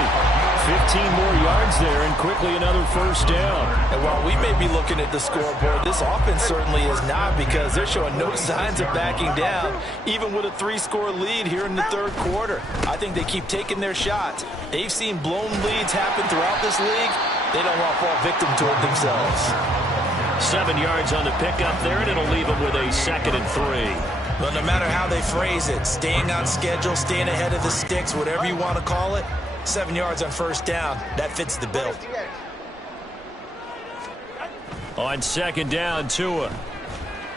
15 more yards there, and quickly another 1st down. And while we may be looking at the scoreboard, this offense certainly is not, because they're showing no signs of backing down, even with a 3-score lead here in the 3rd quarter. I think they keep taking their shots. They've seen blown leads happen throughout this league. They don't want to fall victim to it themselves. 7 yards on the pickup there, and it'll leave them with a 2nd and 3. But no matter how they phrase it, staying on schedule, staying ahead of the sticks, whatever you want to call it, 7 yards on 1st down, that fits the bill. On 2nd down, Tua.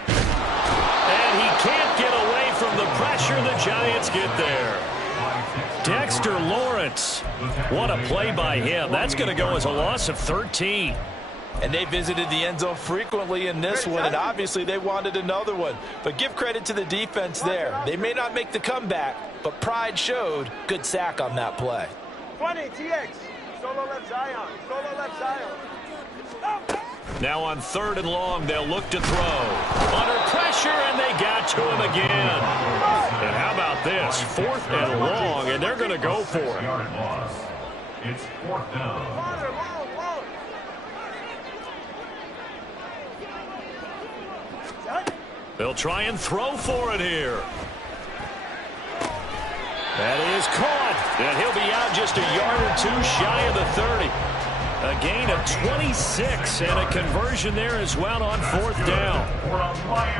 And he can't get away from the pressure. The Giants get there. Dexter Lawrence. What a play by him. That's going to go as a loss of 13. And they visited the end zone frequently in this one, and obviously they wanted another one. But give credit to the defense there. They may not make the comeback, but pride showed. Good sack on that play. 20, TX. Solo left Zion. Solo left Zion. Now on 3rd and long, they'll look to throw. Under pressure, and they got to him again. And how about this? 4th and long, and they're going to go for it. It's 4th down. They'll try and throw for it here. That is caught, and he'll be out just a yard or 2 shy of the 30. A gain of 26 and a conversion there as well on 4th down.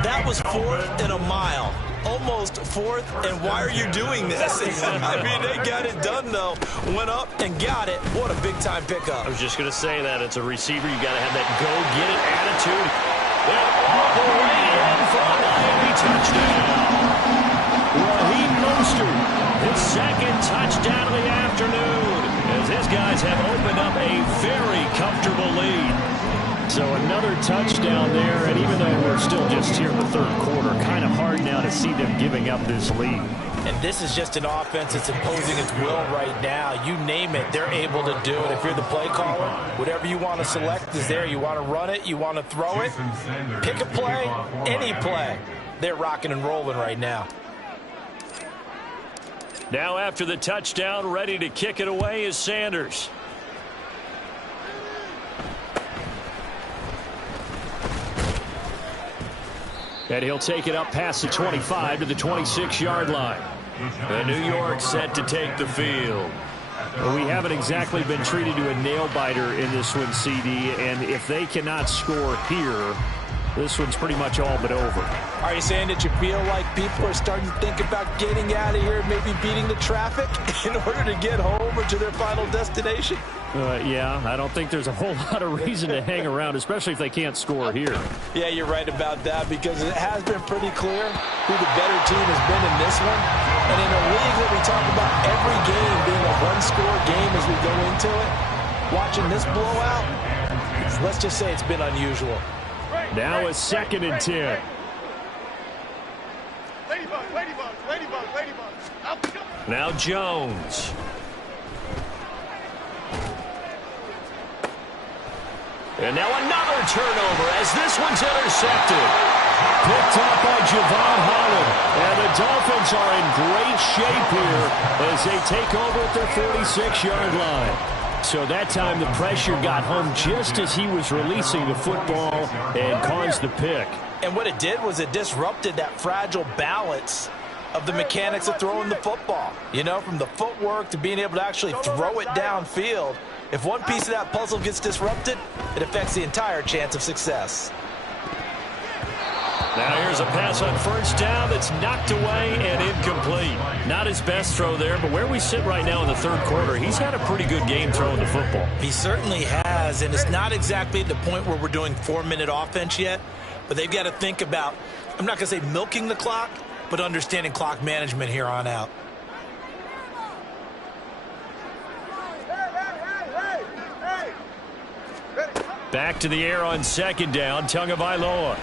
That was 4th and a mile. Almost 4th, and why are you doing this? I mean, they got it done, though. Went up and got it. What a big-time pickup. I was just going to say that. It's a receiver. You got to have that go-get-it attitude. And all the way in for a Miami touchdown. Raheem Mostert, his 2nd touchdown of the afternoon, as his guys have opened up a very comfortable lead. So another touchdown there, and even though we're still just here in the 3rd quarter, kind of hard now to see them giving up this lead. And this is just an offense that's imposing its will right now. You name it, they're able to do it. If you're the play caller, whatever you want to select is there. You want to run it, you want to throw it, pick a play, any play. They're rocking and rolling right now. Now after the touchdown, ready to kick it away is Sanders. And he'll take it up past the 25 to the 26-yard line. The New York set to take the field. Well, we haven't exactly been treated to a nail-biter in this one, CD, and if they cannot score here, this one's pretty much all but over. Are you saying that you feel like people are starting to think about getting out of here, maybe beating the traffic in order to get home or to their final destination? Yeah, I don't think there's a whole lot of reason to hang around, especially if they can't score here. Yeah, you're right about that, because it has been pretty clear who the better team has been in this one. And in a league that we talk about every game being a one-score game as we go into it, watching this blowout, let's just say it's been unusual. Now a 2nd and 10. Now Jones. And now another turnover as this one's intercepted. picked up by Javon Holland. And the Dolphins are in great shape here as they take over at their 46-yard line. So that time the pressure got home just as he was releasing the football and caused the pick. And what it did was it disrupted that fragile balance of the mechanics of throwing the football. You know, from the footwork to being able to actually throw it downfield. If one piece of that puzzle gets disrupted, it affects the entire chance of success. Now here's a pass on first down that's knocked away and incomplete. Not his best throw there, but where we sit right now in the third quarter, he's had a pretty good game throwing the football. He certainly has, and it's not exactly at the point where we're doing 4-minute offense yet, but they've got to think about, I'm not going to say milking the clock, but understanding clock management here on out. Back to the air on second down, Tagovailoa.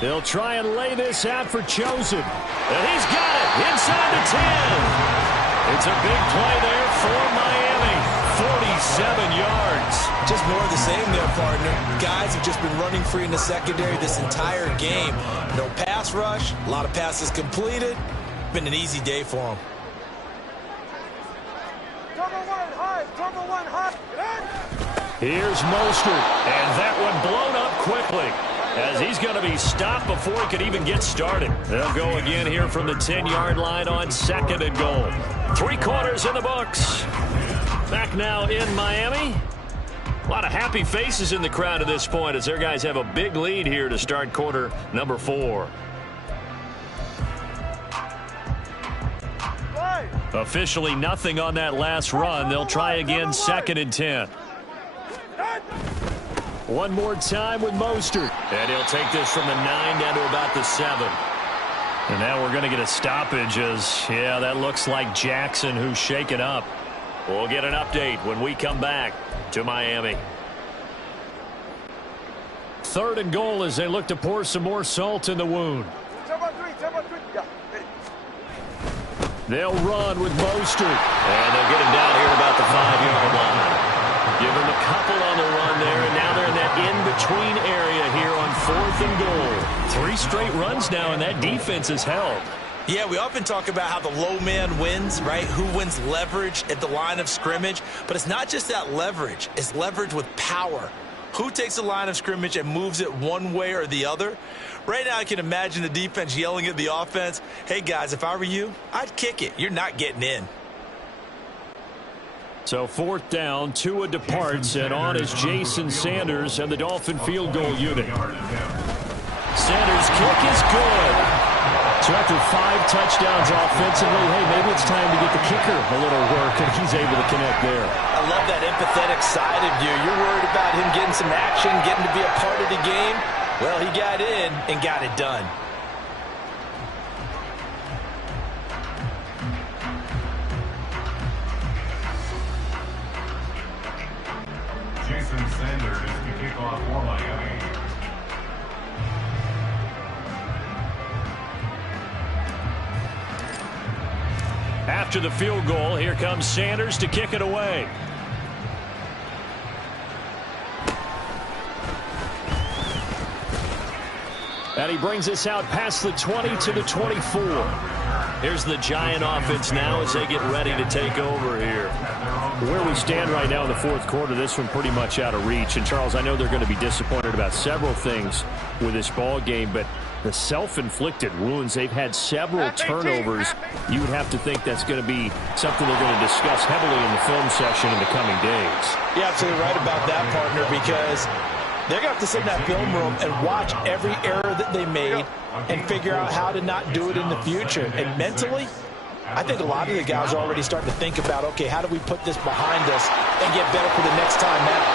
They'll try and lay this out for Chosen. And he's got it inside the 10. It's a big play there for Miami. 47 yards. Just more of the same there, partner. Guys have just been running free in the secondary this entire game. No pass rush, a lot of passes completed. Been an easy day for them. Turbo one high. Here's Mostert, and that one blown up quickly as he's going to be stopped before he could even get started. They'll go again here from the 10-yard line on second and goal. 3 quarters in the books. Back now in Miami. A lot of happy faces in the crowd at this point as their guys have a big lead here to start quarter number 4. Officially nothing on that last run. They'll try again second and 10. One more time with Mostert. And he'll take this from the 9 down to about the 7. And now we're going to get a stoppage as, yeah, that looks like Jackson who's shaken up. We'll get an update when we come back to Miami. Third and goal as they look to pour some more salt in the wound. They'll run with Mostert. And they'll get him down here at about the 5-yard line. Give him a couple on the run there, and now they're in that in-between area here on 4th and goal. 3 straight runs now, and that defense is held. Yeah, we often talk about how the low man wins, right? Who wins leverage at the line of scrimmage. But it's not just that leverage. It's leverage with power. Who takes the line of scrimmage and moves it one way or the other? Right now, I can imagine the defense yelling at the offense, hey, guys, if I were you, I'd kick it. You're not getting in. So 4th down, Tua departs, and on is Jason Sanders and the Dolphin field goal unit. Sanders' kick is good. So after 5 touchdowns offensively, hey, maybe it's time to get the kicker a little work, and he's able to connect there. I love that empathetic side of you. You're worried about him getting some action, getting to be a part of the game. Well, he got in and got it done. Jason Sanders to kick off for Miami. After the field goal, here comes Sanders to kick it away. And he brings us out past the 20 to the 24. Here's the Giant offense now as they get ready to take over here. Where we stand right now in the 4th quarter, this one pretty much out of reach. And, Charles, I know they're going to be disappointed about several things with this ball game, but the self-inflicted wounds, they've had several turnovers. You would have to think that's going to be something they're going to discuss heavily in the film session in the coming days. You're absolutely right about that, partner, because they're going to have to sit in that film room and watch every error that they made and figure out how to not do it in the future. And mentally, I think a lot of the guys are already starting to think about, okay, how do we put this behind us and get better for the next time out?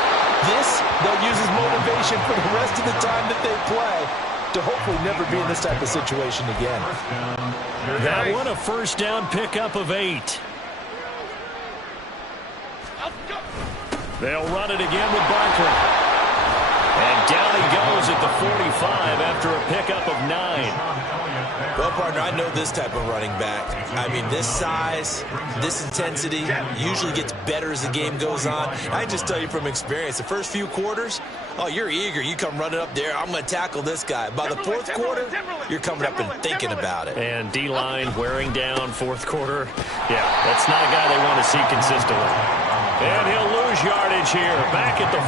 This, they'll use as motivation for the rest of the time that they play to hopefully never be in this type of situation again. That one a first down pickup of 8. They'll run it again with Barkley. And down he goes at the 45 after a pickup of 9. Well, partner, I know this type of running back. I mean, this size, this intensity usually gets better as the game goes on. I just tell you from experience, the first few quarters, oh, you're eager. You come running up there, I'm going to tackle this guy. By the fourth quarter, you're coming up and thinking about it. And D-line wearing down fourth quarter. Yeah, that's not a guy they want to see consistently. And he'll lose yardage here, back at the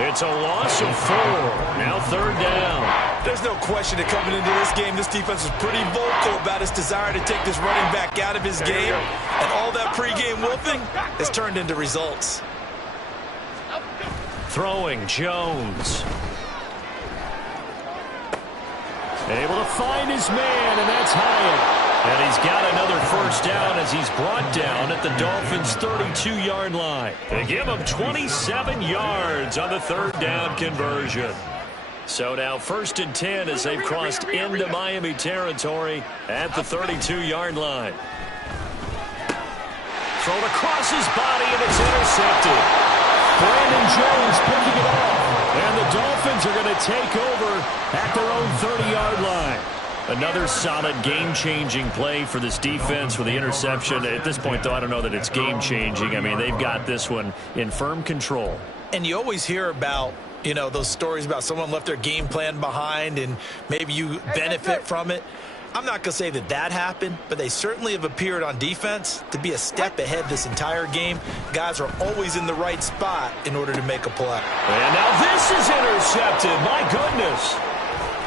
41. It's a loss of 4. Now third down. There's no question that coming into this game, this defense was pretty vocal about its desire to take this running back out of his game. And all that pregame wolfing has turned into results. Throwing, Jones. Able to find his man, and that's Hyatt. And he's got another first down as he's brought down at the Dolphins' 32-yard line. They give him 27 yards on the third down conversion. So now 1st and 10 as they've crossed into Miami territory at the 32-yard line. Thrown across his body, and it's intercepted. Brandon Jones picking it off. And the Dolphins are going to take over at their own 30-yard line. Another solid game-changing play for this defense with the interception. At this point, though, I don't know that it's game-changing. I mean, they've got this one in firm control. And you always hear about, you know, those stories about someone left their game plan behind and maybe you benefit from it. I'm not going to say that that happened, but they certainly have appeared on defense to be a step ahead this entire game. Guys are always in the right spot in order to make a play. And now this is intercepted. My goodness.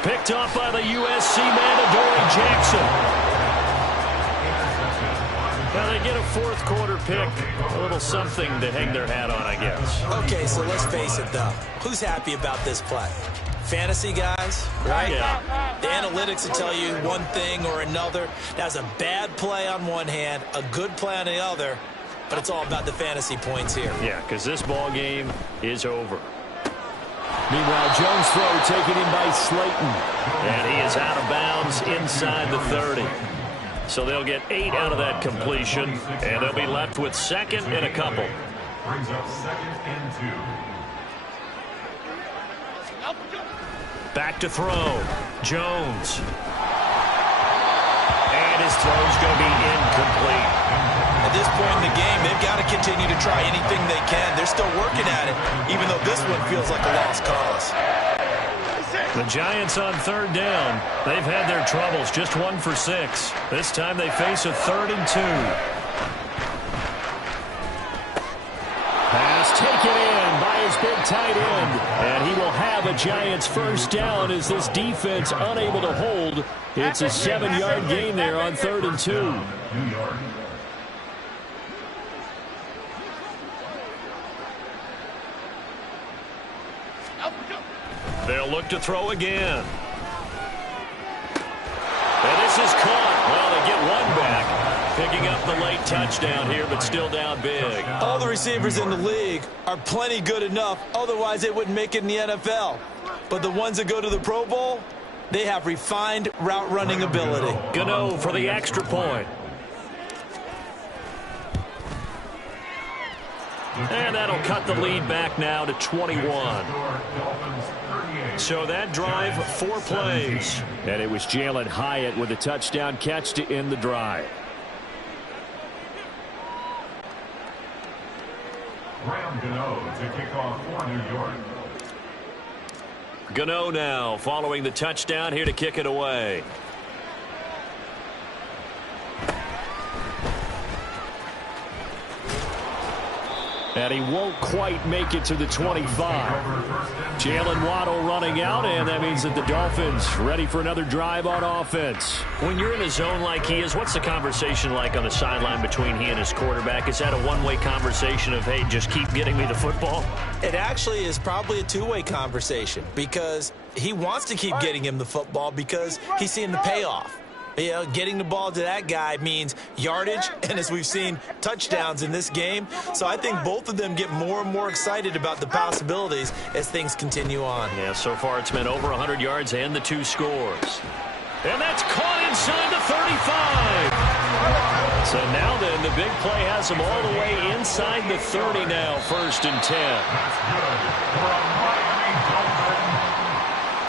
Picked off by the USC man, Adoree Jackson. Now they get a fourth quarter pick. A little something to hang their hat on, I guess. Okay, so let's face it, though. Who's happy about this play? Fantasy guys, right? Yeah. The analytics will tell you one thing or another. That's a bad play on one hand, a good play on the other, but it's all about the fantasy points here. Yeah, because this ball game is over. Meanwhile, Jones' throw taken in by Slayton. And he is out of bounds inside the 30. So they'll get 8 out of that completion, and they'll be left with 2nd and a couple. Brings up 2nd and 2. Back to throw. Jones. And his throw's going to be incomplete. At this point in the game, they've got to continue to try anything they can. They're still working at it, even though this one feels like a lost cause. The Giants on third down. They've had their troubles, just 1 for 6. This time they face a 3rd and 2. Pass taken in by his big tight end. And he will have a Giants first down as this defense unable to hold. It's a 7-yard gain there on 3rd and 2. They'll look to throw again. And this is caught. Well, they get one back. Picking up the late touchdown here, but still down big. All the receivers in the league are plenty good enough. Otherwise, they wouldn't make it in the NFL. But the ones that go to the Pro Bowl, they have refined route running ability. Gano for the extra point. And that'll cut the lead back now to 21. So that drive, 4 plays. And it was Jalen Hyatt with a touchdown catch to end the drive. Graham Gano to kick off for New York. Gano now following the touchdown here to kick it away. And he won't quite make it to the 25. Jalen Waddle running out, and that means that the Dolphins ready for another drive on offense. When you're in a zone like he is, what's the conversation like on the sideline between he and his quarterback? Is that a one-way conversation of, hey, just keep getting me the football? It actually is probably a two-way conversation because he wants to keep getting him the football because he's seeing the payoff. You know, getting the ball to that guy means yardage, and as we've seen, touchdowns in this game. So I think both of them get more and more excited about the possibilities as things continue on. Yeah, so far it's been over 100 yards and the 2 scores. And that's caught inside the 35. So now then, the big play has them all the way inside the 30 now, 1st and 10.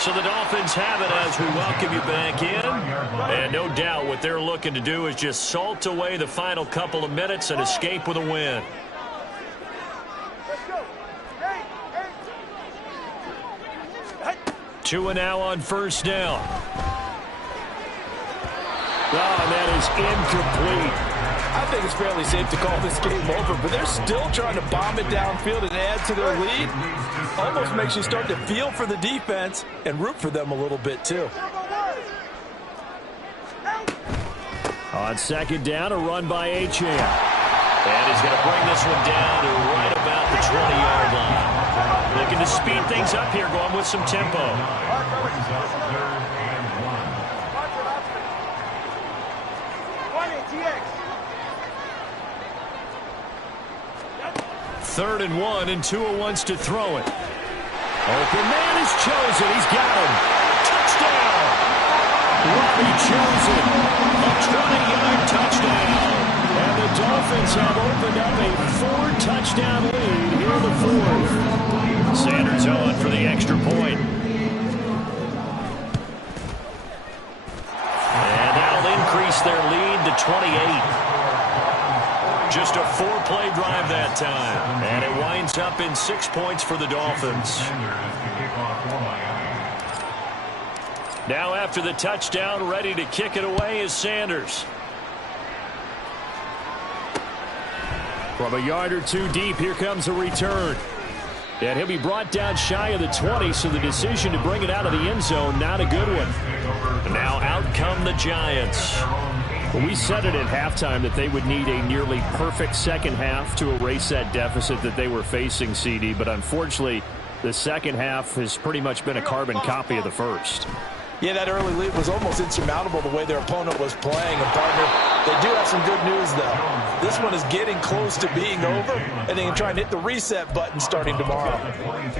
So the Dolphins have it as we welcome you back in. And no doubt what they're looking to do is just salt away the final couple of minutes and escape with a win. Two and now on first down. Oh, and that is incomplete. I think it's fairly safe to call this game over, but they're still trying to bomb it downfield and add to their lead. Almost makes you start to feel for the defense and root for them a little bit, too. On second down, a run by Achane. And he's going to bring this one down to right about the 20-yard line. Looking to speed things up here, going with some tempo. Third and 1, and Tua wants to throw it. Open man is chosen. He's got him. Touchdown. Robbie chosen. A 20-yard touchdown. And the Dolphins have opened up a 4-touchdown lead here in the fourth. Sanders on for the extra point. And that'll increase their lead to 28. Just a 4-play drive that time. And it winds up in 6 points for the Dolphins. Now after the touchdown, ready to kick it away is Sanders. From a yard or two deep, here comes a return. And he'll be brought down shy of the 20, so the decision to bring it out of the end zone, not a good one. Now out come the Giants. Well, we said it at halftime that they would need a nearly perfect second half to erase that deficit that they were facing, CD. But unfortunately, the second half has pretty much been a carbon copy of the first. Yeah, that early lead was almost insurmountable the way their opponent was playing. And, partner, they do have some good news, though. This one is getting close to being over, and they can try and hit the reset button starting tomorrow.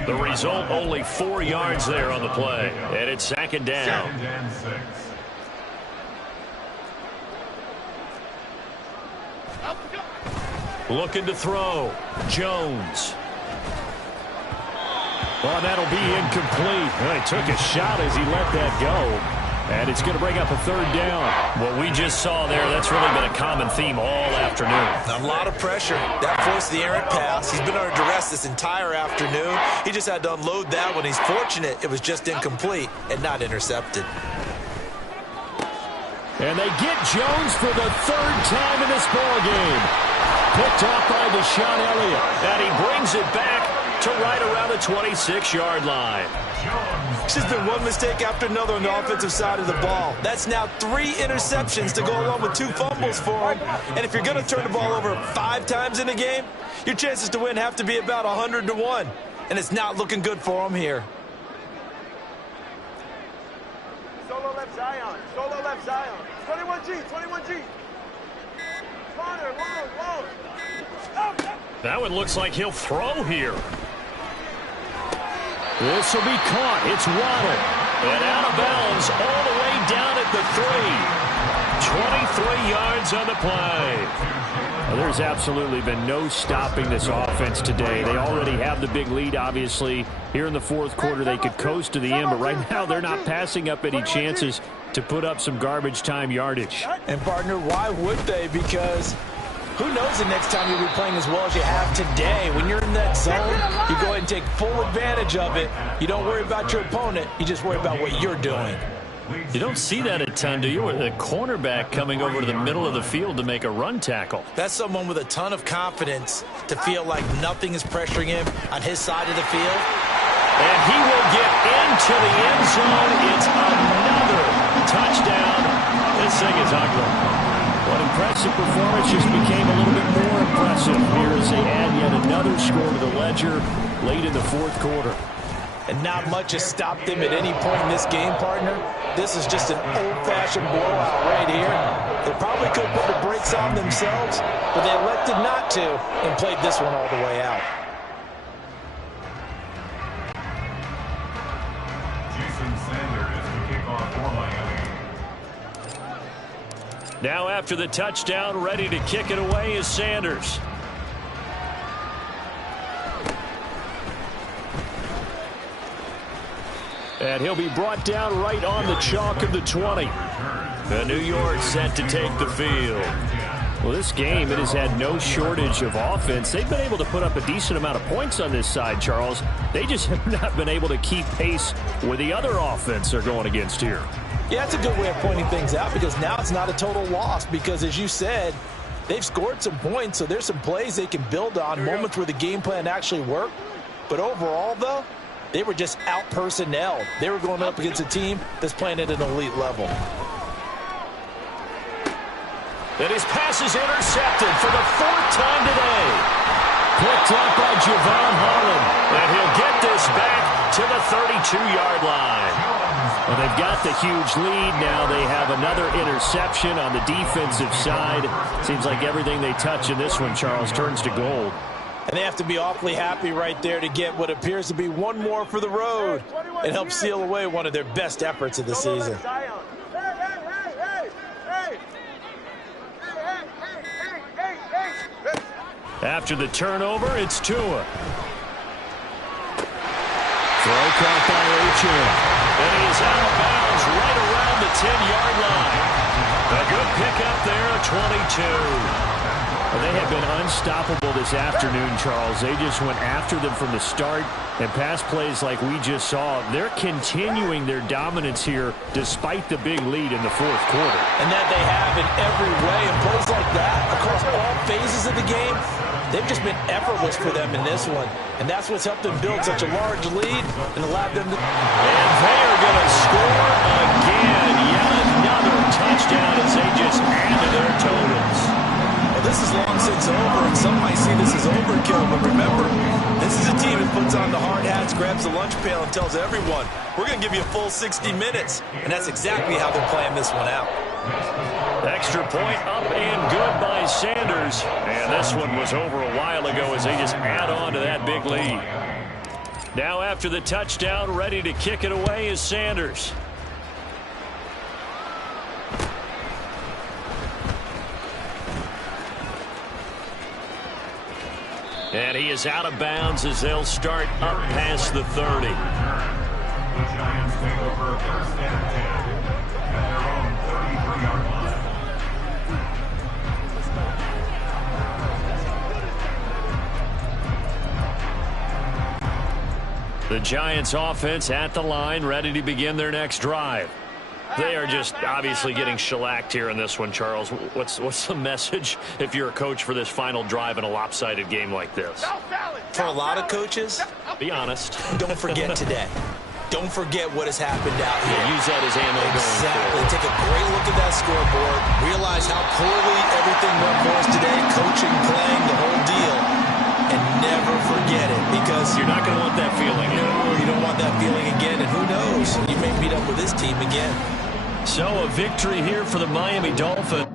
The result, only 4 yards there on the play. And it's second down. Looking to throw. Jones. Well, that'll be incomplete. Well, he took a shot as he let that go. And it's going to bring up a third down. What we just saw there, that's really been a common theme all afternoon. A lot of pressure. That forced the errant pass. He's been under duress this entire afternoon. He just had to unload that one. He's fortunate it was just incomplete and not intercepted. And they get Jones for the third time in this ballgame. Picked off by Deshaun Elliott. And he brings it back to right around the 26-yard line. It's just been one mistake after another on the offensive side of the ball. That's now 3 interceptions to go along with 2 fumbles for him. And if you're going to turn the ball over 5 times in a game, your chances to win have to be about 100-1. And it's not looking good for him here. Solo left Zion. Solo left Zion. 21G. 21G. Connor, long. That one looks like he'll throw here. This will be caught. It's Waddle. And out of bounds all the way down at the 3. 23 yards on the play. Well, there's absolutely been no stopping this offense today. They already have the big lead, obviously. Here in the fourth quarter, they could coast to the end, but right now they're not passing up any chances to put up some garbage time yardage. And, partner, why would they? Because who knows the next time you'll be playing as well as you have today. When you're in that zone, you go ahead and take full advantage of it. You don't worry about your opponent. You just worry about what you're doing. You don't see that a ton, do you? With a cornerback coming over to the middle of the field to make a run tackle. That's someone with a ton of confidence to feel like nothing is pressuring him on his side of the field. And he will get into the end zone. It's another touchdown. This thing is ugly. What impressive performance just became a little bit more impressive here as they add yet another score to the ledger late in the fourth quarter. And not much has stopped them at any point in this game, partner. This is just an old-fashioned blowout right here. They probably could put the brakes on themselves, but they elected not to and played this one all the way out. Now after the touchdown, ready to kick it away is Sanders. And he'll be brought down right on the chalk of the 20. And New York set to take the field. Well, this game, it has had no shortage of offense. They've been able to put up a decent amount of points on this side, Charles. They just have not been able to keep pace with the other offense they're going against here. Yeah, that's a good way of pointing things out because now it's not a total loss because, as you said, they've scored some points, so there's some plays they can build on, moments where the game plan actually worked. But overall, though, they were just out-personnelled. They were going up against a team that's playing at an elite level. And his pass is intercepted for the 4th time today. Picked up by Javon Holland. And he'll get this back to the 32-yard line. Well, they've got the huge lead. Now they have another interception on the defensive side. Seems like everything they touch in this one, Charles, turns to gold. And they have to be awfully happy right there to get what appears to be one more for the road and help seal away one of their best efforts of the season. After the turnover, it's Tua. Throw caught by Achane. And he is out of bounds right around the 10-yard line. A good pickup there, a 22. Well, they have been unstoppable this afternoon, Charles. They just went after them from the start, and pass plays like we just saw. They're continuing their dominance here despite the big lead in the 4th quarter. And that they have in every way. And plays like that across all phases of the game, they've just been effortless for them in this one. And that's what's helped them build such a large lead and allowed them to... And they are going to score again. Yet another touchdown as they just add to their totals. This is long since over, and some might see this as overkill, but remember, this is a team that puts on the hard hats, grabs the lunch pail, and tells everyone, we're going to give you a full 60 minutes, and that's exactly how they're playing this one out. Extra point up and good by Sanders, and this one was over a while ago as they just add on to that big lead. Now after the touchdown, ready to kick it away is Sanders. And he is out of bounds as they'll start up past the 30. The Giants take over 1st and 10 at their own 33-yard line. The Giants offense at the line, ready to begin their next drive. They are just obviously getting shellacked here in this one, Charles. What's the message if you're a coach for this final drive in a lopsided game like this? For a lot of coaches, be honest. Don't forget today. Don't forget what has happened out here. Yeah, use that as ammo going forward. Take a great look at that scoreboard. Realize how poorly everything went for us today. Coaching, playing, the whole deal. And never forget it, because you're not going to want that feeling. No, you don't want that feeling again. And who knows? You may meet up with this team again. So a victory here for the Miami Dolphins.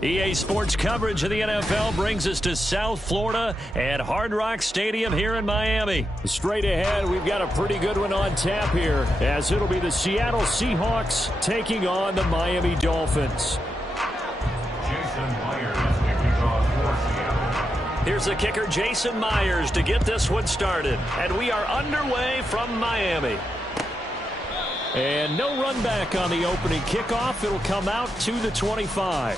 EA Sports coverage of the NFL brings us to South Florida at Hard Rock Stadium here in Miami. Straight ahead, we've got a pretty good one on tap here, as it'll be the Seattle Seahawks taking on the Miami Dolphins. Jason Myers kicking off for Seattle. Here's the kicker, Jason Myers, to get this one started. And we are underway from Miami. And no run back on the opening kickoff. It'll come out to the 25.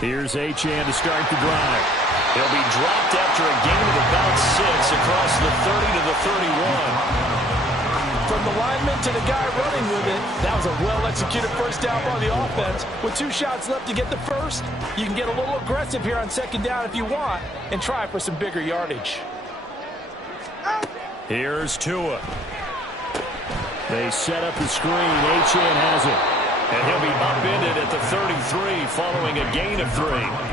Here's Achane to start the drive. He'll be dropped after a gain of about 6 across the 30 to the 31. From the lineman to the guy running with it, that was a well-executed first down by the offense. With 2 shots left to get the first, you can get a little aggressive here on second down if you want and try for some bigger yardage. Here's Tua. They set up the screen. Achane has it. And he'll be upended at the 33 following a gain of 3.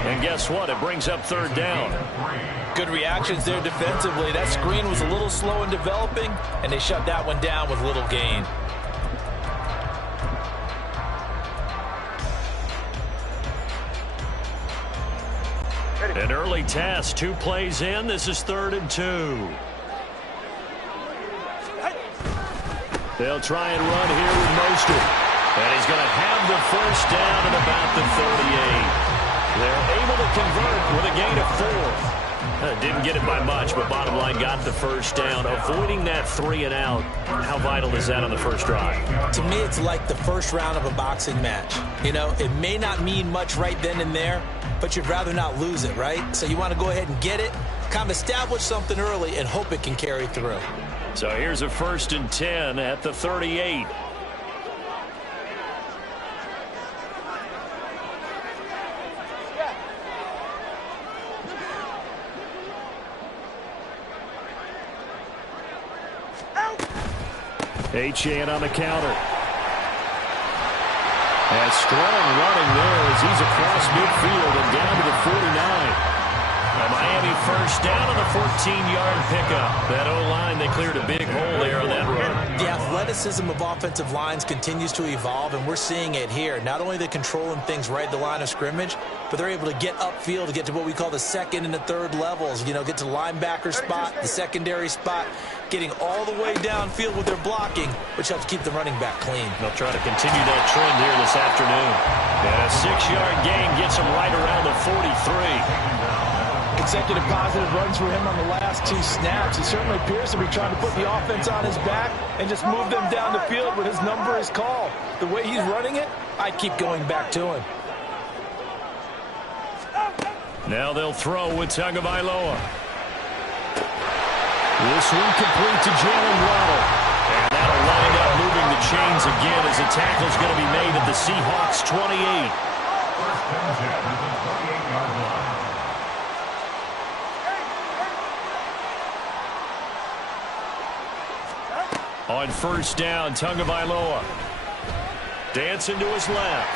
And guess what? It brings up third down. Good reactions there defensively. That screen was a little slow in developing, and they shut that one down with little gain. An early task, 2 plays in. This is 3rd and 2. They'll try and run here with Mostert. And he's going to have the first down at about the 38. They're able to convert with a gain of 4. Didn't get it by much, but bottom line got the first down. Avoiding that 3 and out, how vital is that on the first drive? To me, it's like the first round of a boxing match. You know, it may not mean much right then and there, but you'd rather not lose it, right? So you want to go ahead and get it, kind of establish something early, and hope it can carry through. So here's a 1st and 10 at the 38. Achane on the counter. And strong running there as he's across midfield and down to the 49. A Miami first down on the 14-yard pickup. That O-line, they cleared a big hole there on that run. The athleticism of offensive lines continues to evolve, and we're seeing it here. Not only are they controlling things right at the line of scrimmage, but they're able to get upfield to get to what we call the 2nd and the 3rd levels. You know, get to the linebacker spot, the secondary spot, getting all the way downfield with their blocking, which helps keep the running back clean. They'll try to continue that trend here this afternoon. And a 6-yard gain gets them right around the 43. Consecutive positive runs for him on the last 2 snaps. He certainly appears to be trying to put the offense on his back and just move them down the field when his number is called. The way he's running it, I'd keep going back to him. Now they'll throw with Tagovailoa. This one complete to Jalen Waddle. And that'll wind up moving the chains again as the tackle's going to be made at the Seahawks 28. First and 10 at the 28-yard line. On first down, Tagovailoa. Dancing to his left.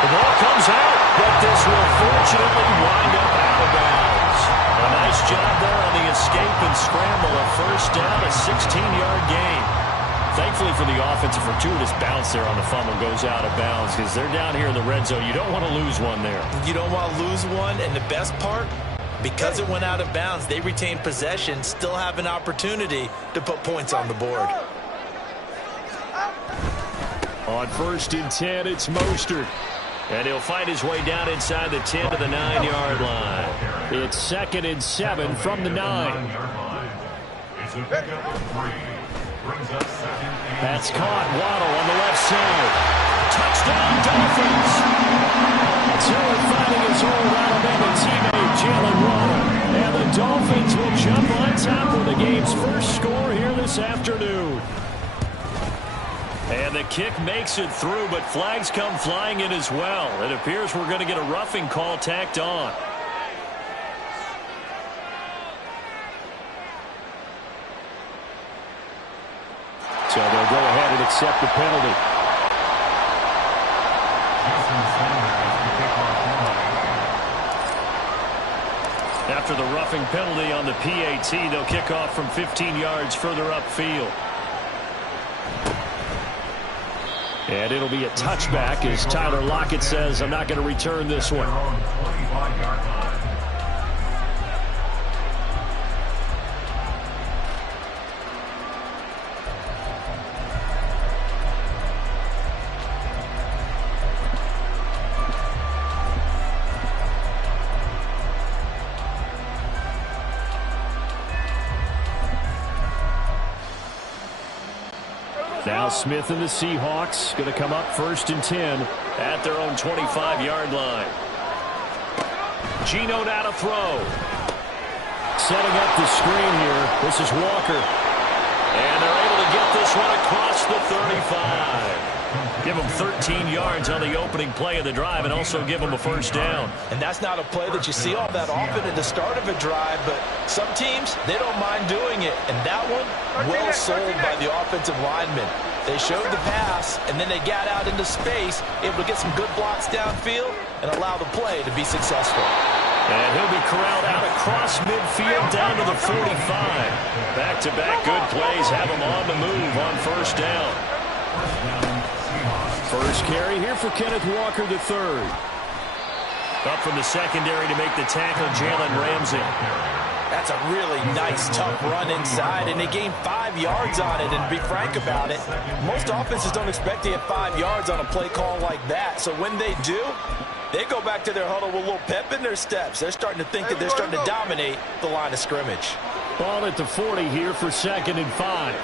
The ball comes out, but this will fortunately wind up out of bounds. A nice job there on the escape and scramble. A first down, a 16-yard gain. Thankfully for the offense. A fortuitous bounce there on the fumble goes out of bounds because they're down here in the red zone. You don't want to lose one there. You don't want to lose one, and the best part, because it went out of bounds, they retain possession, still have an opportunity to put points on the board. On 1st and 10, it's Mostert. And he'll fight his way down inside the 10 to the 9-yard line. It's 2nd and 7 from the 9. It's a pickup of 3. Brings up 2nd and That's caught. Waddle on the left side. Touchdown, Dolphins. Tiller finding his old Alabama teammate, Jalen Waddle. And the Dolphins will jump on top of the game's first score here this afternoon. And the kick makes it through, but flags come flying in as well. It appears we're going to get a roughing call tacked on. So they'll go ahead and accept the penalty. After the roughing penalty on the PAT, they'll kick off from 15 yards further upfield. And it'll be a touchback as Tyler Lockett says, I'm not going to return this one. Now Smith and the Seahawks going to come up 1st and 10 at their own 25-yard line. Geno now to throw. Setting up the screen here. This is Walker. And they're able to get this one across the 35. Give them 13 yards on the opening play of the drive and also give them a first down. And that's not a play that you see all that often at the start of a drive, but some teams, they don't mind doing it. And that one, well sold by the offensive lineman. They showed the pass, and then they got out into space, able to get some good blocks downfield and allow the play to be successful. And he'll be corralled out across midfield down to the 45. Back-to-back good plays have him on the move on first down. First carry here for Kenneth Walker III. Up from the secondary to make the tackle, Jalen Ramsey. That's a really nice, tough run inside, and they gained 5 yards on it. And to be frank about it, most offenses don't expect to get 5 yards on a play call like that. So when they do, they go back to their huddle with a little pep in their steps. They're starting to think that they're starting to dominate the line of scrimmage. Ball at the 40 here for 2nd and 5.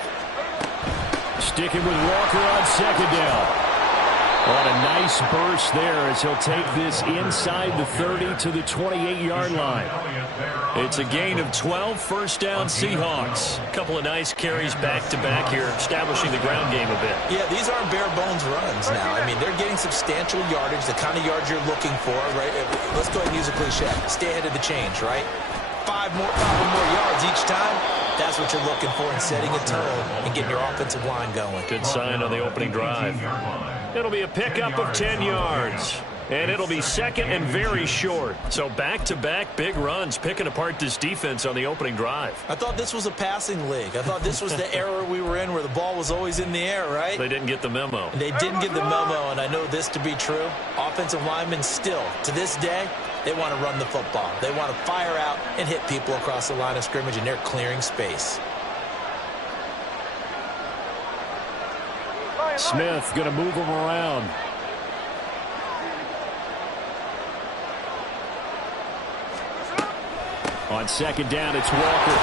Sticking with Walker on 2nd down. What a nice burst there as he'll take this inside the 30 to the 28-yard line. It's a gain of 12, first down Seahawks. A couple of nice carries back-to-back here, establishing the ground game a bit. Yeah, these aren't bare-bones runs now. I mean, they're getting substantial yardage, the kind of yards you're looking for, right? Let's go ahead and use a cliche. Stay ahead of the change, right? 5 or more yards each time. That's what you're looking for in setting a tone and getting your offensive line going. Good sign on the opening drive. It'll be a pickup of 10 yards. And it'll be 2nd and very short. So back-to-back big runs picking apart this defense on the opening drive. I thought this was a passing league. I thought this was the era we were in where the ball was always in the air, right? They didn't get the memo. They didn't get the memo, and I know this to be true. Offensive linemen still, to this day, they want to run the football. They want to fire out and hit people across the line of scrimmage, and they're clearing space. Smith going to move him around. On 2nd down, it's Walker.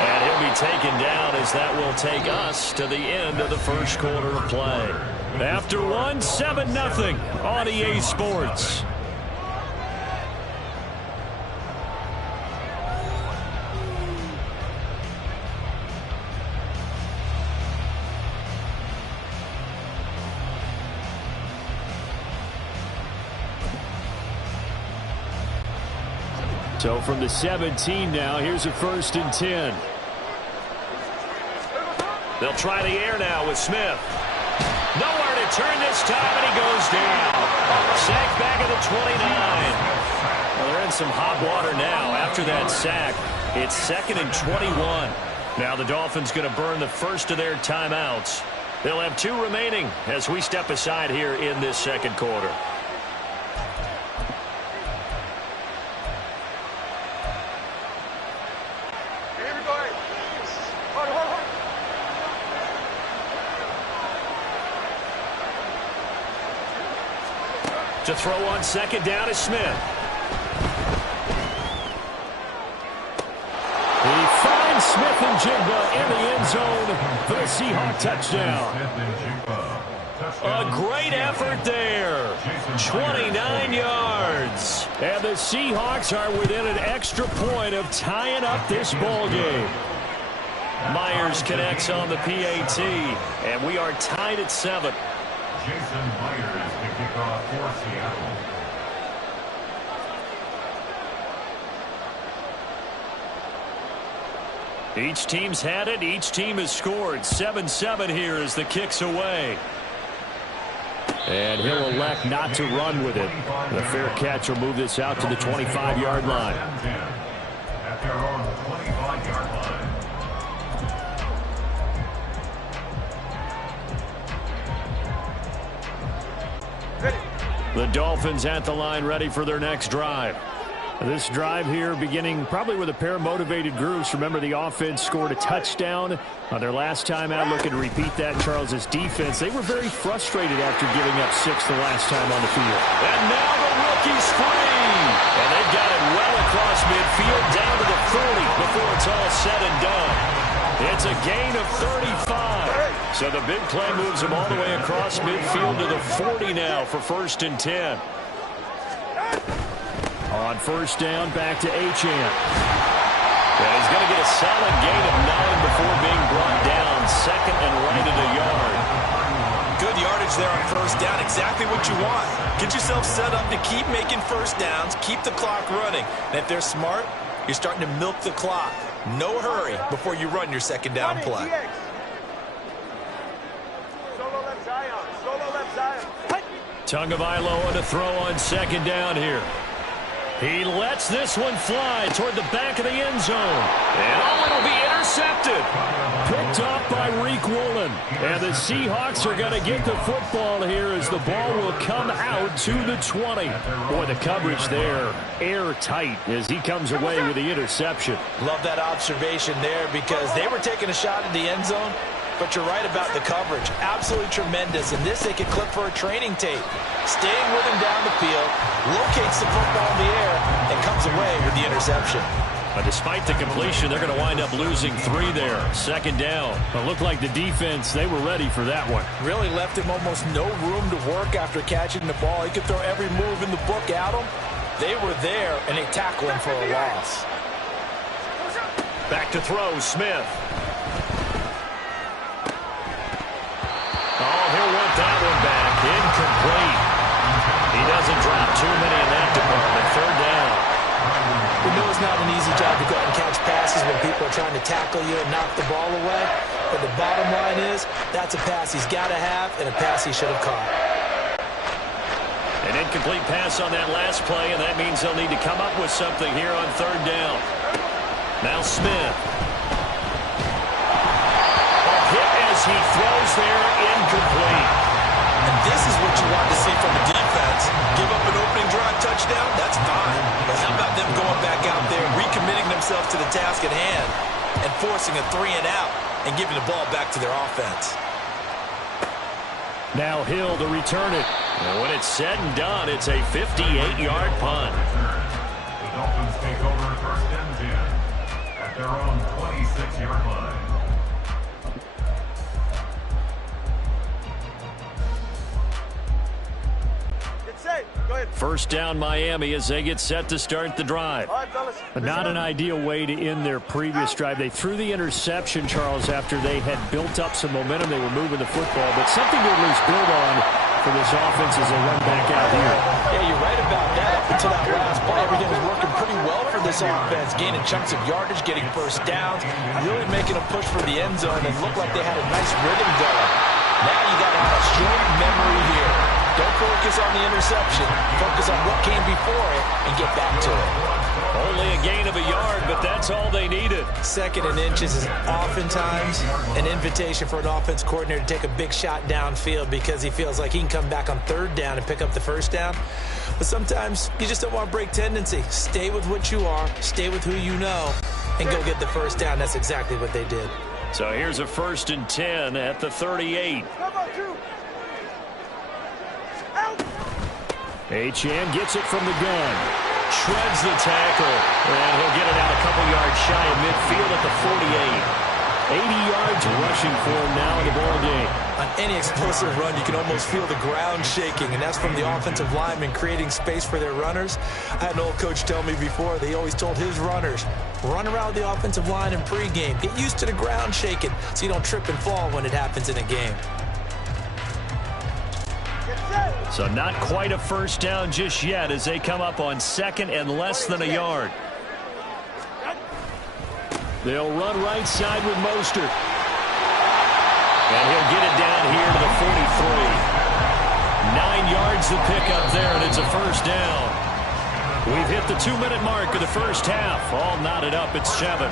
And he'll be taken down as that will take us to the end of the first quarter of play. After one, 7-0 on EA Sports. So from the 17 now, here's a 1st and 10. They'll try the air now with Smith. Nowhere to turn this time, and he goes down. Sack back at the 29. Well, they're in some hot water now after that sack. It's 2nd and 21. Now the Dolphins going to burn the first of their timeouts. They'll have 2 remaining as we step aside here in this second quarter. To throw on second down is Smith. He finds Smith and Jigba in the end zone for the Seahawk touchdown. A great effort there. 29 yards. And the Seahawks are within an extra point of tying up this ball game. Myers connects on the PAT, and we are tied at 7. Jason Myers to kick off for Seattle. Each team's had it. Each team has scored. 7-7 here as the kick's away. And he'll elect not to run with it. The fair catch will move this out to the 25-yard line. At their own 25-yard line. The Dolphins at the line ready for their next drive. This drive here beginning probably with a pair of motivated groups. Remember, the offense scored a touchdown on their last time out. Looking to repeat that. Charles's defense, they were very frustrated after giving up 6 the last time on the field. And now the rookie's free. And they've got it well across midfield down to the 40 before it's all said and done. It's a gain of 35. So the big play moves him all the way across midfield to the 40 now for 1st and 10. On first down, back to Achane. And he's going to get a solid gain of 9 before being brought down. 2nd and right at a yard. Good yardage there on first down. Exactly what you want. Get yourself set up to keep making first downs. Keep the clock running. And if they're smart, you're starting to milk the clock. No hurry before you run your second down play. Solo left Zion. Solo left Zion. Tagovailoa to throw on second down here. He lets this one fly toward the back of the end zone. And it'll be intercepted. Picked off by Reek Woolen. And the Seahawks are going to get the football here as the ball will come out to the 20. Boy, the coverage there airtight as he comes away with the interception. Love that observation there because they were taking a shot at the end zone. But you're right about the coverage. Absolutely tremendous. And this they could clip for a training tape. Staying with him down the field, locates the football in the air, and comes away with the interception. But despite the completion, they're going to wind up losing 3 there. Second down. It looked like the defense, they were ready for that one. Really left him almost no room to work after catching the ball. He could throw every move in the book at him. They were there, and they tackle him for a loss. Back to throw, Smith. Oh, he'll want that one back. Incomplete. He doesn't drop too many in that department. 3rd down. We know it's not an easy job to go out and catch passes when people are trying to tackle you and knock the ball away. But the bottom line is, that's a pass he's got to have and a pass he should have caught. An incomplete pass on that last play, and that means they'll need to come up with something here on 3rd down. Now Smith. He throws there, incomplete. And this is what you want to see from a defense. Give up an opening drive touchdown, that's fine. But how about them going back out there, recommitting themselves to the task at hand, and forcing a 3 and out, and giving the ball back to their offense. Now Hill to return it. And when it's said and done, it's a 58-yard punt. The Dolphins take over 1st and 10 at their own 26-yard line. First down Miami as they get set to start the drive. But not an ideal way to end their previous drive. They threw the interception, Charles, after they had built up some momentum. They were moving the football, but something to at least build on for this offense as they run back out here. Yeah, you're right about that. Up until that last play, everything was working pretty well for this offense. Gaining chunks of yardage, getting first downs, really making a push for the end zone, and looked like they had a nice rhythm going. Now you got to have a short memory here. Don't focus on the interception. Focus on what came before it and get back to it. Only a gain of a yard, but that's all they needed. 2nd and inches is oftentimes an invitation for an offense coordinator to take a big shot downfield because he feels like he can come back on 3rd down and pick up the 1st down. But sometimes you just don't want to break tendency. Stay with what you are, stay with who you know, and go get the 1st down. That's exactly what they did. So here's a 1st and 10 at the 38. Achane gets it from the gun. Shreds the tackle. And he'll get it out a couple yards shy of midfield at the 48. 80 yards rushing for him now in the ball game. On any explosive run, you can almost feel the ground shaking, and that's from the offensive linemen creating space for their runners. I had an old coach tell me before, they always told his runners, run around the offensive line in pregame. Get used to the ground shaking so you don't trip and fall when it happens in a game. So not quite a 1st down just yet as they come up on 2nd and less than a yard. They'll run right side with Mostert. And he'll get it down here to the 43. 9 yards to pick up there, and it's a 1st down. We've hit the 2-minute mark of the 1st half. All knotted up at 7.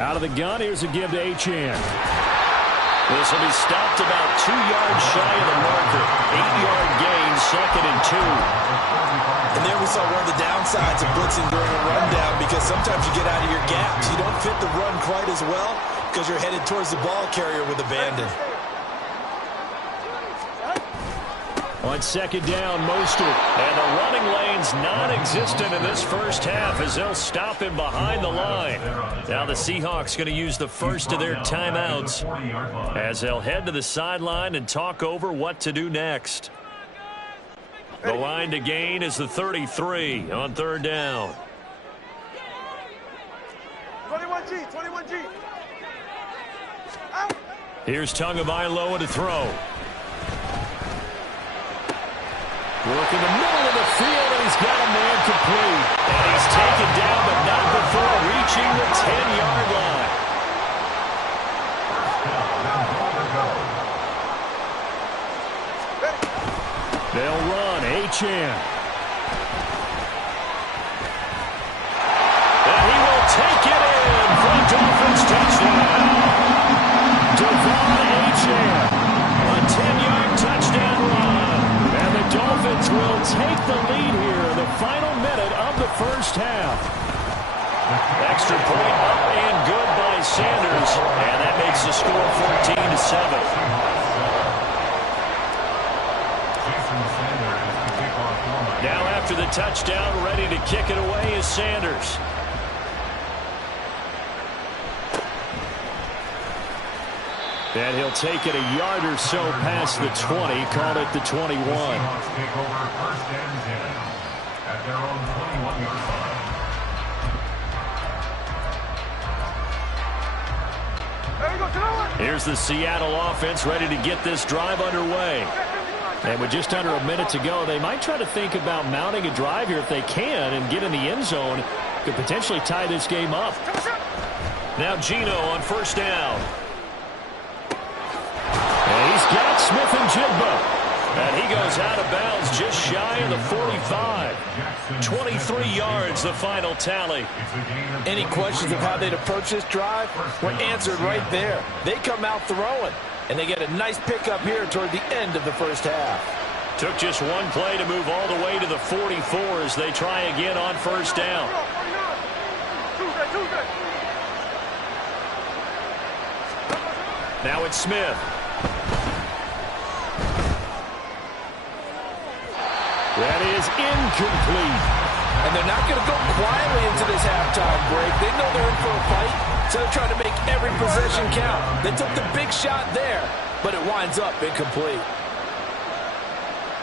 Out of the gun, here's a give to Achane. This will be stopped about 2 yards shy of the marker. 8-yard gain, 2nd and 2. And there we saw one of the downsides of blitzing during a rundown because sometimes you get out of your gaps. You don't fit the run quite as well because you're headed towards the ball carrier with abandon. On 2nd down, Mostert. And the running lane's non-existent in this 1st half as they'll stop him behind the line. Now the Seahawks going to use the first of their timeouts as they'll head to the sideline and talk over what to do next. The line to gain is the 33 on 3rd down. 21G. Here's Tagovailoa to throw. Work in the middle of the field, and he's got a man complete. And he's taken down, but not before reaching the 10-yard line. They'll run. Achane. And he will take it in for a Dolphins touchdown. Achane. A 10-yard touchdown run. And the Dolphins will take the lead here in the final minute of the 1st half. Extra point up and good by Sanders. And that makes the score 14-7. Now after the touchdown, ready to kick it away is Sanders. And he'll take it a yard or so past the 20, called it the 21. Take over 1st and 10 at their own 21-yard line. Here's the Seattle offense ready to get this drive underway. And with just under a minute to go, they might try to think about mounting a drive here if they can and get in the end zone. Could potentially tie this game up. Now Geno on 1st down. And he's got Smith and Jigba. And he goes out of bounds just shy of the 45. 23 yards, the final tally. Any questions of how they'd approach this drive were answered right there. They come out throwing, and they get a nice pickup here toward the end of the 1st half. Took just one play to move all the way to the 44 as they try again on 1st down. Now it's Smith. That is incomplete. And they're not going to go quietly into this halftime break. They know they're in for a fight, so they're trying to make every possession count. They took the big shot there. but it winds up incomplete.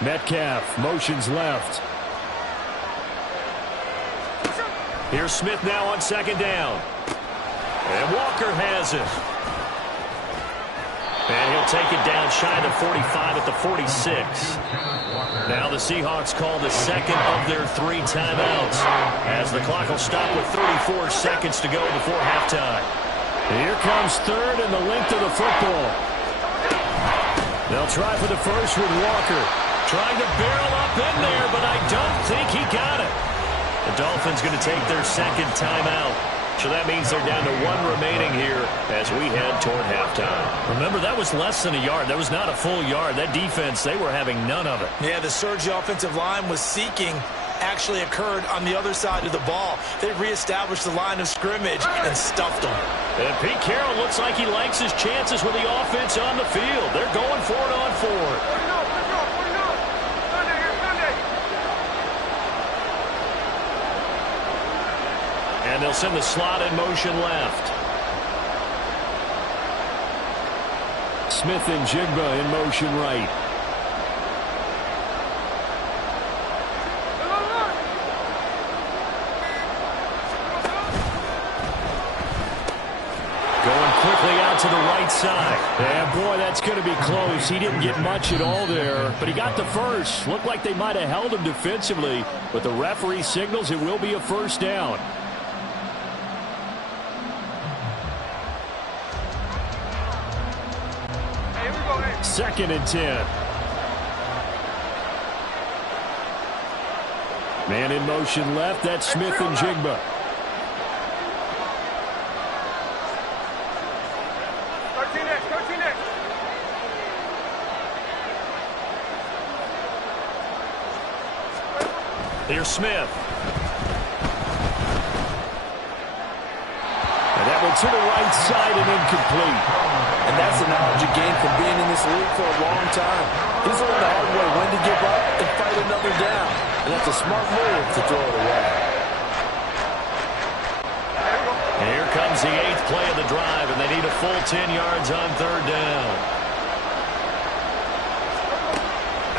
Metcalf motions left. Here's Smith now on second down. And Walker has it. And he'll take it down shy of 45 at the 46. Now the Seahawks call the second of their 3 timeouts, as the clock will stop with 34 seconds to go before halftime. Here comes third and the length of the football. They'll try for the first with Walker. Trying to barrel up in there, but I don't think he got it. The Dolphins going to take their second timeout. So that means they're down to 1 remaining here as we head toward halftime. Remember, that was less than a yard. That was not a full yard. That defense, they were having none of it. Yeah, the surge the offensive line was seeking actually occurred on the other side of the ball. They reestablished the line of scrimmage and stuffed them. And Pete Carroll looks like he likes his chances with the offense on the field. They're going for it on 4. And they'll send the slot in motion left. Smith and Jigba in motion right. Going quickly out to the right side. Yeah, boy, that's going to be close. He didn't get much at all there, but he got the first. Looked like they might have held him defensively, but the referee signals it will be a first down. Second and 10. Man in motion left. That's Smith and Jigba. Here's Smith. And that one to the right side and incomplete. And that's the knowledge you gain from being in this league for a long time. He's learned the hard way when to give up and fight another down. And that's a smart move to throw it away. Here comes the 8th play of the drive, and they need a full 10 yards on third down.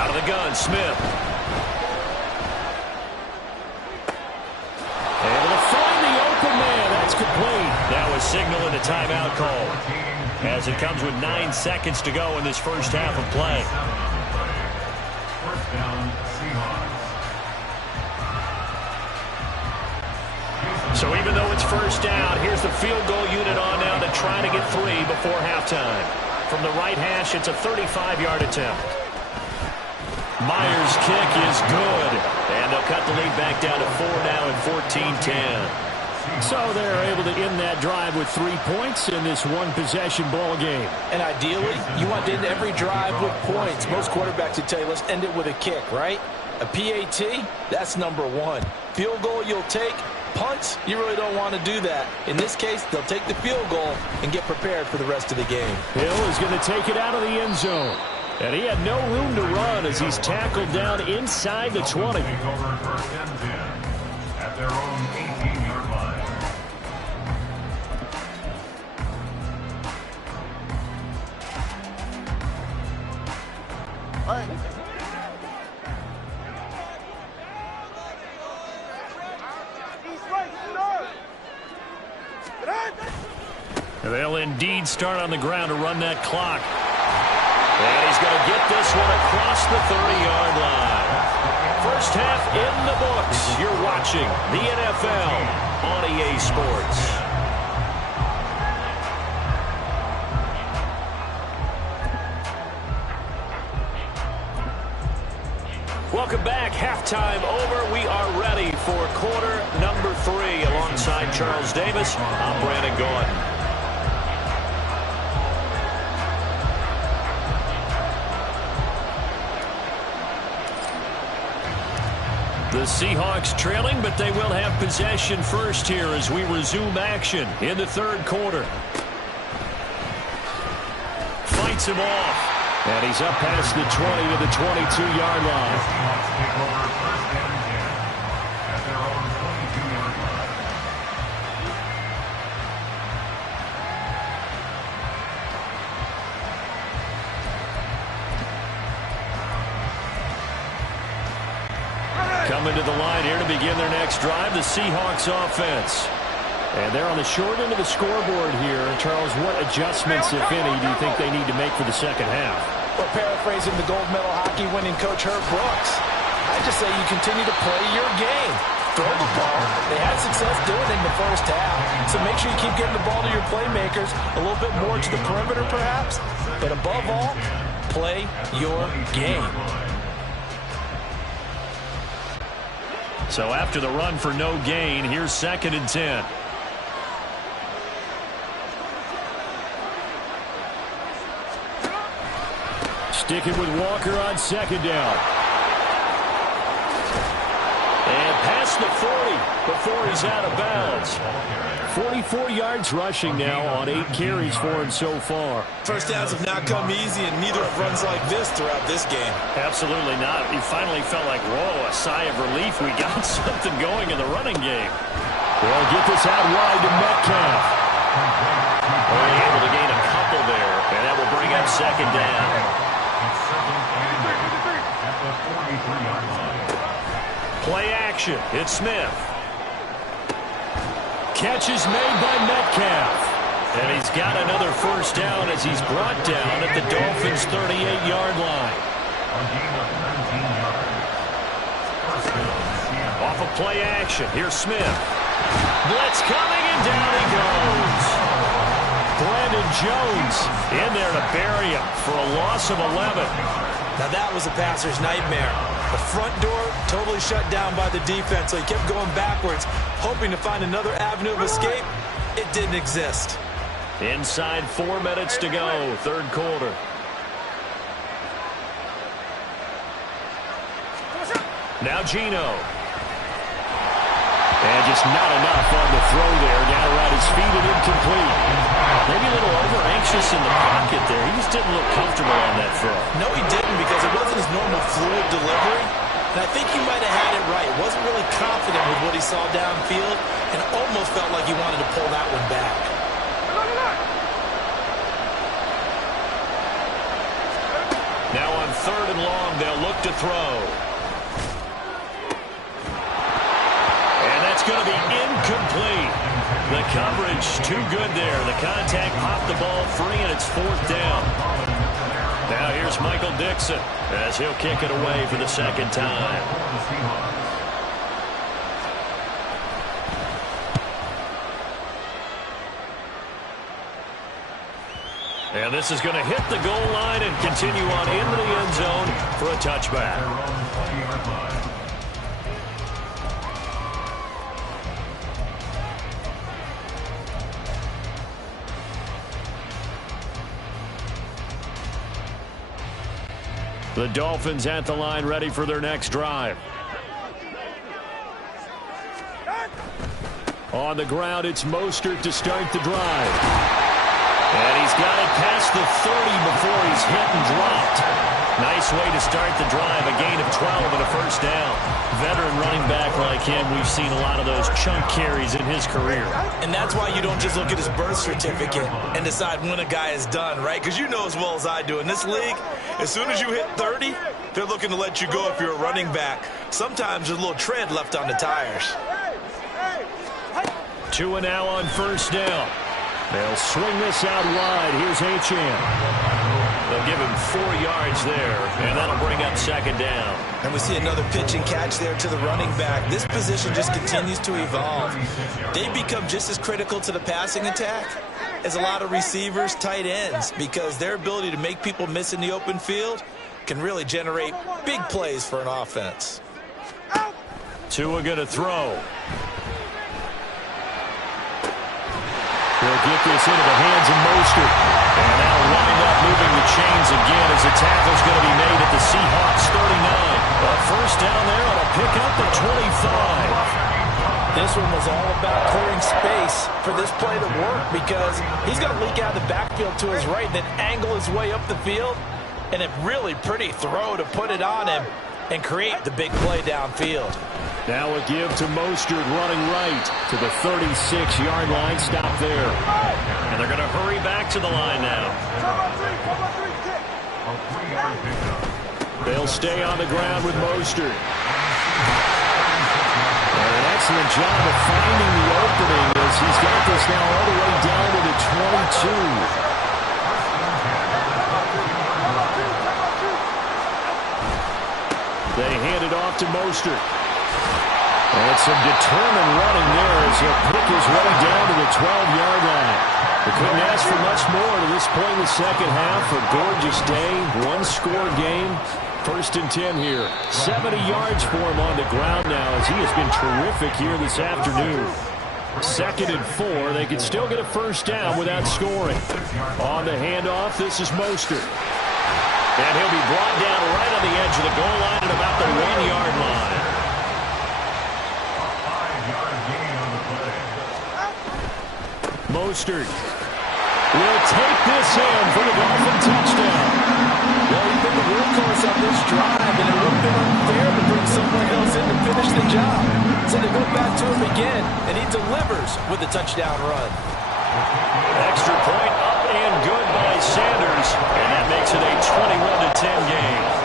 Out of the gun, Smith. Able to find the open man. That's complete. Now a signal and a timeout call, as it comes with 9 seconds to go in this first half of play. First down, Seahawks. So even though it's first down, here's the field goal unit on now to try to get 3 before halftime. From the right hash, it's a 35-yard attempt. Myers' kick is good, and they'll cut the lead back down to 4 now at 14-10. So they're able to end that drive with 3 points in this one-possession ball game. And ideally, you want to end every drive with points. Most quarterbacks would tell you, let's end it with a kick, right? A PAT, that's number 1. Field goal you'll take. Punts, you really don't want to do that. In this case, they'll take the field goal and get prepared for the rest of the game. Hill is going to take it out of the end zone. And he had no room to run as he's tackled down inside the 20. Take over first and 10 at their own 18-yard line. All right. They'll indeed start on the ground to run that clock. And he's going to get this one across the 30-yard line. First half in the books. You're watching the NFL on EA Sports. Welcome back. Halftime over. We are ready for quarter number 3. Alongside Charles Davis, I'm Brandon Gordon. The Seahawks trailing, but they will have possession first here as we resume action in the third quarter. Fights him off. And he's up past the 20 to the 22-yard line. Seahawks take over first and 10 at their own 22-yard line. Coming to the line here to begin their next drive, the Seahawks offense. And they're on the short end of the scoreboard here. Charles, what adjustments, if any, do you think they need to make for the second half? Well, paraphrasing the gold medal hockey winning coach Herb Brooks, I just say you continue to play your game. Throw the ball. They had success doing it in the first half. So make sure you keep getting the ball to your playmakers, a little bit more to the perimeter perhaps. But above all, play your game. So after the run for no gain, here's 2nd and 10. Sticking with Walker on 2nd down. And past the 40 before he's out of bounds. 44 yards rushing now on 8 carries for him so far. First downs have not come easy, and neither have runs like this throughout this game. Absolutely not. He finally felt like, whoa, a sigh of relief. We got something going in the running game. They'll get this out wide to Metcalf. Only able to gain a couple there, and that will bring up 2nd down. Play action. It's Smith. Catch is made by Metcalf. And he's got another first down as he's brought down at the Dolphins' 38-yard line. Off of play action. Here's Smith. Blitz coming, and down he goes. Brandon Jones in there to bury him for a loss of 11. Now that was a passer's nightmare. The front door totally shut down by the defense, so he kept going backwards, hoping to find another avenue of escape. It didn't exist. Inside 4 minutes to go, 3rd quarter. Now Geno. And just not enough on the throw there. Down around his feet and incomplete. Maybe a little over-anxious in the pocket there. He just didn't look comfortable on that throw. No, he didn't, because it wasn't his normal fluid delivery. And I think he might have had it right. Wasn't really confident with what he saw downfield and almost felt like he wanted to pull that one back. Now on 3rd and long, they'll look to throw. And that's going to be incomplete. The coverage too good there. The contact popped the ball free, and it's 4th down. Now here's Michael Dixon as he'll kick it away for the 2nd time. And this is going to hit the goal line and continue on into the end zone for a touchback. The Dolphins at the line, ready for their next drive. On the ground, it's Mostert to start the drive. And he's got it past the 30 before he's hit and dropped. Nice way to start the drive, a gain of 12 and a first down. Veteran running back like him, we've seen a lot of those chunk carries in his career. And that's why you don't just look at his birth certificate and decide when a guy is done, right? Because you know as well as I do, in this league, as soon as you hit 30, they're looking to let you go if you're a running back. Sometimes there's a little tread left on the tires. 2 and now on first down. They'll swing this out wide. Here's Achane. They'll give him 4 yards there, and that'll bring up 2nd down. And we see another pitch and catch there to the running back. This position just continues to evolve. They become just as critical to the passing attack as a lot of receivers, tight ends, because their ability to make people miss in the open field can really generate big plays for an offense. Tua going to throw. They'll get this into the hands of Mostert. And that'll wind up moving the chains again as the tackle's going to be made at the Seahawks 39. A first down there on a pickup at 25. This one was all about clearing space for this play to work, because he's going to leak out of the backfield to his right and then angle his way up the field. And a really pretty throw to put it on him and create the big play downfield. Now a give to Mostert running right to the 36-yard line. Stop there. And they're going to hurry back to the line now. They'll stay on the ground with Mostert. excellent job of finding the opening as he's got this now all the way down to the 22. They hand it off to Mostert. And some determined running there as he'll pick his way down to the 12-yard line. They couldn't ask for much more to this point in the second half. A gorgeous day, one-score game. 1st and 10 here. 70 yards for him on the ground now as he has been terrific here this afternoon. 2nd and 4. They can still get a first down without scoring. On the handoff, this is Mostert. And he'll be brought down right on the edge of the goal line at about the 1-yard line. Mostert will take this in for the Dolphin touchdown. Well, he's been the workhorse on this drive, and it would have been unfair to bring someone else in to finish the job. So they go back to him again, and he delivers with a touchdown run. Extra point up and good by Sanders, and that makes it a 21-10 game.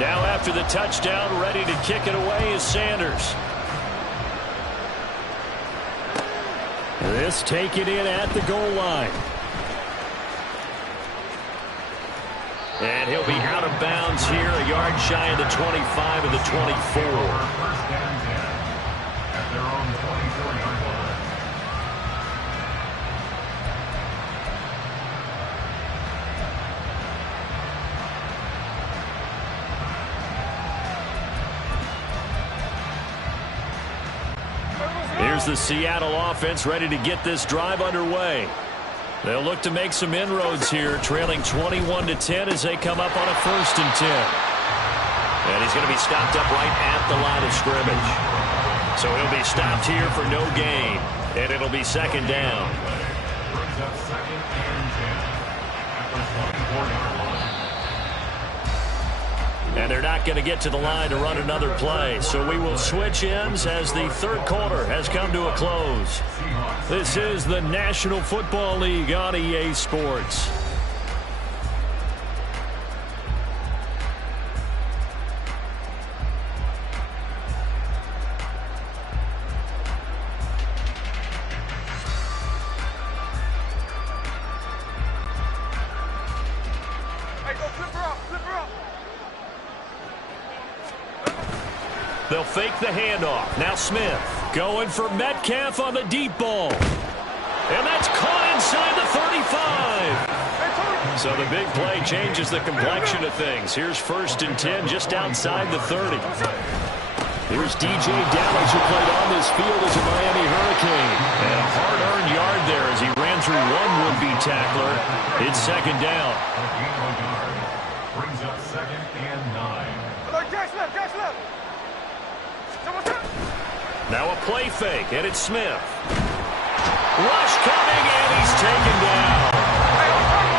Now after the touchdown, ready to kick it away is Sanders. This taken in at the goal line. And he'll be out of bounds here, a yard shy of the 25 of the 24. First and 10 at their own 24-yard line. Here's the Seattle offense ready to get this drive underway. They'll look to make some inroads here, trailing 21-10 as they come up on a 1st and 10. And he's going to be stopped up right at the line of scrimmage. So he'll be stopped here for no gain, and it'll be 2nd down. Brings up 2nd and 10 at the 24-yard line. And they're not going to get to the line to run another play. So we will switch ends as the 3rd quarter has come to a close. This is the National Football League on EA Sports. Hey, go flip her up, flip her up. They'll fake the handoff. Now Smith going for Metcalf on the deep ball. And that's caught inside the 35. So the big play changes the complexion of things. Here's 1st and 10 just outside the 30. Here's DJ Dallas, who played on this field as a Miami Hurricane. And a hard-earned yard there as he ran through one would-be tackler. It's 2nd down. Brings up 2nd and 9. Look, Jack's left, Jack's left. Now a play fake, and it's Smith. Rush coming, and he's taken down.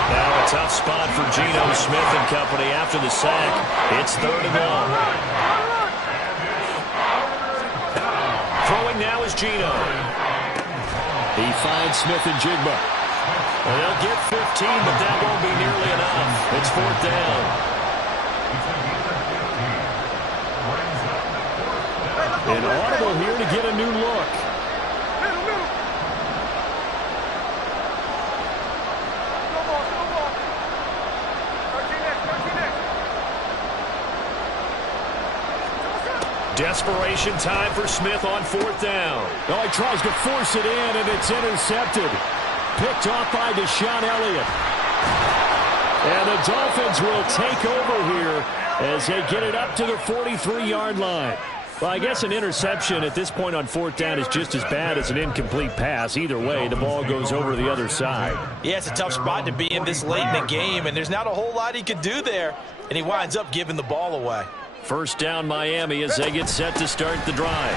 Now a tough spot for Geno Smith and company after the sack. It's 3rd and long. Throwing now is Geno. He finds Smith and Jigba. And they'll get 15, but that won't be nearly enough. It's 4th down. An audible here to get a new look. Desperation time for Smith on 4th down. Oh, he tries to force it in, and it's intercepted. Picked off by Deshaun Elliott. And the Dolphins will take over here as they get it up to the 43-yard line. Well, I guess an interception at this point on 4th down is just as bad as an incomplete pass. Either way, the ball goes over the other side. Yeah, it's a tough spot to be in this late in the game, and there's not a whole lot he could do there, and he winds up giving the ball away. 1st down Miami as they get set to start the drive.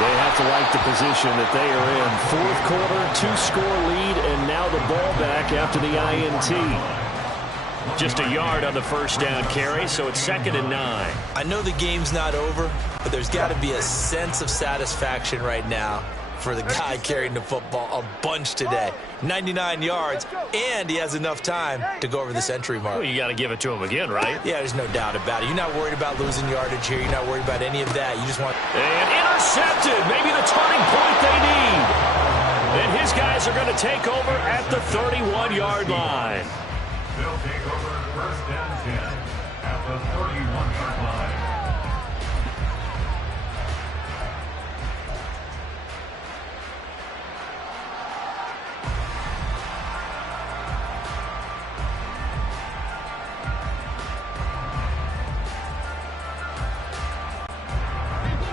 They have to like the position that they are in. 4th quarter, 2-score lead, and now the ball back after the INT. Just a yard on the 1st down carry, so it's 2nd and 9. I know the game's not over, but there's got to be a sense of satisfaction right now for the guy carrying the football a bunch today. 99 yards, and he has enough time to go over the century mark. Well, you got to give it to him again, right? Yeah, there's no doubt about it. You're not worried about losing yardage here. You're not worried about any of that. You just want... And intercepted. Maybe the turning point they need. And his guys are going to take over at the 31-yard line. They'll take over first down 10 at the 31-yard line.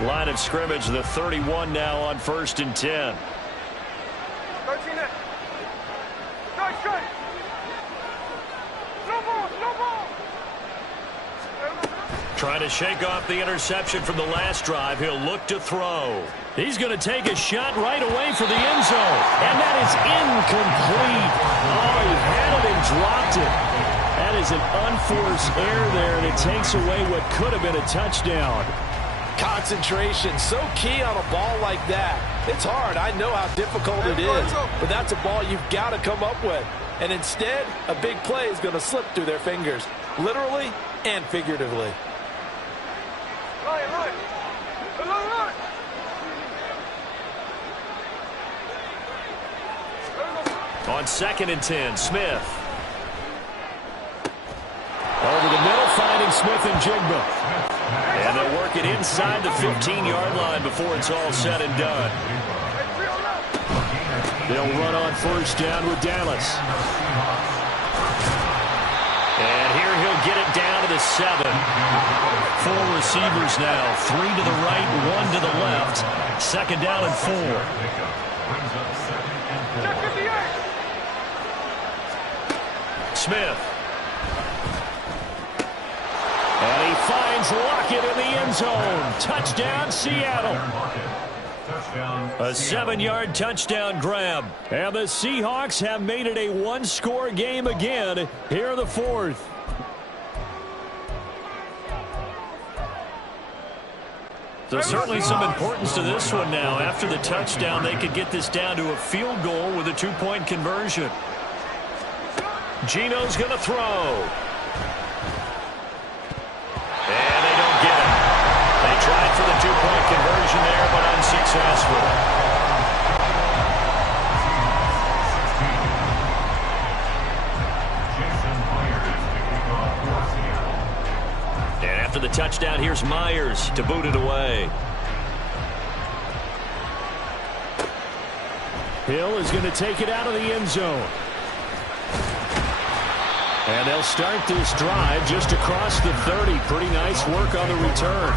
Line of scrimmage, the 31 now on 1st and 10. Trying to shake off the interception from the last drive. He'll look to throw. He's going to take a shot right away for the end zone. And that is incomplete. Oh, he had it and dropped it. That is an unforced error there, and it takes away what could have been a touchdown. Concentration, so key on a ball like that. It's hard. I know how difficult it is, but that's a ball you've got to come up with. And instead, a big play is going to slip through their fingers, literally and figuratively. On 2nd and 10, Smith. Over the middle, finding Smith and Jigba. And they'll work it inside the 15-yard line before it's all said and done. They'll run on 1st down with Dallas. And here he'll get it down to the 7. 4 receivers now. 3 to the right, 1 to the left. 2nd down and 4. Smith. And he finds Lockett in the end zone. Touchdown, Seattle. A 7-yard touchdown grab. And the Seahawks have made it a one-score game again here in the 4th. So certainly some importance to this one now. After the touchdown, they could get this down to a field goal with a 2-point conversion. Geno's going to throw. And they don't get it. They tried for the 2-point conversion there, but unsuccessful. And after the touchdown, here's Myers to boot it away. Hill is going to take it out of the end zone. And they'll start this drive just across the 30. Pretty nice work on the return.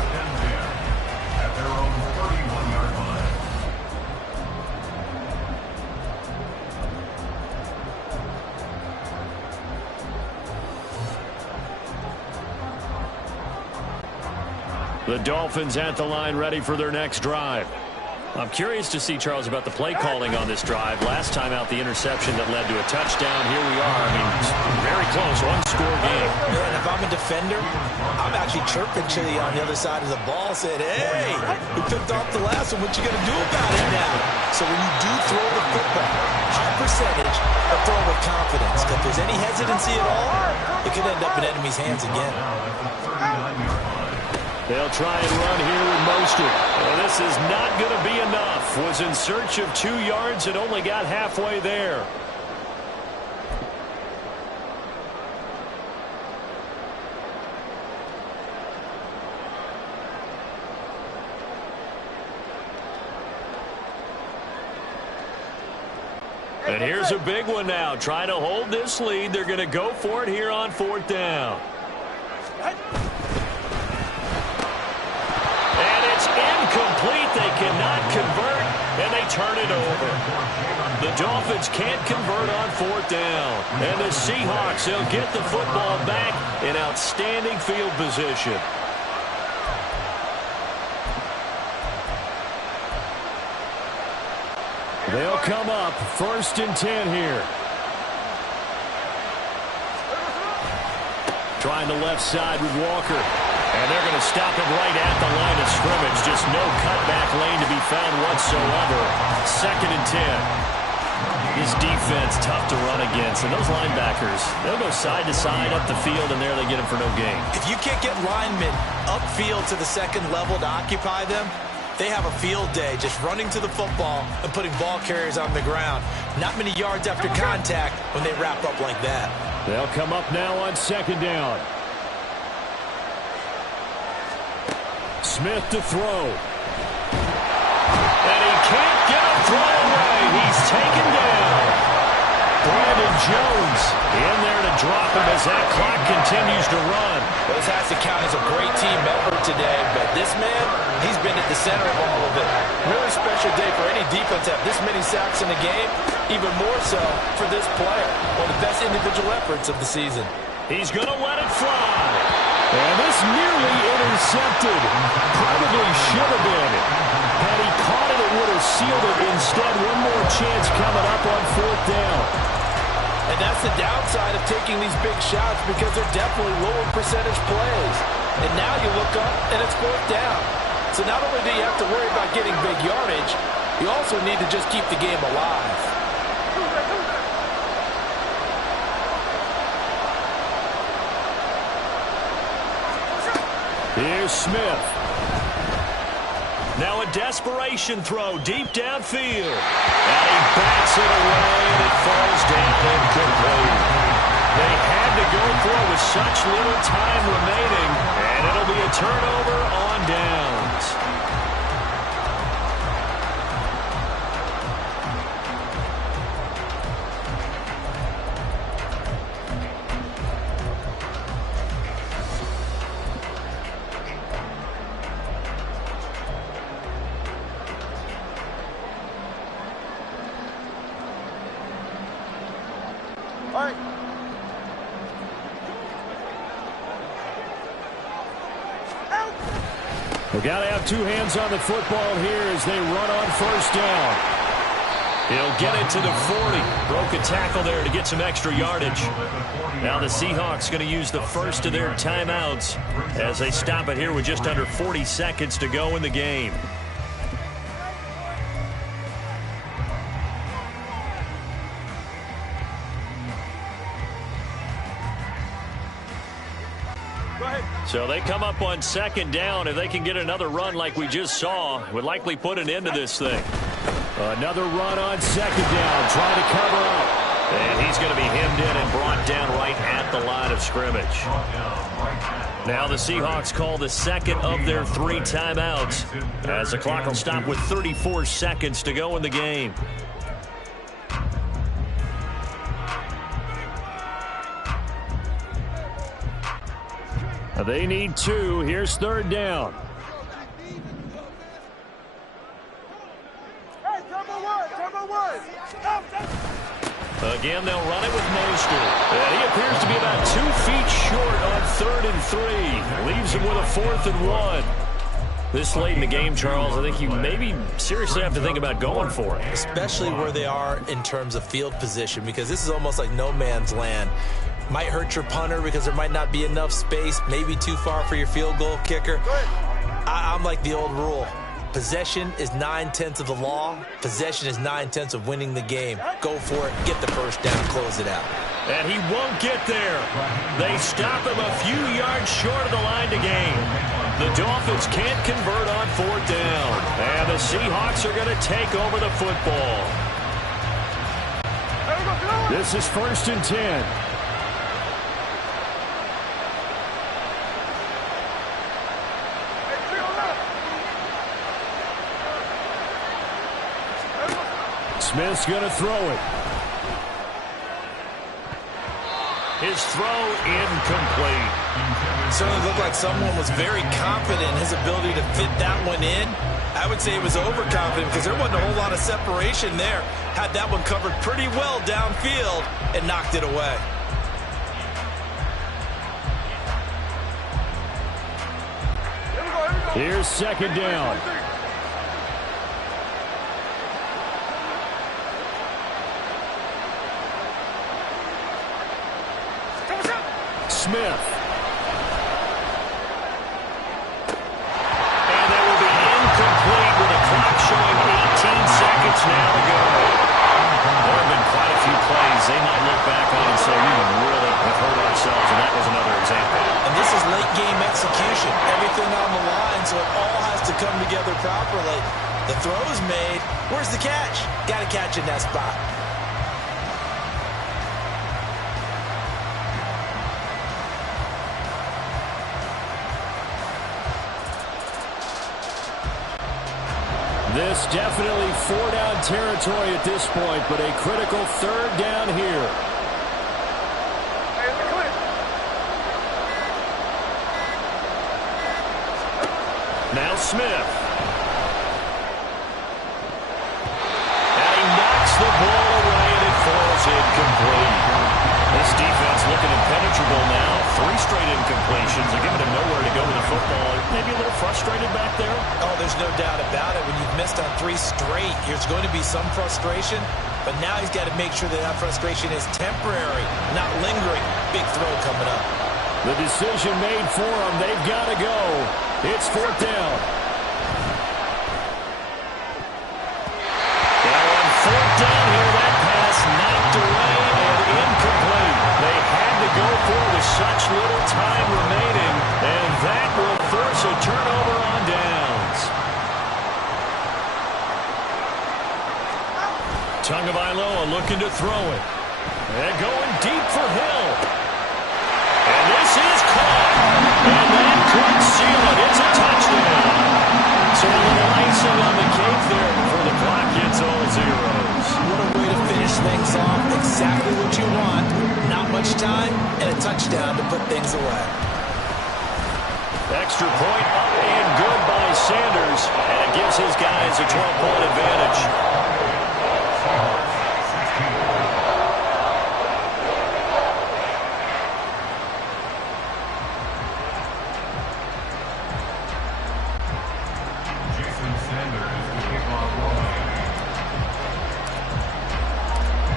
At their own 31-yard line. The Dolphins at the line, ready for their next drive. I'm curious to see, Charles, about the play calling on this drive. Last time out, the interception that led to a touchdown. Here we are. I mean, very close, one-score game. And if I'm a defender, I'm actually chirping to you on the other side of the ball, saying, hey, we picked off the last one. What you going to do about it now? So when you do throw the football, high percentage, but throw it with confidence. If there's any hesitancy at all, it could end up in enemy's hands again. They'll try and run here with Mostert. Well, this is not going to be enough. Was in search of 2 yards and only got halfway there. And here's a big one now. Trying to hold this lead. They're going to go for it here on 4th down. Incomplete. They cannot convert, and they turn it over. The Dolphins can't convert on 4th down. And the Seahawks, they'll get the football back in outstanding field position. They'll come up 1st and 10 here. Trying the left side with Walker. And they're going to stop him right at the line of scrimmage. Just no cutback lane to be found whatsoever. 2nd and 10. This defense, tough to run against. And those linebackers, they'll go side to side up the field, and there they get them for no gain. If you can't get linemen upfield to the second level to occupy them, they have a field day just running to the football and putting ball carriers on the ground. Not many yards after contact when they wrap up like that. They'll come up now on 2nd down. Smith to throw. And he can't get a throw away. He's taken down. Brandon Jones in there to drop him as that clock continues to run. This has to count as a great team effort today, but this man, he's been at the center of all of it. Really special day for any defense to have this many sacks in a game, even more so for this player. One of the best individual efforts of the season. He's going to let it fly. And this nearly intercepted. Probably should have been. Had he caught it, it would have sealed it. Instead, one more chance coming up on 4th down. And that's the downside of taking these big shots because they're definitely lower percentage plays. And now you look up and it's 4th down. So not only do you have to worry about getting big yardage, you also need to just keep the game alive. Here's Smith. Now a desperation throw deep downfield. And he bats it away, and it falls down incomplete. They had to go for it with such little time remaining, and it'll be a turnover on downs. They've got to have two hands on the football here as they run on 1st down. He'll get it to the 40. Broke a tackle there to get some extra yardage. Now the Seahawks going to use the first of their timeouts as they stop it here with just under 40 seconds to go in the game. So they come up on 2nd down. If they can get another run like we just saw, would likely put an end to this thing. Another run on 2nd down, trying to cover up. And he's going to be hemmed in and brought down right at the line of scrimmage. Now the Seahawks call the 2nd of their 3 timeouts as the clock will stop with 34 seconds to go in the game. They need 2. Here's 3rd down. Hey, turbo one. Again, they'll run it with Mostert. And he appears to be about 2 feet short on 3rd and 3. Leaves him with a 4th and 1. This late in the game, Charles, I think you maybe seriously have to think about going for it. Especially where they are in terms of field position, because this is almost like no man's land. Might hurt your punter because there might not be enough space, maybe too far for your field goal kicker. I'm like the old rule. Possession is 9/10 of the law. Possession is 9/10 of winning the game. Go for it, get the first down, close it out. And he won't get there. They stop him a few yards short of the line to gain. The Dolphins can't convert on 4th down. And the Seahawks are going to take over the football. This is 1st and 10. Smith's going to throw it. His throw incomplete. Certainly looked like someone was very confident in his ability to fit that one in. I would say it was overconfident because there wasn't a whole lot of separation there. Had that one covered pretty well downfield and knocked it away. Here's 2nd down. Smith. And that will be incomplete with a clock showing It's now a go. There have been quite a few plays they might look back on and say, we really have hurt ourselves, and that was another example. And this is late-game execution. Everything on the line, so it all has to come together properly. The throw's made. Where's the catch? Got to catch in that spot. This definitely four-down territory at this point, but a critical third down here. Now Smith. And he knocks the ball away, and it falls incomplete. This defense looking impenetrable now. 3 straight incompletions. They're giving him nowhere to go with the football. Maybe a little frustrated back there. Oh, there's no doubt about it. When you've missed on 3 straight, there's going to be some frustration. But now he's got to make sure that that frustration is temporary, not lingering. Big throw coming up. The decision made for them. They've got to go. It's 4th down. Now on 4th down here, that pass knocked away and incomplete. They had to go for it with such little time remaining, and that will force a turnover on downs. Tagovailoa looking to throw it. And going deep for Hill. And this is caught. And that could seal it. It's a touchdown. So a little icing on the cake there before the clock hits all zeros. What a way to finish things off. Exactly what you want. Not much time and a touchdown to put things away. Extra point up and good by Sanders. And it gives his guys a 12-point advantage.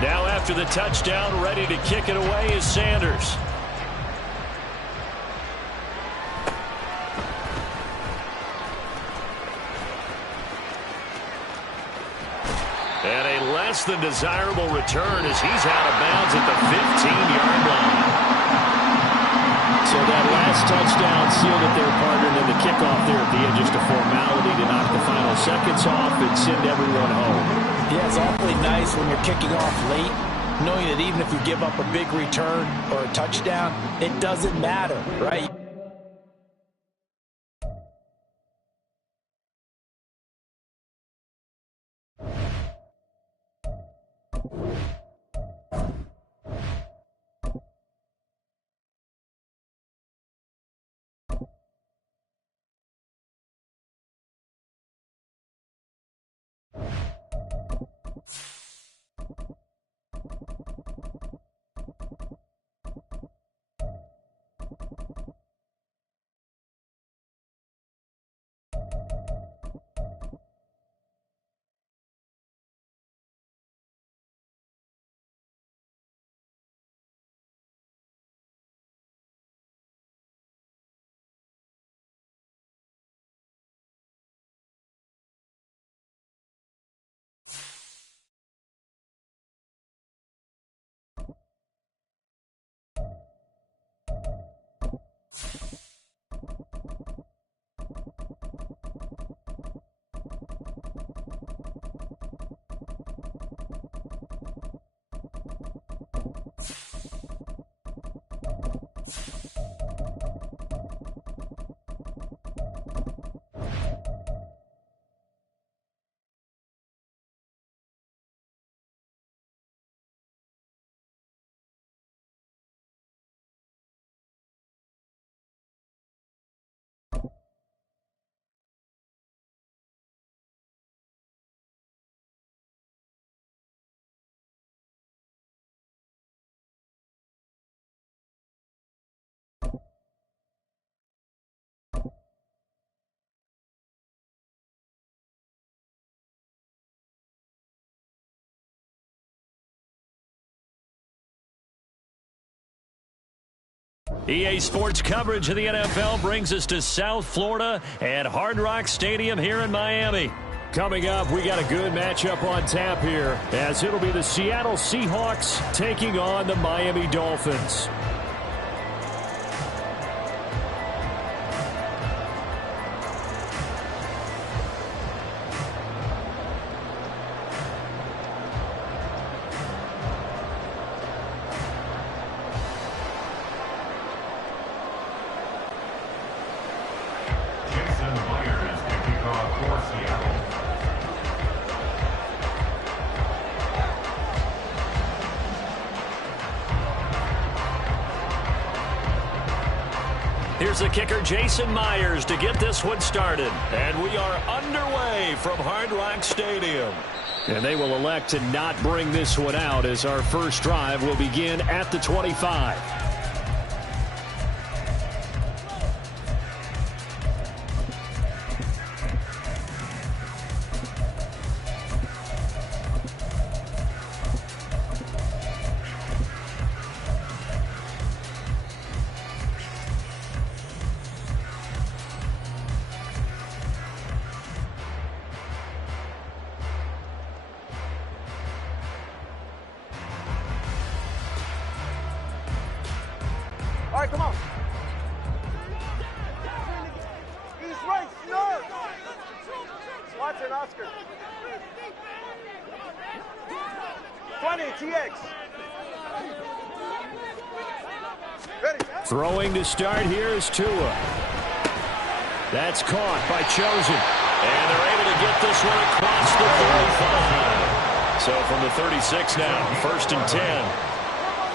Now after the touchdown, ready to kick it away is Sanders. And a less than desirable return as he's out of bounds at the 15-yard line. So that last touchdown sealed it there, partner, and then the kickoff there at the end, just a formality to knock the final seconds off and send everyone home. Yeah, it's awfully nice when you're kicking off late, knowing that even if you give up a big return or a touchdown, it doesn't matter, right? EA Sports coverage of the NFL brings us to South Florida at Hard Rock Stadium here in Miami. Coming up, we got a good matchup on tap here, as it'll be the Seattle Seahawks taking on the Miami Dolphins. Here's the kicker, Jason Myers, to get this one started. And we are underway from Hard Rock Stadium. And they will elect to not bring this one out, as our first drive will begin at the 25. All right, come on. East right, snug. Watson, Oscar. 20, TX. Ready. Throwing to start here is Tua. That's caught by Chosen. And they're able to get this one across the 35. So from the 36 now, 1st and 10.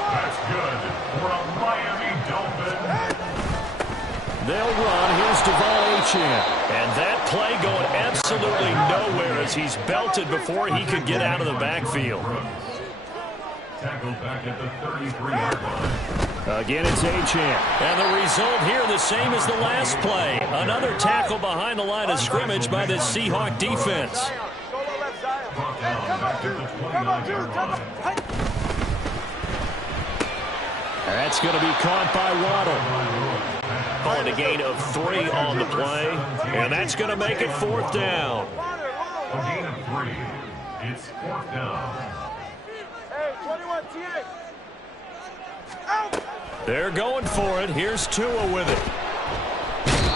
That's good for a Miami Dolphin. They'll run. Here's Devon Achane. And that play going absolutely nowhere as he's belted before he could get out of the backfield. Tackled back at the 33-yard line. Again, it's Achane. And the result here the same as the last play. Another tackle behind the line of scrimmage by this Seahawk defense. Brought down back at the 29-yard line. That's going to be caught by Waddle. Calling a gain of 3 on the play. And that's going to make it 4th down. A gain of 3. It's 4th down. Hey, 21, TX. Out. They're going for it. Here's Tua with it.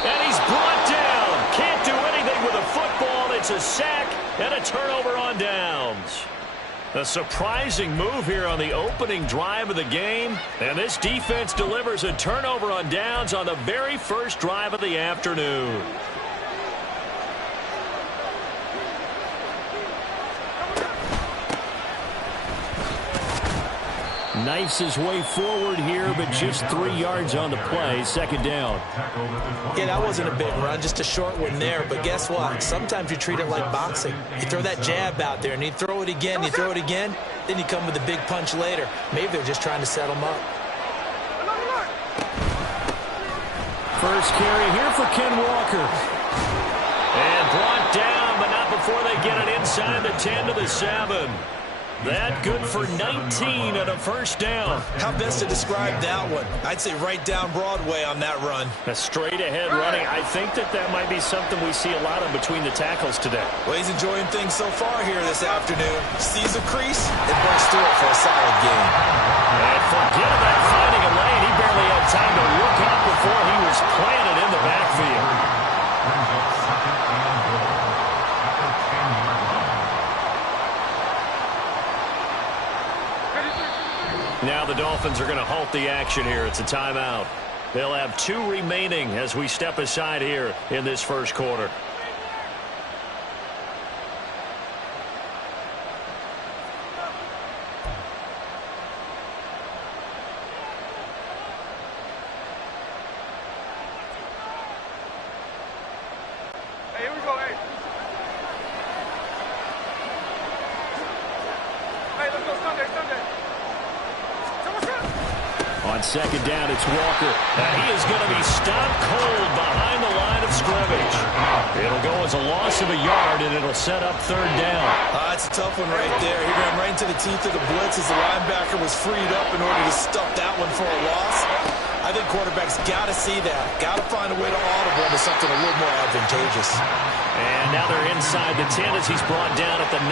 And he's brought down. Can't do anything with a football. It's a sack and a turnover on downs. A surprising move here on the opening drive of the game. And this defense delivers a turnover on downs on the very first drive of the afternoon. Knifes his way forward here, but just 3 yards on the play. 2nd down. Yeah, that wasn't a big run, just a short one there. But guess what? Sometimes you treat it like boxing. You throw that jab out there, and you throw it again, then you come with a big punch later. Maybe they're just trying to set them up. First carry here for Ken Walker. And brought down, but not before they get it inside the 10 to the 7. That good for 19 and a 1st down. How best to describe that one? I'd say right down Broadway on that run. A straight-ahead running. I think that might be something we see a lot of between the tackles today. Well, he's enjoying things so far here this afternoon. Sees a crease and bursts through it for a solid game. And forget about finding a lane. He barely had time to look up before he was planted in the backfield. Brings up 2nd and goal at the 10-yard line. Now the Dolphins are going to halt the action here. It's a timeout. They'll have 2 remaining as we step aside here in this first quarter. Hey, here we go, hey. Hey, let's go Sunday. On 2nd down, it's Walker. And he is going to be stopped cold behind the line of scrimmage. It'll go as a loss of a yard, and it'll set up 3rd down. That's a tough one right there. He ran right into the teeth of the blitz as the linebacker was freed up in order to stuff that one for a loss. I think quarterbacks got to see that. Got to find a way to audible into something a little more advantageous. And now they're inside the 10 as he's brought down at the 9.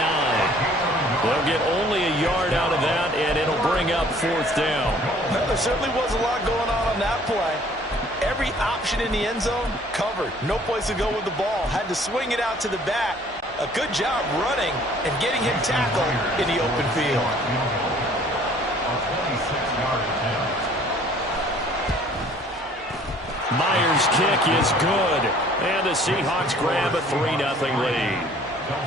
They'll get only a yard out of that, and it'll bring up 4th down. Well, there certainly was a lot going on that play. Every option in the end zone covered. No place to go with the ball. Had to swing it out to the back. A good job running and getting him tackled in the open field. Myers' kick is good, and the Seahawks grab a 3-0 lead.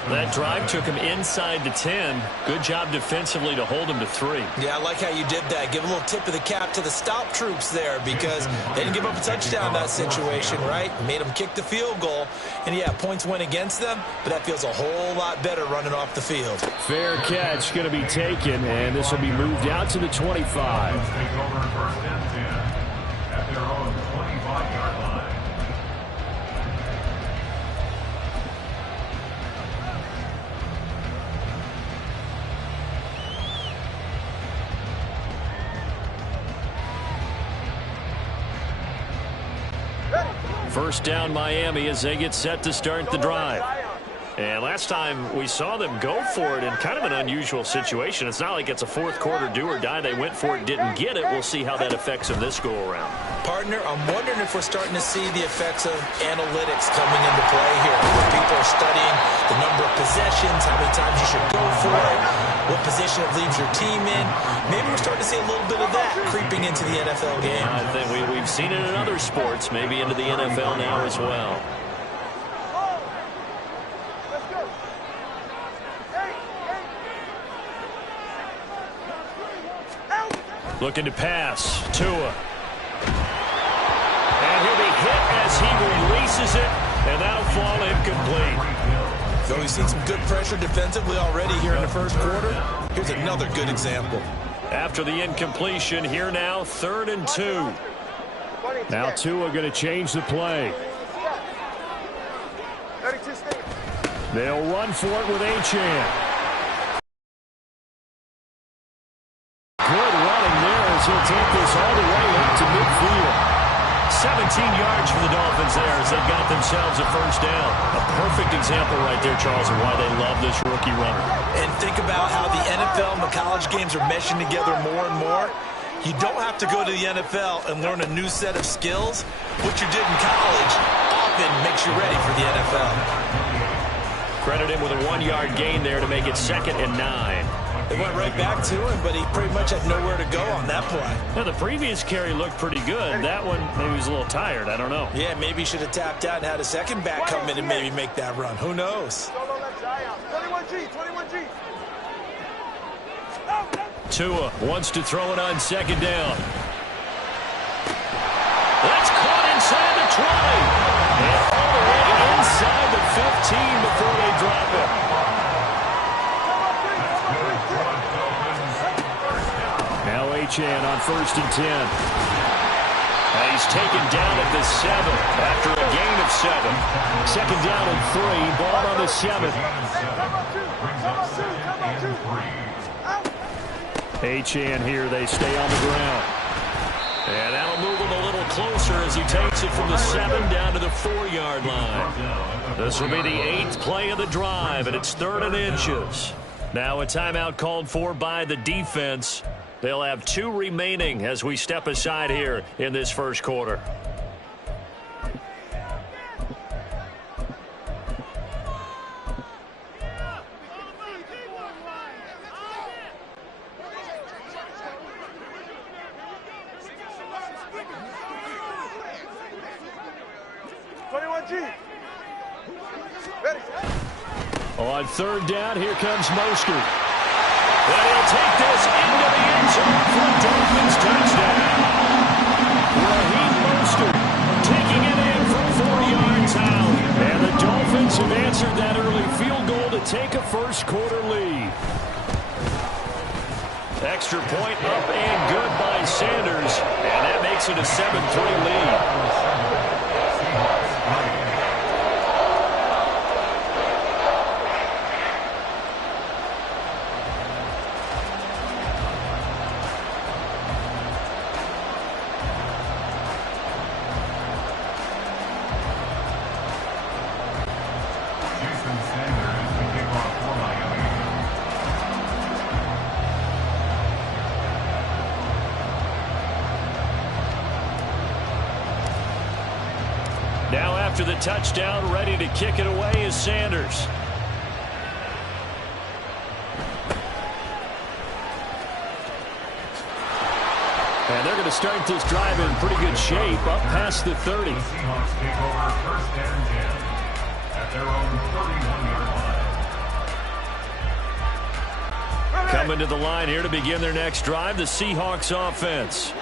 That drive took him inside the 10. Good job defensively to hold him to 3. Yeah, I like how you did that. Give a little tip of the cap to the stop troops there because they didn't give up a touchdown in that situation, right? Made them kick the field goal. And, yeah, points went against them, but that feels a whole lot better running off the field. Fair catch going to be taken, and this will be moved out to the 25. Take over 1st and 10 at their own 25-yard line. First down Miami as they get set to start the drive. And last time we saw them go for it in kind of an unusual situation. It's not like it's a 4th quarter do or die. They went for it, didn't get it. We'll see how that affects them this go-around. Partner, I'm wondering if we're starting to see the effects of analytics coming into play here, where people are studying the number of possessions, how many times you should go for it, what position it leaves your team in. Maybe we're starting to see a little bit of that creeping into the NFL game. I think we've seen it in other sports, maybe into the NFL now as well. Looking to pass. Tua. And he'll be hit as he releases it, and that'll fall incomplete. So we've seen some good pressure defensively already here in the 1st quarter. Here's another good example. After the incompletion, here now, 3rd and 2. Now Tua going to change the play. They'll run for it with Achane. He'll take this all the way up to midfield. 17 yards for the Dolphins there as they've got themselves a 1st down. A perfect example right there, Charles, of why they love this rookie runner. And think about how the NFL and the college games are meshing together more and more. You don't have to go to the NFL and learn a new set of skills. What you did in college often makes you ready for the NFL. Credit him with a 1-yard gain there to make it 2nd and 9. They went right back to him, but he pretty much had nowhere to go on that play. Now, the previous carry looked pretty good. That one, maybe he was a little tired. I don't know. Yeah, maybe he should have tapped out and had a second back come in and maybe make that run. Who knows? 21G. Tua wants to throw it on 2nd down. That's caught inside the 20. And all the way inside the 15 before they drop it. Now Achane on 1st and 10. And he's taken down at the 7 after a gain of 7. 2nd down and 3. Ball on the 7. Achane here. They stay on the ground. And that'll move him a little closer as he takes it from the 7 down to the 4-yard line. This will be the 8th play of the drive, and it's 3rd and inches. Now a timeout called for by the defense. They'll have 2 remaining as we step aside here in this 1st quarter. On 3rd down, here comes Mostert. And he'll take this into the end zone for a Dolphins touchdown. Raheem Mostert taking it in from 4 yards out. And the Dolphins have answered that early field goal to take a 1st quarter lead. Extra point up and good by Sanders. And that makes it a 7-3 lead. after the touchdown. Ready to kick it away is Sanders. And they're going to start this drive in pretty good shape, up past the 30. The Seahawks take over first and 10 at their own 31-yard line. Coming to the line here to begin their next drive, the Seahawks offense.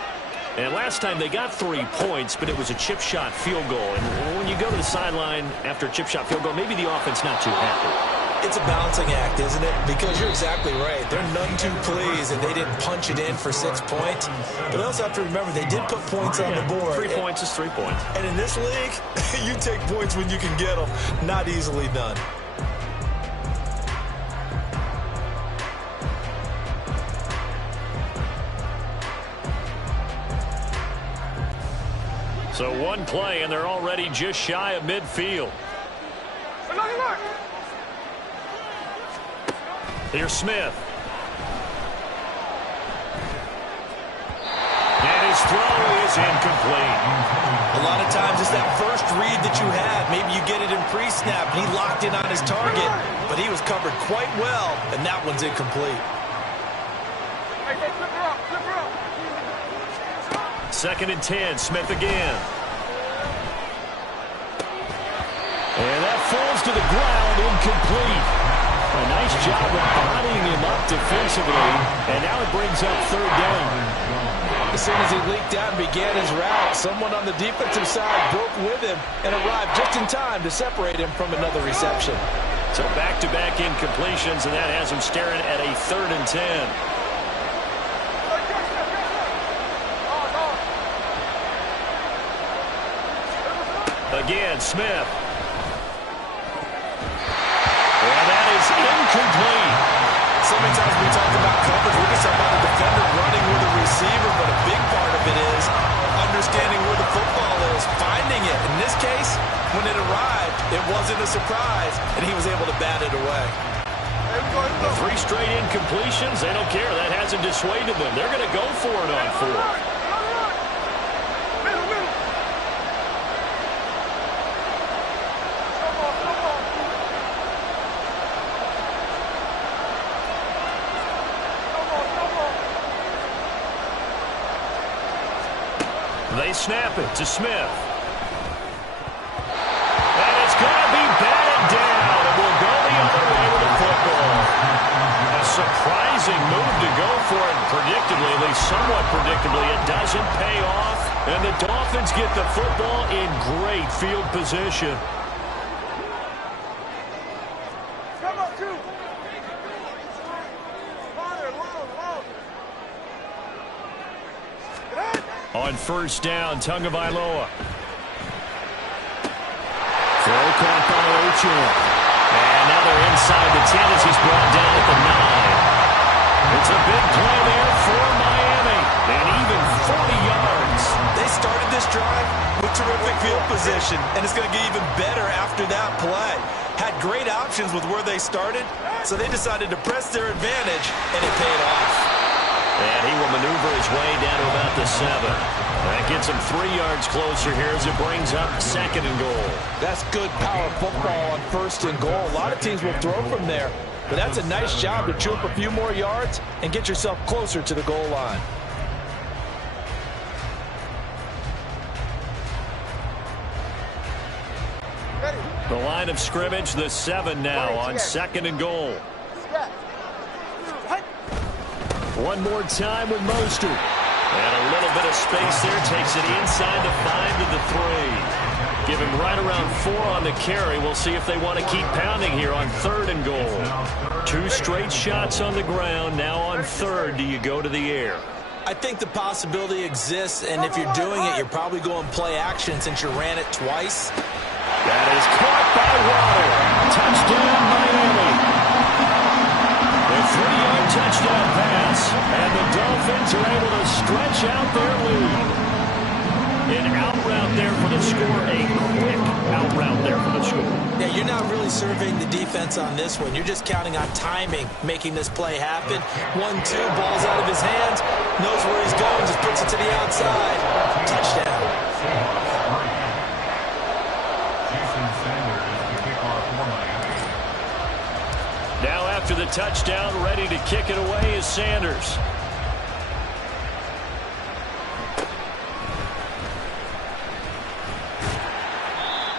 And last time they got 3 points, but it was a chip shot field goal. And when you go to the sideline after a chip shot field goal, maybe the offense not too happy. It's a balancing act, isn't it? Because you're exactly right. They're none too pleased, and they didn't punch it in for 6 points. But they also have to remember they did put points on the board. 3 points is 3 points. And in this league, you take points when you can get them. Not easily done. So one play, and they're already just shy of midfield. Here's Smith. And his throw is incomplete. A lot of times it's that first read that you had. Maybe you get it in pre-snap, and he locked in on his target, but he was covered quite well, and that one's incomplete. Second and 10, Smith again. And that falls to the ground, incomplete. A nice job of bodying him up defensively, and now it brings up third down. As soon as he leaked out and began his route, someone on the defensive side broke with him and arrived just in time to separate him from another reception. So back-to-back incompletions, and that has him staring at a third and 10. Again, Smith. And that is incomplete. So many times we talk about coverage, we're just talking about a defender running with a receiver, but a big part of it is understanding where the football is, finding it. In this case, when it arrived, it wasn't a surprise, and he was able to bat it away. The 3 straight incompletions, they don't care. That hasn't dissuaded them. They're going to go for it on 4th. They snap it to Smith. And it's going to be batted down. It will go the other way with the football. A surprising move to go for it. Predictably, at least somewhat predictably, it doesn't pay off. And the Dolphins get the football in great field position. On first down, Tagovailoa. Throw caught by Ochoa. And now they're inside the 10 as he's brought down at the 9. It's a big play there for Miami. And even 40 yards. They started this drive with terrific field position, and it's going to get even better after that play. Had great options with where they started, so they decided to press their advantage, and it paid off. And he will maneuver his way down to about the 7. That gets him 3 yards closer here as it brings up second and goal. That's good power football on first and goal. A lot of teams will throw from there, but that's a nice job to chew up a few more yards and get yourself closer to the goal line. The line of scrimmage, the 7 now on second and goal. One more time with Mostert. And a little bit of space there. Takes it inside the 5 to the 3. Give him right around 4 on the carry. We'll see if they want to keep pounding here on third and goal. 2 straight shots on the ground. Now on third, do you go to the air? I think the possibility exists, and if you're doing it, you're probably going play action since you ran it twice. That is caught by Water. Touchdown, Miami. A 3-yard touchdown pass, and the Dolphins are able to stretch out their lead. An out route there for the score, a quick out route there for the score. Yeah, you're not really surveying the defense on this one. You're just counting on timing, making this play happen. 1-2, ball's out of his hands, knows where he's going, just puts it to the outside. Touchdown. after the touchdown, ready to kick it away is Sanders.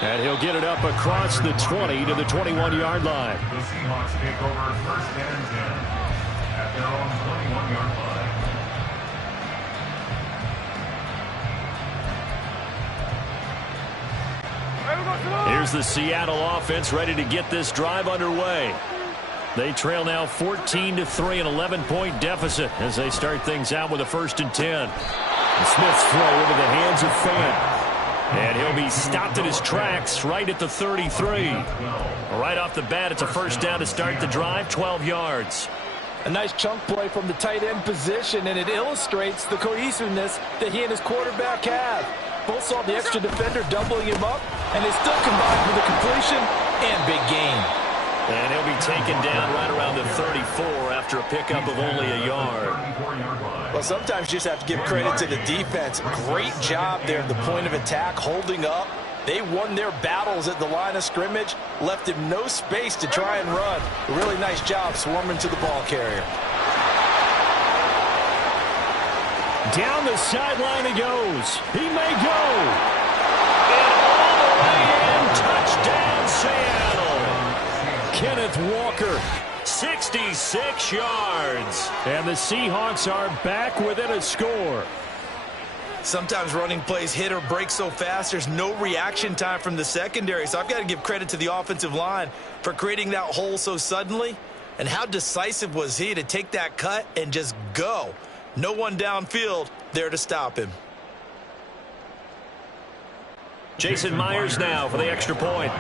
And he'll get it up across the 20 to the 21-yard line. The Seahawks take over 1st and 10 at their own 21-yard line. Here's the Seattle offense ready to get this drive underway. They trail now 14-3, an 11-point deficit as they start things out with a 1st and 10. And Smith's throw into the hands of Fan. And he'll be stopped in his tracks right at the 33. Right off the bat, it's a 1st down to start the drive, 12 yards. A nice chunk play from the tight end position, and it illustrates the cohesiveness that he and his quarterback have. Both saw the extra defender doubling him up, and they still combined with a completion and big gain. And he'll be taken down right around the 34 after a pickup of only a yard. Well, sometimes you just have to give credit to the defense. Great job there at the point of attack, holding up. They won their battles at the line of scrimmage, left him no space to try and run. A really nice job swarming to the ball carrier. Down the sideline he goes. He may go. And all the way in, touchdown Seattle. Kenneth Walker, 66 yards. And the Seahawks are back within a score. Sometimes running plays hit or break so fast, there's no reaction time from the secondary. So I've got to give credit to the offensive line for creating that hole so suddenly. And how decisive was he to take that cut and just go? No one downfield there to stop him. Jason Myers now for the extra point.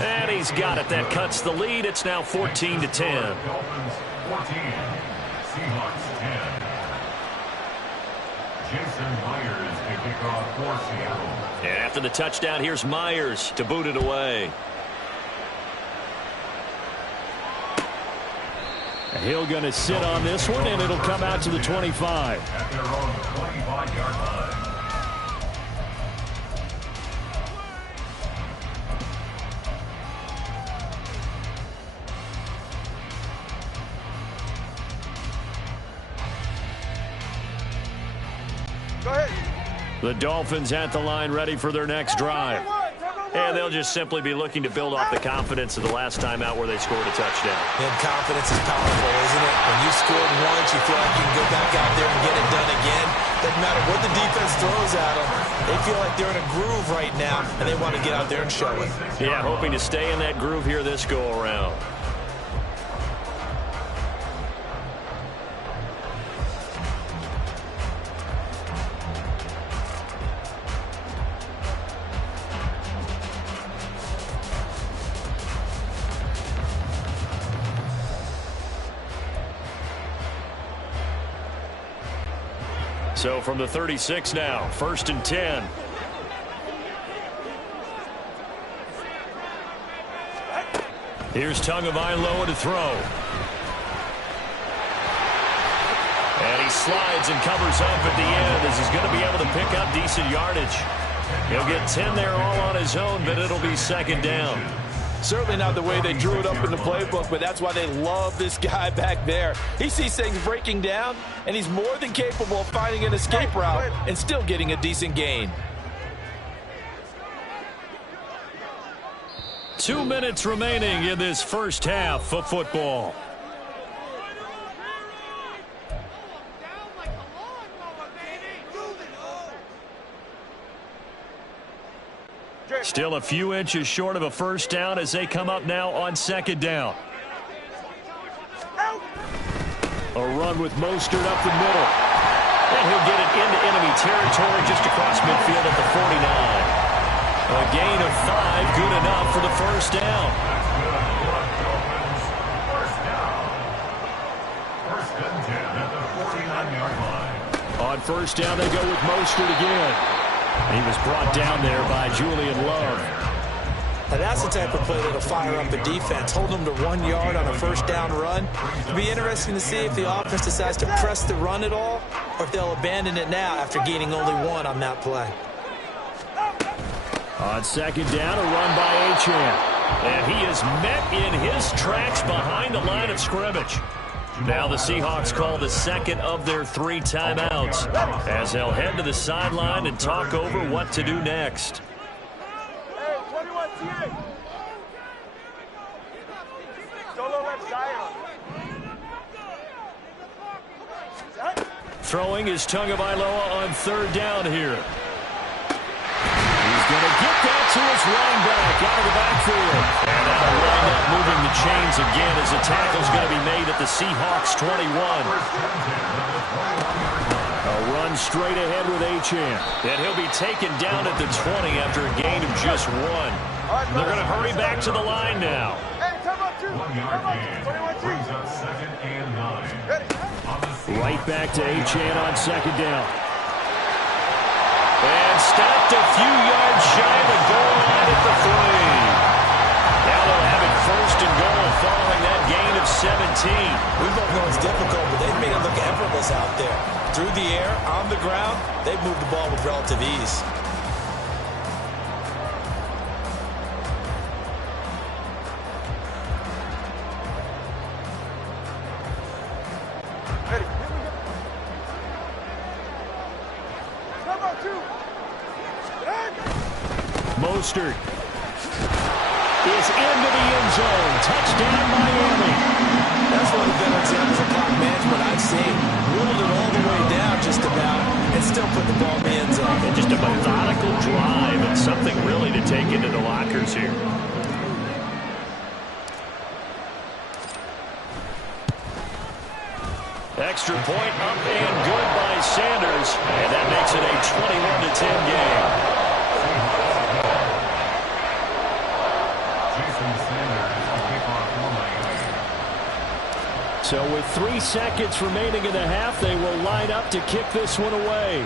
And he's got it. That cuts the lead. It's now 14-10. Dolphins 14, Seahawks 10. Jason Myers to kick off for Seattle. And after the touchdown, here's Myers to boot it away. He'll going to sit on this one, and it'll come out to the 25. At their own 25-yard line. Go ahead. The Dolphins at the line ready for their next drive. And they'll just simply be looking to build off the confidence of the last time out where they scored a touchdown. And confidence is powerful, isn't it? When you scored once, you feel like you can go back out there and get it done again. Doesn't matter what the defense throws at them. They feel like they're in a groove right now, and they want to get out there and show it. Yeah, hoping to stay in that groove here this go-around. So from the 36 now, 1st and 10. Here's Tagovailoa to throw. And he slides and covers up at the end as he's going to be able to pick up decent yardage. He'll get 10 there all on his own, but it'll be 2nd down. Certainly not the way they drew it up in the playbook, but that's why they love this guy back there. He sees things breaking down, and he's more than capable of finding an escape route and still getting a decent gain. 2 minutes remaining in this first half of football. Still a few inches short of a 1st down as they come up now on 2nd down. A run with Mostert up the middle. And he'll get it into enemy territory just across midfield at the 49. A gain of 5, good enough for the 1st down. First and 10 at the 49-yard line. On 1st down, they go with Mostert again. He was brought down there by Julian Love. Now that's the type of play that'll fire up the defense. Hold them to 1 yard on a 1st down run. It'll be interesting to see if the offense decides to press the run at all, or if they'll abandon it now after gaining only 1 on that play. On second down, a run by Achane. And he is met in his tracks behind the line of scrimmage. Now the Seahawks call the second of their 3 timeouts as they'll head to the sideline and talk over what to do next. Hey, 21 TA. Solo left side. Throwing is Tagovailoa on third down here. He's going to get that to his running back out of the backfield. And that'll wind up moving the chains again as the tackle's going to be made at the Seahawks 21. A run straight ahead with Achane. And he'll be taken down at the 20 after a gain of just 1. They're going to hurry back to the line now. Hey, come on, 2. 1 yard gain. Brings up 2nd and 9. Right back to Achane on second down. And stopped a few yards shy of the goal line at the 3. Now they'll have it first and goal following that gain of 17. We both know it's difficult, but they've made it look effortless out there. Through the air, on the ground, they've moved the ball with relative ease. Mostert is into the end zone. Touchdown, Miami. That's one of the better examples of clock management I've seen. Whittled it all the way down just about and still put the ball in the end zone. And just a methodical drive and something really to take into the lockers here. Extra point up and good by Sanders. And that makes it a 21-10 game. So with 3 seconds remaining in the half, they will line up to kick this one away.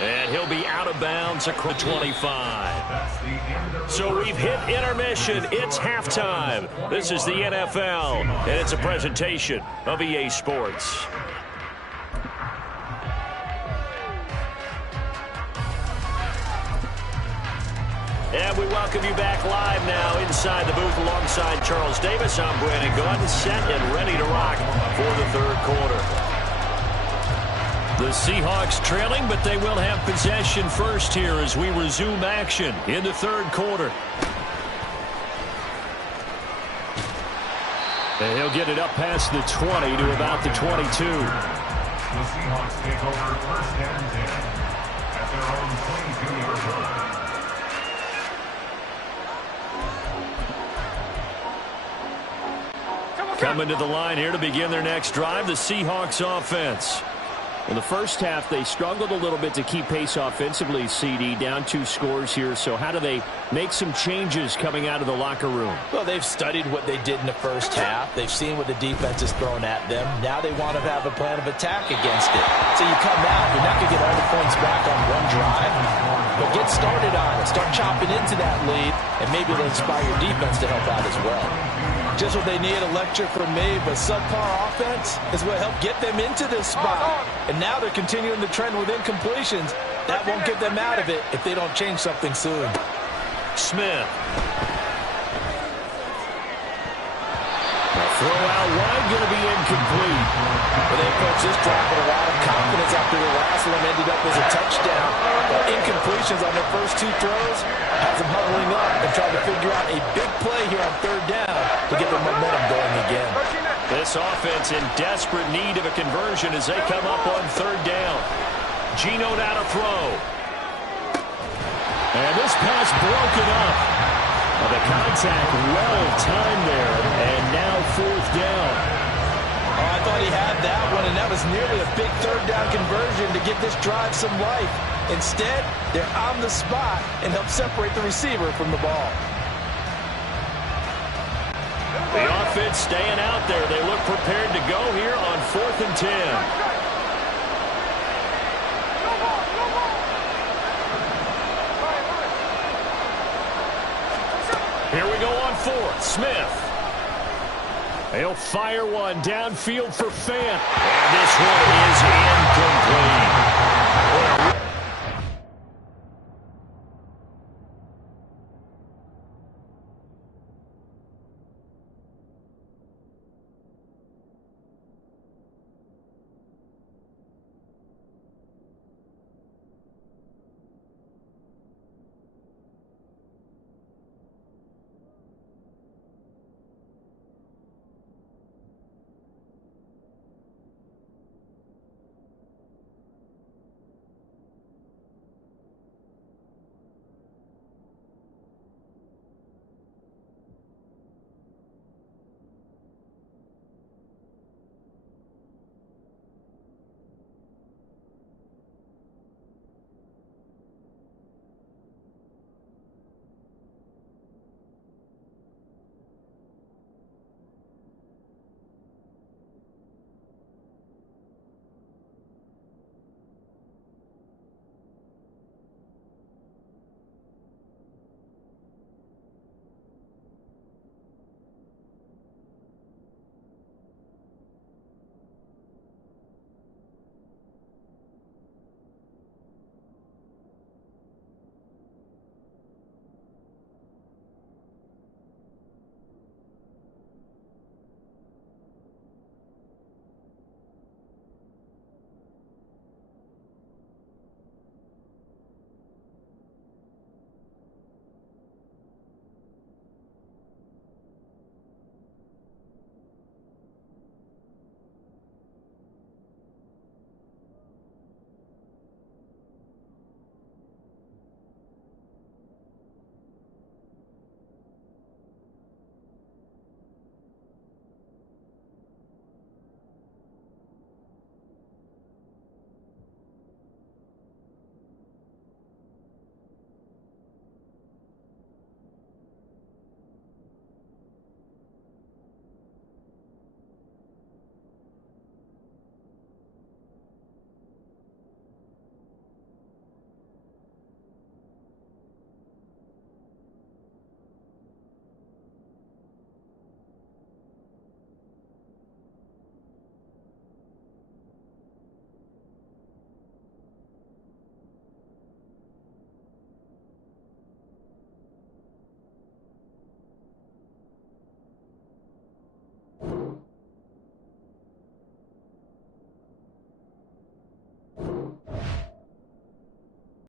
And he'll be out of bounds across 25. So we've hit intermission. It's halftime. This is the NFL, and it's a presentation of EA Sports. And we welcome you back live now inside the booth alongside Charles Davis. I'm Brandon Gaudin, set and ready to rock for the third quarter. The Seahawks trailing, but they will have possession first here as we resume action in the third quarter. And he'll get it up past the 20 to about the 22. The Seahawks take over first and 10 at their own 22-yard line. Coming to the line here to begin their next drive, the Seahawks offense. In the first half, they struggled a little bit to keep pace offensively, CD, down 2 scores here. So how do they make some changes coming out of the locker room? Well, they've studied what they did in the first half. They've seen what the defense is throwing at them. Now they want to have a plan of attack against it. So you come out, you're not going to get all the points back on one drive, but get started on it. Start chopping into that lead, and maybe it'll inspire your defense to help out as well. Just what they need, electric from me, but subpar offense is what helped get them into this spot. And now they're continuing the trend with incompletions. That won't get them out of it if they don't change something soon. Smith. Throw out wide, going to be incomplete. Well, they approached this drive with a lot of confidence after the last one ended up as a touchdown. But incompletions on their first 2 throws has them huddling up and trying to figure out a big play here on third down to get their momentum going again. This offense in desperate need of a conversion as they come up on third down. Geno now to throw. And this pass broken up. Well, the contact well timed there, and now fourth down. Oh, I thought he had that one, and that was nearly a big third down conversion to give this drive some life. Instead, they're on the spot and help separate the receiver from the ball. The offense staying out there. They look prepared to go here on 4th and 10. Here we go on 4th. Smith. He'll fire one downfield for Fant. And this one is incomplete.